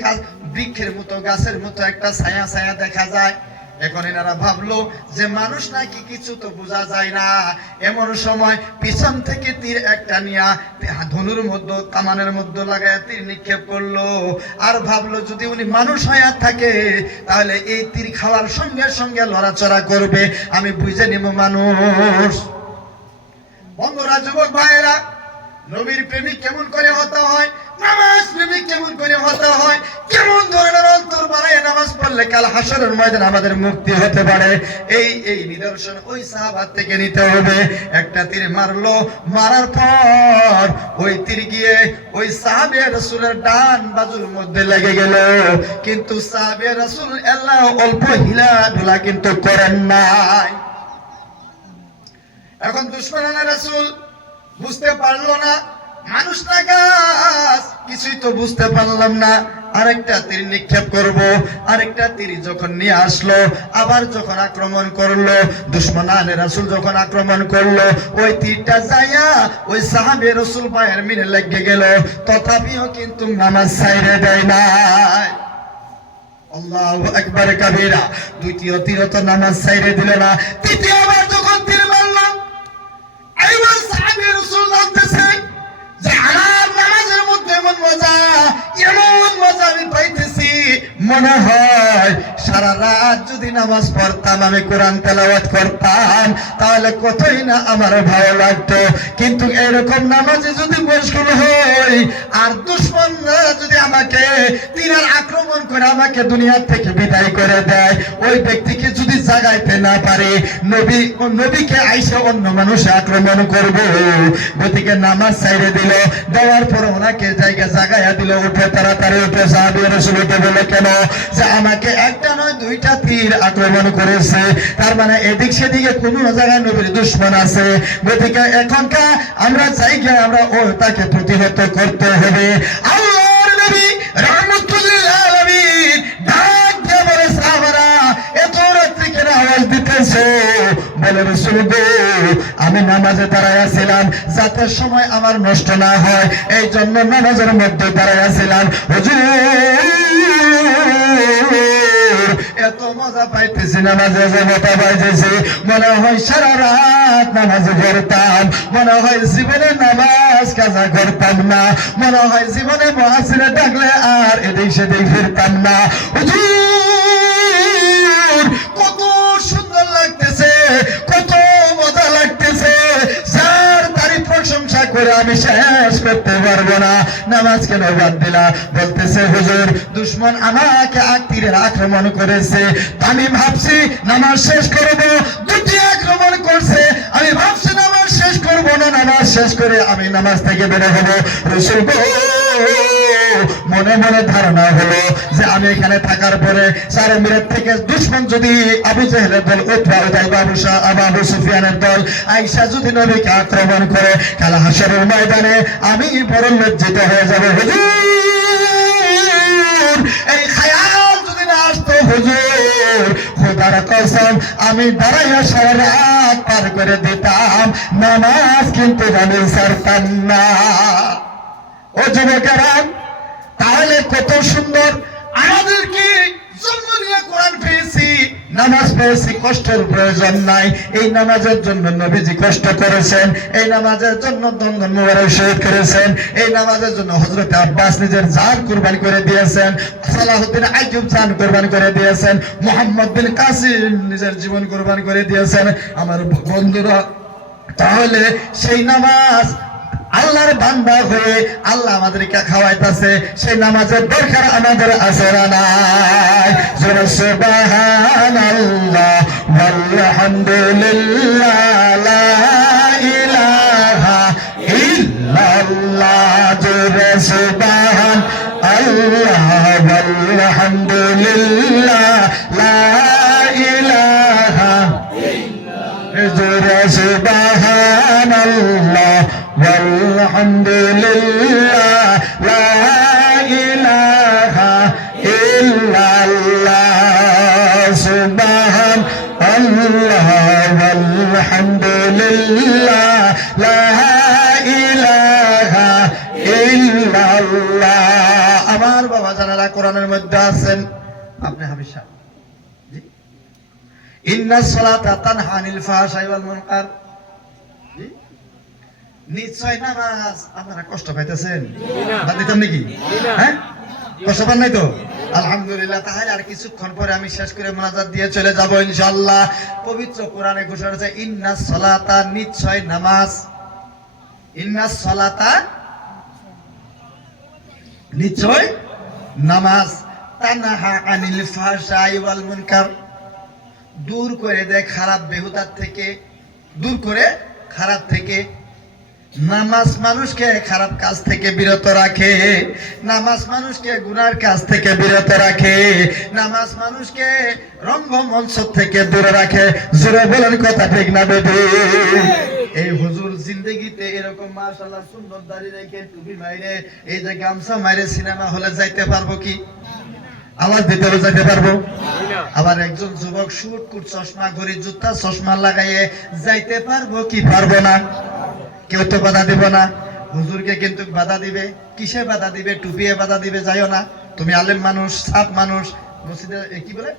বৃক্ষের মতো, গাছের মতো একটা ছায়া ছায়া দেখা যায়। এখন এনারা ভাবলো যে মানুষ নাকি কিছু তো বোঝা যায় না। এমন সময় পিছন থেকে তীর একটা নিয়া ধনুর মধ্যে, কামানের মধ্যে লাগায় তীর নিক্ষেপ করলো। আর ভাবলো যদি উনি মানুষ হয়ে থাকে তাহলে এই তীর খাওয়ার সঙ্গে সঙ্গে লড়াচড়া করবে, আমি বুঝে নিব মানুষ। বন্ধুরা, যুবক ভাইয়েরা, নবীর প্রেমিক কেমন করে হতে হয়, নামাজ প্রেমিক কেমন করে হতে হয়, কেমন ধরনের অন্তর বানায় নামাজ পড়লে কাল হাসরের ময়দানে আমাদের মুক্তি হতে পারে, এই নিদর্শন ওই সাহাবা থেকে নিতে হবে। একটা তীর মারলো, মারার পর ওই তীর গিয়ে ওই সাহাবে রাসূলের ডান বাজুর মধ্যে লেগে গেল, কিন্তু সাহাবে রাসূল আল্লাহ অল্প হিলা ঢোলা কিন্তু করেন নাই। এখন দুশমনানা রাসূল বুঝতে পারলো না মানুষ না গাছ, কিছুই তো বুঝতে পারলাম না। আরেকটা তীর নিক্ষেপ করব, আরেকটা তীর যখন নিয়ে আসলো, আবার যখন আক্রমণ করলো, দুশমনানে রাসূল যখন আক্রমণ করলো, ওই তীরটা যাইয়া ওই সাহাবে রাসূল পায়ের মিনে লেগে গেল, তথাপিও কিন্তু নামাজ ছাইড়ে দেয় নাই। আল্লাহু আকবার কাবীরা। দ্বিতীয় তীর তো নামাজ ছাইড়ে দিল না। তৃতীয়বার যখন তীর মারলো, এইবার সাহাবে রাসূল বলতেছে যে আমার নামাজের মধ্যে এমন মজা আমি পাইতেছি, মনে হয় সারা রাত যদি নামাজ পড়তাম, আমি কোরআন তেলাওয়াত করতাম, তাহলে কতই না আমার ভালো লাগতো। কিন্তু এরকম নামাজে যদি মশগুল হই আর দুশমনরা যদি আমাকে তীরের আক্রমণ করে আমাকে দুনিয়া থেকে বিদায় করে দেয়, ওই ব্যক্তিকে যদি জাগাইতে না পারে, নবীকে আইসে অন্য মানুষ আক্রমণ করবে। গতিকে নামাজ ছাইড়ে দিল, দেওয়ার পর ওনাকে জায়গায় জাগাইয়া দিল, উঠে তাড়াতাড়ি উঠে সাহাবী রাসূলকে বলে, কেন? যে আমাকে একটা নয় দুইটা তীর আক্রমণ করেছে, তার মানে এদিক সেদিকে কোন জায়গায় নবীর দুশমন আছে। গতিকে এখনকার আমরা জায়গায় আমরা ও তাকে প্রতিহত করতে হবে। আল্লাহর নবী রাহমাতুল লিল আলামিন ডাক দিয়ে বলে, সাহাবারা এত রাত্রি কেন আওয়াজ দিতেছো? বলে, রাসূল গো, আমি নামাজে দাঁড়াইয়াছিলাম যাতে সময় আমার নষ্ট না হয়, এই জন্য নামাজের মধ্যে দাঁড়াইয়াছিলাম। হুজুর, এত মজা পাইতেছি নামাজে, যে মজা পাইতেছি মনে হয় সারা রাত নামাজ পড়তাম, মনে হয় জীবনে নামাজ কাজা করতাম না, মনে হয় জীবনে মুয়াজ্জিন ডাকলে আর এদিক সেদিক ফিরতাম না। হুজুর, কত সুন্দর লাগতেছে, কত মজা লাগতেছে, যার তারই প্রশংসা করে আমি শেষ করতে পারবো না। নামাজ কেন বাদ দিলা? বলতেছে, হুজুর, দুশমন আমাকে তীরের আক্রমণ করেছে, আমি ভাবছি নামাজ শেষ করব, দুটি আক্রমণ করছে, আমি ভাবছি নামাজ শেষ করব না, নামাজ শেষ করে আমি নামাজ থেকে বের হবো। রাসূল গো, মনে মনে ধারণা হলো যে আমি এখানে থাকার পরে চার মিনিট থেকে দুশমন যদি আবু জেহেলের দল, উতবা, উতাইবা, আবু সুফিয়ানের দল আয়েশা যদি নবীকে আক্রমণ করে, কাল হাশরের ময়দানে আমি বড় লজ্জিত হয়ে যাব। হুজুর, এই খায়াল যদি না আসতো, হুজুর খোদার কসম আমি দাঁড়াইয়া সারা রাত পার করে দিতাম, নামাজ কিন্তু আমি ছাড়তাম না। ও যুবকেরা, তাহলে কত সুন্দর আমাদের কি জন্ম নিয়ে কোরআন পেয়েছি, নামাজ পেয়েছি, কষ্টের প্রয়োজন নাই। এই নামাজের জন্য নবীজি কষ্ট করেছেন, এই নামাজের জন্য দন্দন মুবারক শহীদ করেছেন, এই নামাজের জন্য হযরত আব্বাস নিজের জান কুরবান করে দিয়েছেন, সালাহুদ্দিন আইয়ুব জান কুরবান করে দিয়েছেন, মুহাম্মদ বিন কাসিম নিজের জীবন কুরবান করে দিয়েছেন। আমার বন্ধুরা, তাহলে সেই নামাজ আল্লাহর বান্দা হয়ে আল্লাহ আমাদেরকে খাওয়াইতেছে, সেই নামাজের দরকার আমাদের আছে না নাই? জোরে সুবহানাল্লাহ ওয়ালহামদুলিল্লাহ, লা ইলাহা ইল্লাল্লাহ। জোরে সুবহানাল্লাহ ওয়ালহামদুলিল্লাহ, লা ইলাহা ইল্লাল্লাহ। জোরে সুবহানাল্লাহ walhamdulillah, la ilaha illallah, subhanallah walhamdulillah, la ilaha illallah। আমার বাবা জানারা কোরআনের মধ্যে আছেন, আপনি হাফিজ সাহেব, জি, ইন্নাস সালাতা তানহা আনিল ফাহশাই ওয়াল মুনকার। নিশ্চয় নামাজ, আপনারা কষ্ট পাইতেছেন? বাদ দিতাম নাকি? হ্যাঁ, কষ্ট পান নাই তো? আলহামদুলিল্লাহ। তাহলে আর কিছুক্ষণ পরে আমি শেষ করে মোনাজাত দিয়ে চলে যাব ইনশাআল্লাহ। পবিত্র কোরআনে ঘোষণা আছে, ইন্নাস সালাতা, নিশ্চয় নামাজ, ইন্নাস সালাতা, নিশ্চয় নামাজ, তানহা আনিল ফাহশাই ওয়াল মুনকার, দূর করে দেয় খারাপ বেহুদার থেকে, দূর করে খারাপ থেকে। নামাজ মানুষকে খারাপ কাজ থেকে বিরত রাখে, নামাজ মানুষকে গুনার কাজ থেকে বিরত রাখে, নামাজ মানুষকে রঙ্গমঞ্চ থেকে দূরে রাখে। জোরে বলেন কথা ঠিক না বেবে? এই হুজুর জিন্দেগিতে এরকম মাশাআল্লাহ সুন্দর দাড়ি রেখে টুপি মাইরে এই যে গামছা মাইরে সিনেমা হলে যাইতে পারবো কি? আওয়াজ দিতে যাইতে পারবো? আবার একজন যুবক শুট কুট চশমা ঘড়ি জুতা চশমা লাগাইয়ে যাইতে পারবো কি পারবো না? কেউ তো বাধা দিব না। হুজুরকে কিন্তু বাধা দিবে, কিসে বাধা দিবে? টুপিয়ে বাধা দিবে, যাইও না, তুমি আলেম মানুষ, সাপ মানুষ, মসজিদে কি বলে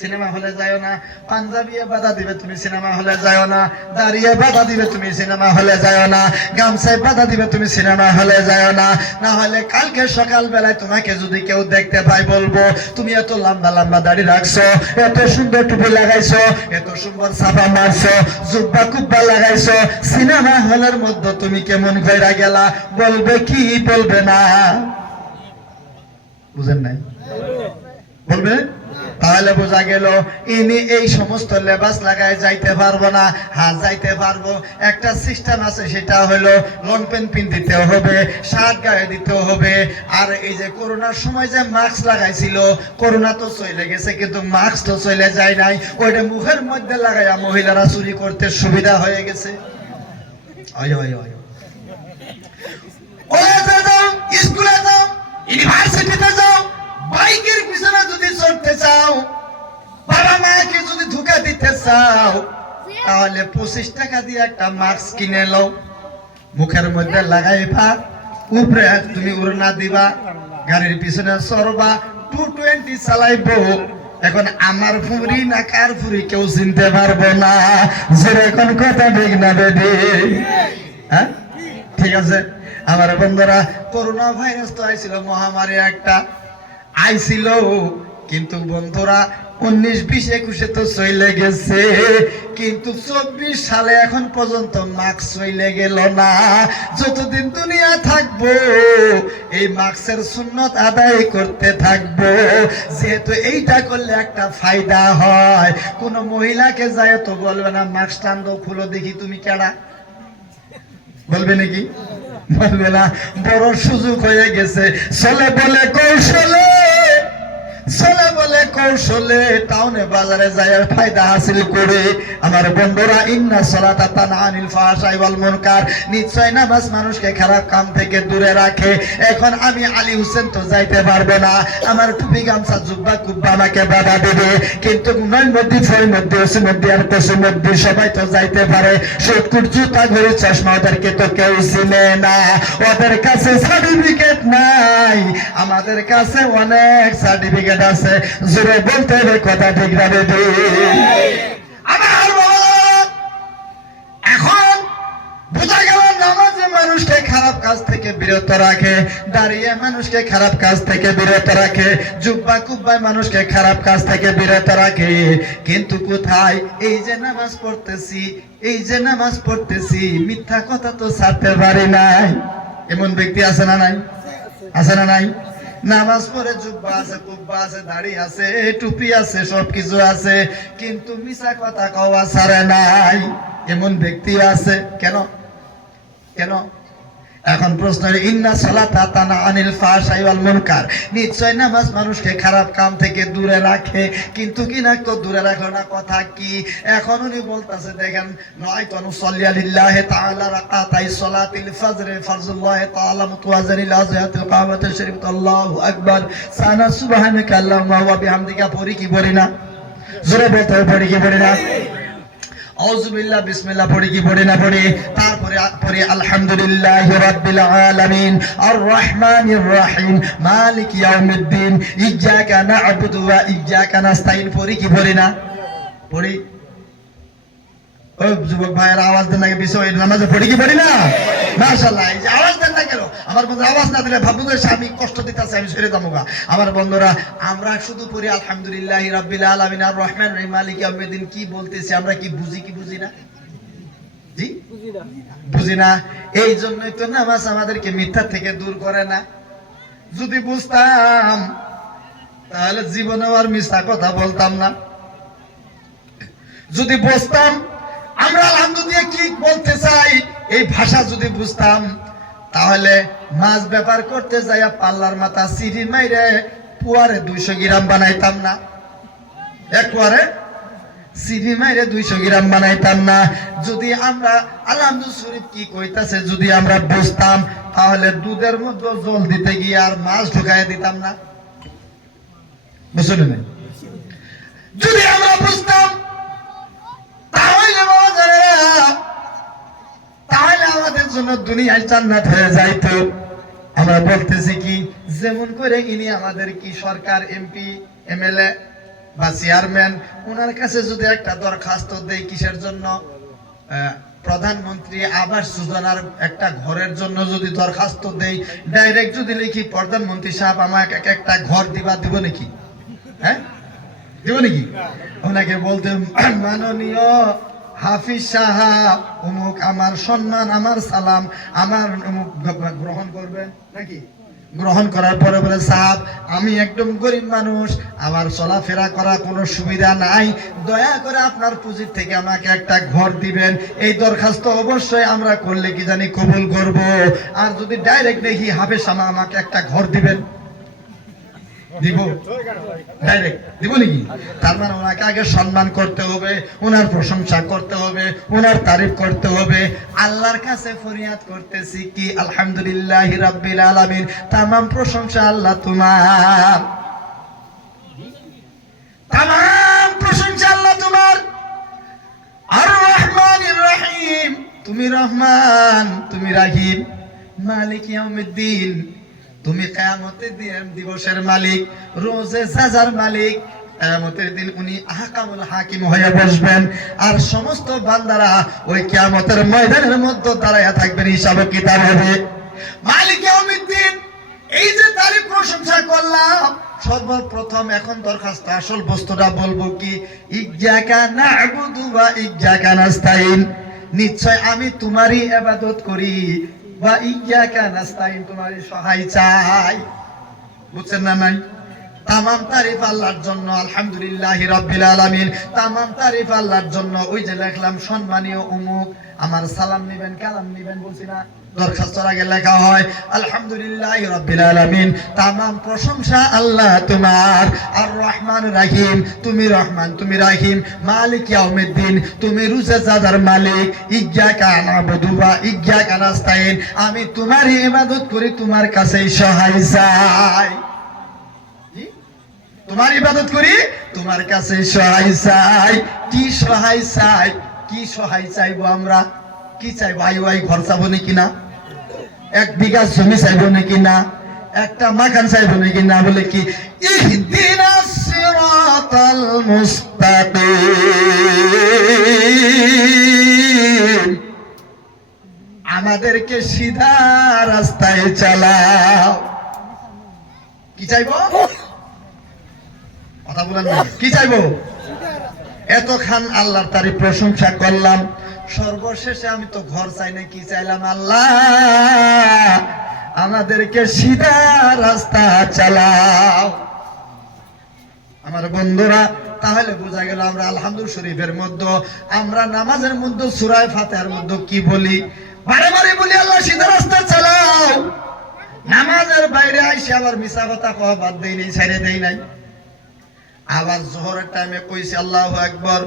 সিনেমা হলে যাও না। পাঞ্জাবিয়ে বাধা দিবে তুমি সিনেমা হলে যাও না। দাঁড়িয়ে বাধা দিবে তুমি সিনেমা হলে যাও না। গামছায় বাধা দিবে তুমি সিনেমা হলে যাও না। না হলে কালকে সকাল বেলায় তোমাকে যদি কেউ দেখতে পায় বলবো তুমি এত লম্বা লম্বা দাড়ি রাখছো, এত সুন্দর টুপি লাগাইছো, এত সুন্দর ছাপা মারছো, জুব্বা কুব্বা লাগাইছো, সিনেমা হলের মধ্যে তুমি কেমন কইরা গেলা? বলবে কি বলবে না? বুঝেন নাই? বলবে। তাহলে বোঝা গেল ইনি এই সমস্ত লেবাস লাগায় যাইতে পারবো না। হ্যাঁ যাইতে পারবো, একটা সিস্টেম আছে, সেটা হলো লং প্যান্ট পিনতে হবে, শার্ট গায়ে দিতে হবে। আর এই যে করোনার সময় যে মাস্ক লাগাইছিল, করোনা তো চলে গেছে কিন্তু মাস্ক তো চলে যায় নাই, ওইটা মুখের মধ্যে লাগাইয়া মহিলারা চুরি করতে সুবিধা হয়ে গেছে। স্কুলে যাও, ইউনিভার্সিটিতে যাও, বাইকের পিছনে যদি চড়তে চাও, বাবা মাকে যদি ধোঁকা দিতে চাও, তাহলে 25 টাকা দিয়ে একটা মাস্ক কিনে লও, মুখের মধ্যে লাগাইবা, উপরে তুমি উড়না দিবা, গাড়ির পিছনে চড়বা, 220 চালাইবো। এখন আমার ফুরি না কার ফুরি কেউ চিনতে পারবো না। যেরকম কথা ঠিক না বেদে? হ্যাঁ ঠিক আছে আমার বন্ধুরা, করোনা ভাইরাস তো আইছিল, মহামারী একটা আইছিল, কিন্তু বন্ধুরা 19, 20, 21 তো চলে গেছে, কিন্তু 24 সালে এখন পর্যন্ত মাস্ক চলে গেল না। যতদিন দুনিয়া থাকবো এই মাস্কের সুন্নত আদায় করতে থাকবো, যেহেতু এইটা করলে একটা ফায়দা হয়। কোন মহিলাকে যায় তো বলবে না মাস্ক টান দাও, খুলো দেখি তুমি কেডা, বলবে নাকি? বলবে না। বড় সুযোগ হয়ে গেছে, চলে বলে কৌশলে, চলে বলে কৌশলে টাউনে বাজারে যায় ফায়দা হাসিল করে। আমার বন্ধুরা, ইন্না সালাতা তানহা আনিল ফাহশাই ওয়াল মুনকার, নিশ্চয় নামাজ মানুষকে খারাপ কাম থেকে দূরে রাখে। এখন আমি আলী হোসেন তো যাইতে পারবো না, আমার টুপি গামছা জুব্বা কুব্বা আমাকে বাধা দেবে, কিন্তু নয় মধ্যে ফল মধ্যে ওসি মধ্যে আর কসু মধ্যে সবাই তো যাইতে পারে। সৎকুর জুতা ঘড়ি চশমা ওদেরকে তো কেউ চিনে না, ওদের কাছে সার্টিফিকেট নাই, আমাদের কাছে অনেক সার্টিফিকেট আছে। জোরে বলতে হবে কথা ঠিক না বেদে? আমার এখন বোঝা গেল নামাজে মানুষকে খারাপ কাজ থেকে বিরত রাখে, দাঁড়িয়ে মানুষকে খারাপ কাজ থেকে বিরত রাখে, জুব্বা কুব্বায় মানুষকে খারাপ কাজ থেকে বিরত রাখে। কিন্তু কোথায় এই যে নামাজ পড়তেছি, এই যে নামাজ পড়তেছি, মিথ্যা কথা তো ছাড়তে পারি নাই। এমন ব্যক্তি আছে না নাই? আছে না নাই? নামাজ পড়ে জুব্বা আছে, কুব্বা আছে, দাড়ি আছে, টুপি আছে, সবকিছু আছে, কিন্তু মিছা কথা কওয়া ছাড়ে নাই। এমন ব্যক্তি আছে। কেন? কেন? এখন প্রশ্ন, ইন্না সালাতা তানহা আনিল ফাহশাই ওয়াল মুনকার, নিশ্চয় নামাজ মানুষকে খারাপ কাম থেকে দূরে রাখে, কিন্তু কিনা তো দূরে রাখলো না। কথা কি? এখন উনি বলতেছে দেখেন, নয়তো নুসাল্লি লিল্লাহি তাআলা রাকাতাই সালাতিল ফজর, ফরজুল্লাহি তাআলা মুতাওয়াজিরিল আযয়াতিল কামাতিশ শরীফ, আল্লাহু আকবার, সানা সুবহানাকা আল্লাহুম্মা ওয়া বিহামদিকা, পড়ি কি পড়ি না? জোরে বলতে পড়ি কি পড়ি না? আউযুবিল্লাহ বিসমিল্লাহ পড়ি কি পড়ি না পড়ি? তারপরে পড়ি আলহামদুলিল্লাহি রাব্বিল আলামিন আর রহমানির রহিম মালিক ইয়াউমিদ্দিন ইয়্যাকা না'বুদু ওয়া ইয়্যাকা নাস্তাইন, পড়ি কি পড়ি না? পড়ি। ও যুবক ভাইয়ের আওয়াজ দেন না, বিষয় নামাজে পড়ি কি পড়ি না? মাশাআল্লাহ, এই যে আওয়াজ দেন না কেন? আমার বন্ধু আওয়াজ না দিলে ভাববো যে আমি কষ্ট দিতেছি, আমি ছেড়ে যাবো। আমার বন্ধুরা, আমরা শুধু পড়ি আলহামদুলিল্লাহি রাব্বিল আলামিন আর রহমানির রহিম মালিক ইয়াউমিদ্দিন, কি বলতেছি আমরা? কি বুঝি কি বুঝি না? জি বুঝি না। এই জন্যই তো নামাজ আমাদেরকে মিথ্যা থেকে দূর করে না। যদি বুঝতাম তাহলে জীবনে আর মিথ্যা কথা বলতাম না। যদি বুঝতাম আমরা আলহামদুলিল্লাহ কি বলতে চাই, এই ভাষা যদি বুঝতাম, তাহলে মাছ ব্যাপার করতে যাইয়া পাল্লার মাথা সিঁড়ি মাইরে পুয়ারে 200 গ্রাম বানাইতাম না। এক পুয়ারে সিঁড়ি মাইরে 200 গ্রাম বানাইতাম না। যদি আমরা আলহামদুলিল্লাহ শরীফ কি কইতাছে যদি আমরা বুঝতাম, তাহলে দুধের মধ্যে জল দিতে গিয়ে আর মাছ ঢুকাইয়া দিতাম না। বুঝলেন? যদি আমরা বুঝতাম তাহলে আমাদের জন্য দুনিয়ায় জান্নাত হয়ে যাইতো। আমরা বলতেছি কি, যেমন করে ইনি আমাদের কি সরকার, এমপি, এমএলএ, বা চেয়ারম্যান, ওনার কাছে যদি একটা দরখাস্ত দেই কিসের জন্য, প্রধানমন্ত্রী আবাস যোজনার একটা ঘরের জন্য যদি দরখাস্ত দেই, ডাইরেক্ট যদি লিখি প্রধানমন্ত্রী সাহেব আমাকে একটা ঘর দিব নাকি? হ্যাঁ, দিব নাকি? ওনাকে বলতে মাননীয় হাফিজ সাহেব অমুক, আমার সম্মান, আমার সালাম, আমার অমুক গ্রহণ করবেন নাকি? গ্রহণ করার পরে বলে সাহেব আমি একদম গরিব মানুষ, আমার চলাফেরা করা কোনো সুবিধা নাই, দয়া করে আপনার পুঁজির থেকে আমাকে একটা ঘর দিবেন। এই দরখাস্ত অবশ্যই আমরা করলে কি জানি কবুল করব। আর যদি ডাইরেক্ট দেখি হাফেজ সাহেব আমাকে একটা ঘর দিবেন, দিব? ডাইরেক্ট দিব নাকি? তার মানে ওনাকে আগে সম্মান করতে হবে, ওনার প্রশংসা করতে হবে, ওনার তারিফ করতে হবে। আল্লাহর কাছে ফরিয়াদ করতেছি কি আলহামদুলিল্লাহি রাব্বিল আলামিন, तमाम প্রশংসা আল্লাহ তোমার, तमाम প্রশংসা আল্লাহ তোমার। আর রহমানির রহিম, তুমি রহমান, তুমি রহিম। মালিক ইয়াউমিদ্দিন, তুমি কিয়ামতের দিবসের মালিক, রোজে সাজার মালিক। কিয়ামতের দিন উনি আহকামুল হাকিম হয়ে বসবেন, আর সমস্ত বান্দারা ওই কিয়ামতের ময়দানের মধ্যে দাঁড়ায়া থাকবেন, হিসাব কিতাব হবে। মালিক ইয়াউমিদ্দিন, এই যে তারিফ প্রশংসা করলাম, সর্বপ্রথম এখন দরখাস্ত আসল বস্তুটা বলবো কি, ইয়্যাকা না'বুদু ওয়া ইয়্যাকা নাস্তাইন, নিশ্চয় আমি তোমারই ইবাদত করি, ওয়া ইয়্যাকা নাস্তাইন, তোমারই সহায় চাই। বুঝছেন না? নাই তামাম তারিফ আল্লাহর জন্য, আলহামদুলিল্লাহি রাব্বিল আলামিন, তামাম তারিফ আল্লাহর জন্য। ওই যে লিখলাম সম্মানীয় অমুক, আমার সালাম নিবেন, কালাম নিবেন, বলছি না দরখাস্তর আগে লেখা হয় আলহামদুলিল্লাহি রাব্বিল আলামিন, তামাম প্রশংসা আল্লাহ তোমার। আর রহমান রহিম, তুমি রহমান, তুমি রহিম। মালিক ইয়াউমিদ্দিন, তুমি রোজে জাজার মালিক। ইয়্যাকা না'বুদু ওয়া ইয়্যাকা নাস্তাইন, আমি তোমারই ইবাদত করি, তোমার কাছেই সহায় চাই। তোমার ইবাদত করি, তোমার কাছে সহায় চাই। কি সহায় চাই? কি সহায় চাইবো আমরা? কি চাইবো? আই ঘর চাইবো নাকি না? 1 বিঘা জমি চাইবো নাকি না? একটা মাকান চাইবো নাকি না? বলে কি ইহদিনাস সিরাতাল মুস্তাকিম, আমাদেরকে সিধা রাস্তায় চালাও। কি চাইবো? কথা বলেন না, কি চাইবো? এতক্ষণ আল্লাহর তারিফ প্রশংসা করলাম, সর্বশেষে আমি তো ঘর চাই না, কি চাইলাম? আল্লাহ আমাদেরকে সিধা রাস্তা চালাও। আমার বন্ধুরা, তাহলে বোঝা গেল আমরা আলহামদুলিল্লাহ শরীফের মধ্যে, আমরা নামাজের মধ্যে সূরা ফাতিহার মধ্যে কি বলি? বারে বারে বলি আল্লাহ সিধা রাস্তা চালাও। নামাজের বাইরে আইসে আবার মিছা কথা কওয়া বাদ দেই নাই, ছেড়ে দেই নাই। আবার জোহরের টাইমে কইছি আল্লাহু আকবার,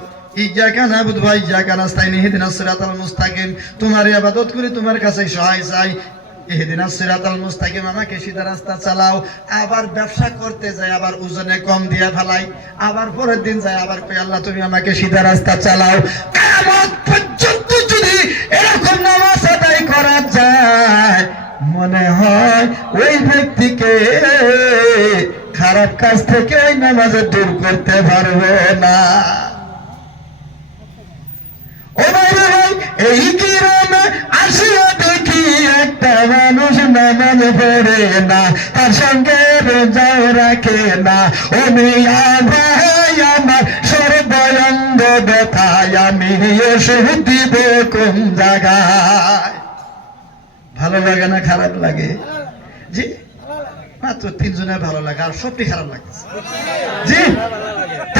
ইয়্যাকা না'বুদু ওয়া ইয়্যাকা নাস্তাইন, ইহদিনাস সিরাতাল মুস্তাকিম, তোমার ইবাদত করি, তোমার কাছে সহায় চাই। ইহদিনাস সিরাতাল মুস্তাকিম, আমাকে সিধা রাস্তা চালাও। আবার ব্যবসা করতে যাই, আবার ওজনে কম দিয়ে ফেলাই, আবার পরের দিন যাই, আবার কই আল্লাহ তুমি আমাকে সিধা রাস্তা চালাও। কিয়ামত পর্যন্ত যদি এরকম নামাজ আদায় করা যায়, মনে হয় ওই ব্যক্তিকে খারাপ কাজ থেকে ওই নামাজে দূর করতে পারবে না। ও ভাই ভাই, এই গ্রামে আসিয়া দেখি একটা মানুষ নামাজ পড়ে না, তার সঙ্গে রোজাও রাখে না। ও মিয়া ভাই আমার সর্বঙ্গ ব্যথায়, আমি ওষুধ দিব কোন জায়গায়? ভালো লাগে না খারাপ লাগে? জি, মাত্র 3 জনের ভালো লাগে, আর সবটি খারাপ লাগছে। জি,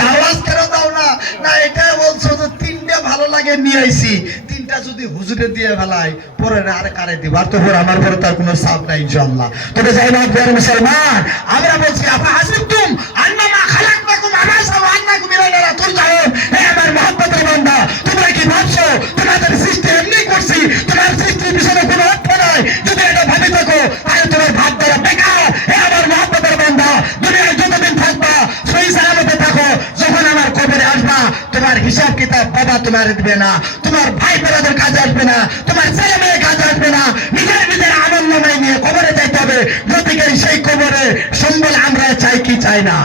আওয়াজ কেন দাও না? না এটা বলছো যে 3টা ভালো লাগে নিয়ে আইছি, 3টা যদি হুজুরে দিয়ে ফেলাই, পরে আর কারে দিব? আর তো আমার পরে তার কোনো চাপ নাই ইনশাআল্লাহ। তবে যাই না মুসলমান, আমরা বলছি আপা হাসিবতুম আন্নামা খালাকনাকুম আবাসা ওয়া আন্নাকুম ইলাইনা তুরজাউন। হে আমার মহব্বতের বান্দা, তোমরা কি ভাবছো তোমাদের সৃষ্টি এমনি করছি? তোমার সৃষ্টির পিছনে কোনো অর্থ নাই। যদি এটা ভাবি থাকো তাহলে তোমার ভাব দ্বারা বেকার। হে আমার মহব্বতের বান্দা, দুনিয়ায় যতদিন থাকবা সহি সালামতে থাকো। যখন আমার কবরে আসবা, তোমার হিসাব কিতাব বাবা তোমার দিবে না, তোমার ভাই বোনদের কাজে আসবে না, তোমার ছেলে মেয়ে কাজে আসবে না। নিজের নিজের আনন্দময় নিয়ে কবরে যাইতে হবে। গতিকে সেই কবরে সম্বল আমরা চাই কি চাই না?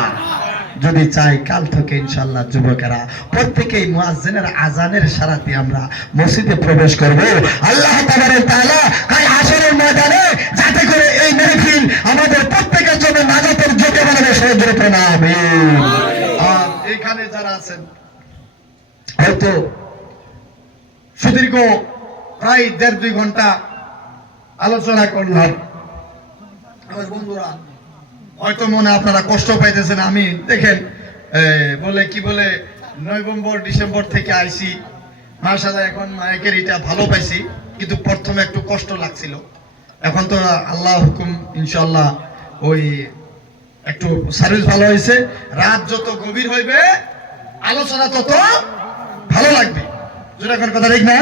যদি চাই কাল থেকে ইনশাআল্লাহ যুবকেরা প্রত্যেকেই মুয়াজ্জিনের আজানের সারাতে আমরা মসজিদে প্রবেশ করব। আল্লাহ তাআলা কাল হাশরের ময়দানে যাতে করে এই মাহফিল আমাদের প্রত্যেকের জন্য নাজাতের যোগ্য বানাবে, সহজরে পড়া আমিন। আর এখানে যারা আছেন হয়তো সুদীর্ঘ প্রায় 1.5-2 ঘন্টা আলোচনা করলাম, আমার বন্ধুরা হয়তো মনে আপনারা কষ্ট পাইতেছেন। আমি দেখেন বলে কি বলে নভেম্বর ডিসেম্বর থেকে আইছি, মাশাআল্লাহ এখন মাইকের এটা ভালো পাইছি, কিন্তু প্রথমে একটু কষ্ট লাগছিল। এখন তো আল্লাহ হুকুম ইনশাআল্লাহ ওই একটু সার্ভিস ভালো হয়েছে। রাত যত গভীর হইবে আলোচনা তত ভালো লাগবে। যেটা এখন কথা ঠিক না?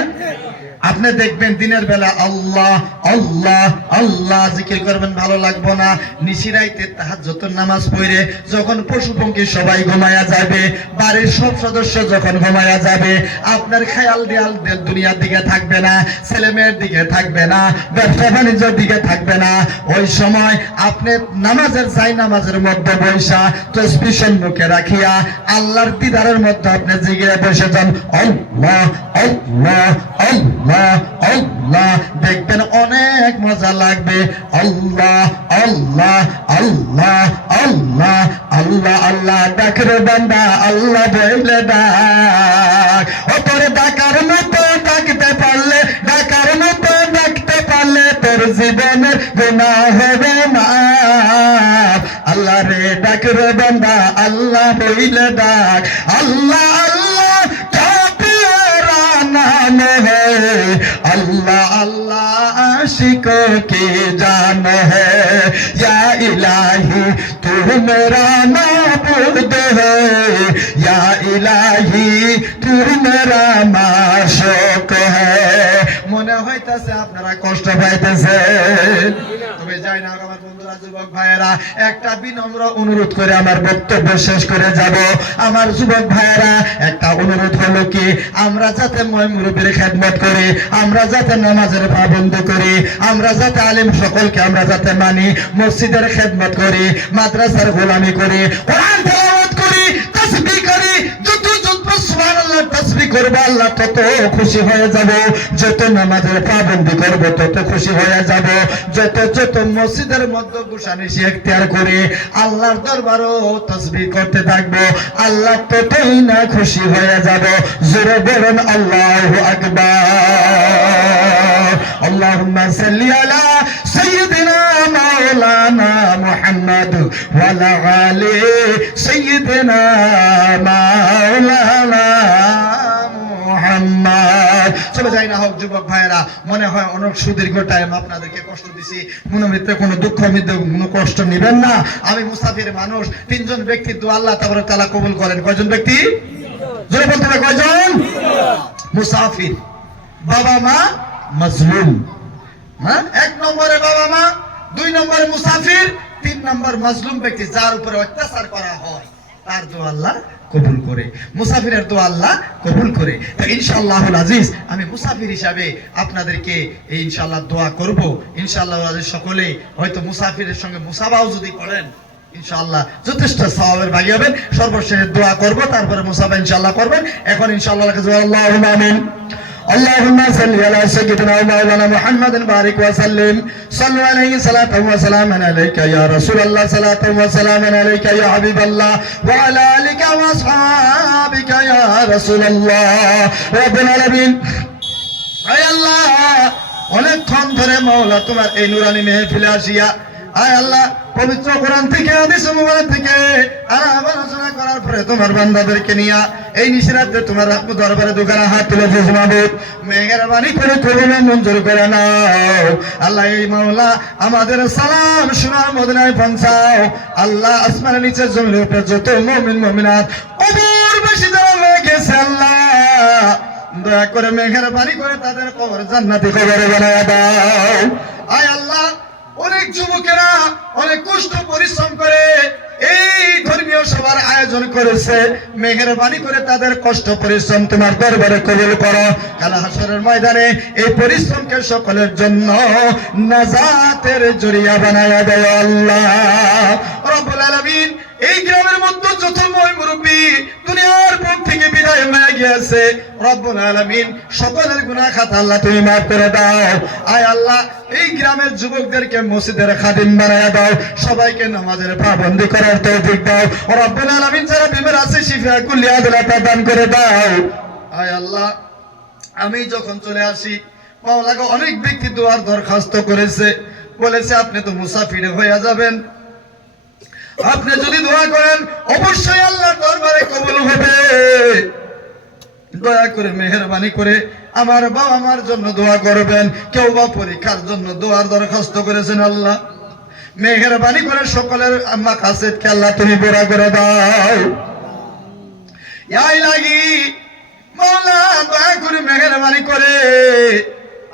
আপনি দেখবেন দিনের বেলা আল্লাহ আল্লাহ আল্লাহ জিকির করবেন, ভালো লাগবো না। নিশিরাইতে তাহাজ্জুদের নামাজ পড়ে যখন পশু পঙ্খী সবাই ঘুমায়া যাবে, বাড়ির সব সদস্য যখন ঘুমায়া যাবে, আপনার খেয়াল দেয়াল দুনিয়ার দিকে থাকবে না, ছেলে মেয়ের দিকে থাকবে না, ব্যবসা বাণিজ্যের দিকে থাকবে না। ওই সময় আপনি নামাজের চাই নামাজের মধ্যে বৈশা তসবিহ সম্মুখে রাখিয়া আল্লাহর দিদারের মধ্যে আপনি জিগিয়ে বসে যান আল্লাহ আল্লাহ আল্লাহ আল্লাহ, দেখবেন অনেক মজা লাগবে। আল্লাহ আল্লাহ আল্লাহ আল্লাহ আল্লাহ আল্লাহ ডাক রে বান্দা আল্লাহ বলে ডাক। ওপরে ডাকার মতো ডাকতে পারলে, ডাকার মতো ডাকতে পারলে তোর জীবনের গুনাহ হবে মাফ। আল্লাহ রে ডাক রে বান্দা আল্লাহ বলে ডাক। আল্লাহ আল্লাহ नाम है, अल्लाह अल्लाह आशिकों की जान है। या इलाही तू मेरा माबूद है, या इलाही तू मेरा माशूक है। মনে হইতাছে আপনারা কষ্ট পাইতেছেন, তবে যাই না আমার বন্ধুরা যুবক ভাইয়েরা, একটা বিনম্র অনুরোধ করে আমার বক্তব্য শেষ করে যাব। আমার যুবক ভাইয়েরা একটা অনুরোধ হলো কি, আমরা যাতে মুরব্বির খেদমত করি, আমরা যাতে নামাজের পাবন্দি করি, আমরা যাতে আলেম সকলকে আমরা যাতে মানি, মসজিদের খেদমত করি, মাদ্রাসার গোলামি করি, কোরআন তেলাওয়াত করি, তাসবিহ করি। যত সুবহানাল্লাহ তাসবিহ করব আল্লাহ তত খুশি হয়ে যাব, যত নামাজের পাবন্দি করব তত খুশি হয়ে যাব, যত যত মসজিদের মধ্যে গুসানিশি ইখতিয়ার করে আল্লাহর দরবারও তাসবিহ করতে থাকবো, আল্লাহ ততই না খুশি হয়ে যাব। জোরে বলেন আল্লাহু আকবার। আল্লাহুম্মা সাল্লি আলা সাইয়্যিদিনা মাওলানা মুহাম্মদ ওয়া আলা আলি সাইয়্যিদিনা মাওলানা মুহাম্মদ। চলে যাই না হোক যুবক ভাইয়েরা, মনে হয় অনেক সুদীর্ঘ টাইম আপনাদেরকে কষ্ট দিছি, মনোমিত্রে কোনো দুঃখ মিত্রে কোনো কষ্ট নেবেন না। আমি মুসাফির মানুষ, 3 জন ব্যক্তির দোয়া আল্লাহ তাআলা কবুল করেন। কয়জন ব্যক্তি? জোরে বলতে হবে, কয়জন? মুসাফির, বাবা মা মাজলুম। হ্যাঁ, 1 নম্বরে বাবা মা, 2 নম্বরে মুসাফির, 3 নম্বর মাজলুম ব্যক্তি যার উপরে অত্যাচার করা হয়, তার দোয়া আল্লাহ কবুল করে, মুসাফিরের দোয়া আল্লাহ কবুল করে। তো ইনশাআল্লাহুল আজিজ আমি মুসাফির হিসাবে আপনাদেরকে ইনশাআল্লাহ দোয়া করব। ইনশাআল্লাহ আজিজ সকলে হয়তো মুসাফিরের সঙ্গে মুসাবাও যদি করেন ইনশাআল্লাহ যথেষ্ট সওয়াবের ভাগী হবেন। সর্বশেষে দোয়া করব, তারপরে মুসাফা ইনশাআল্লাহ করবেন। এখন ইনশাআল্লাহ আল্লাহুম্মা আমিন। اللهم صل على سيدنا مولانا محمد بارك وسلم صلوا عليه صلاة وسلام عليك يا رسول الله صلاة وسلام عليك يا حبيب الله وعلى آلك وأصحابك يا رسول الله رب العالمين। আয় আল্লাহ, অনেকক্ষণ ধরে মাওলা তোমার এই নুরানি মেহফিলে আসিয়া আয় আল্লাহ পবিত্র কোরআন থেকে হাদিস মুবারক থেকে আলোচনা করার পরে তোমার বান্দাদেরকে নিয়ে এই নিশরাতে তোমার দরবারে দোকানে হাত তুলে মাবুদ মেহেরবানি করে করুণা মঞ্জুর করে নাও। আল্লাহ এই মাওলা আমাদের সালাম সোনার মদিনায় পৌঁছাও। আল্লাহ আসমানের নিচে জমিনের উপরে যত মুমিন মুমিনাত কবর বেশি যারা হয়ে গেছে আল্লাহ দয়া করে মেহেরবানি করে তাদের কবর জান্নাতি কবরে বানায় দাও। আয় আল্লাহ, অনেক যুবকেরা অনেক কষ্ট পরিশ্রম করে এই ধর্মীয় সভার আয়োজন করেছে, মেহেরবানি করে তাদের কষ্ট পরিশ্রম তোমার দরবারে কবুল করো। কাল হাসরের ময়দানে এই পরিশ্রমকে সকলের জন্য নাজাতের জরিয়া বানায়া দাও আল্লাহ রাব্বুল আলামিন। এই গ্রামের মধ্যে যত মই মুরব্বী দুনিয়ার পর থেকে বিদায় হয়ে গিয়েছে, রব্বুল আলামিন সকলের গুনাহ খাতা আল্লাহ তুমি মাফ করে দাও। আয় আল্লাহ, এই গ্রামের যুবকদেরকে মসজিদের খাদিম বানায়া দাও, সবাইকে নামাজের পাবন্দি করার তৌফিক দাও। রব্বুল আলামিন যারা বিমার আছে শিফা কুল্লিয়া দিলা প্রদান করে দাও। আয় আল্লাহ, আমি যখন চলে আসি মাওলাকে অনেক ব্যক্তি দোয়ার দরখাস্ত করেছে, বলেছে আপনি তো মুসাফির হয়ে যাবেন, আপনি যদি দোয়া করেন অবশ্যই আল্লাহর দরবারে কবুল হবে। দয়া করে মেহেরবানি করে আমার বাবা আমার জন্য দোয়া করবেন। কেউ বা পরীক্ষার জন্য দোয়ার দরখাস্ত করেছেন, আল্লাহ মেহেরবানি করে সকলের আম্মা কাসেদকে আল্লাহ তুমি বড় করে দাও। ইয়াই লাগি মাওলা, দয়া করে মেহেরবানি করে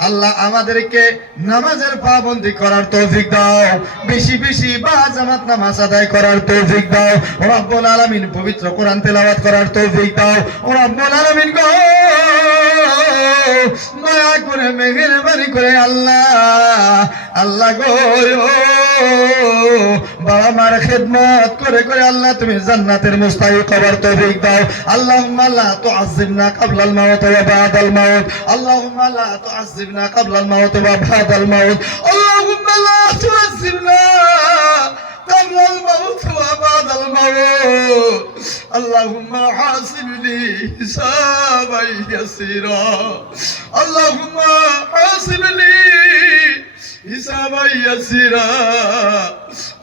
আল্লাহ আমাদেরকে নামাজের পাবন্দি করার তৌফিক দাও, বেশি বেশি বা জামাত নামাজ আদায় করার তৌফিক দাও। রব্বুল আলামিন পবিত্র কোরআন তেলাওয়াত করার তৌফিক দাও। রব্বুল আলামিন গো, দয়া করে মেহেরবানি করে আল্লাহ আল্লাহ গো, বাবা মার খেদমত করে করে আল্লাহ তুমি জান্নাতের মুস্তাহিক হওয়ার তৌফিক দাও। আল্লাহুম্মা লা তুআযিবনা ক্বাবলাল মাউত ওয়া বা'দাল মাউত, আল্লাহুম্মা লা তুআযিবনা ক্বাবলাল মাউত ওয়া বা'দাল মাউত, আল্লাহুম্মা লা তুআযিবনা ক্বাবলাল মাউত ওয়া বা'দাল মাউত, আল্লাহুম্মা হাসিবনি হিসাবান ইয়াসীরা, আল্লাহুম্মা হাসিবনি حسابا يسيرا،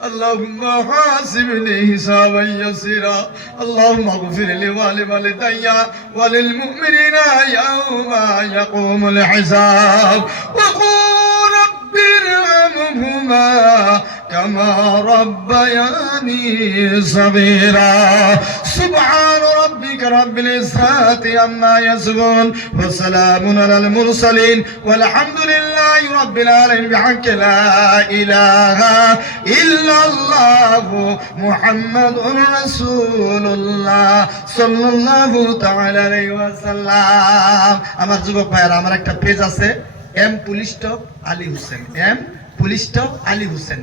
اللهم حاسبني حسابا يسيرا، اللهم اغفر لي ولوالدي وللمؤمنين يوم يقوم الحساب، وقل رب ارحمهما كما ربياني صغيرا، سبحان ربك رب العزة عما يصفون وسلام على المرسلين والحمد لله رب العالمين بحق لا إله إلا الله محمد رسول الله صلى الله تعالى عليه وسلم। আমার যুবক ভাইরা, আমার একটা পেজ আছে M police top Ali Hossain, M police top Ali Hossain.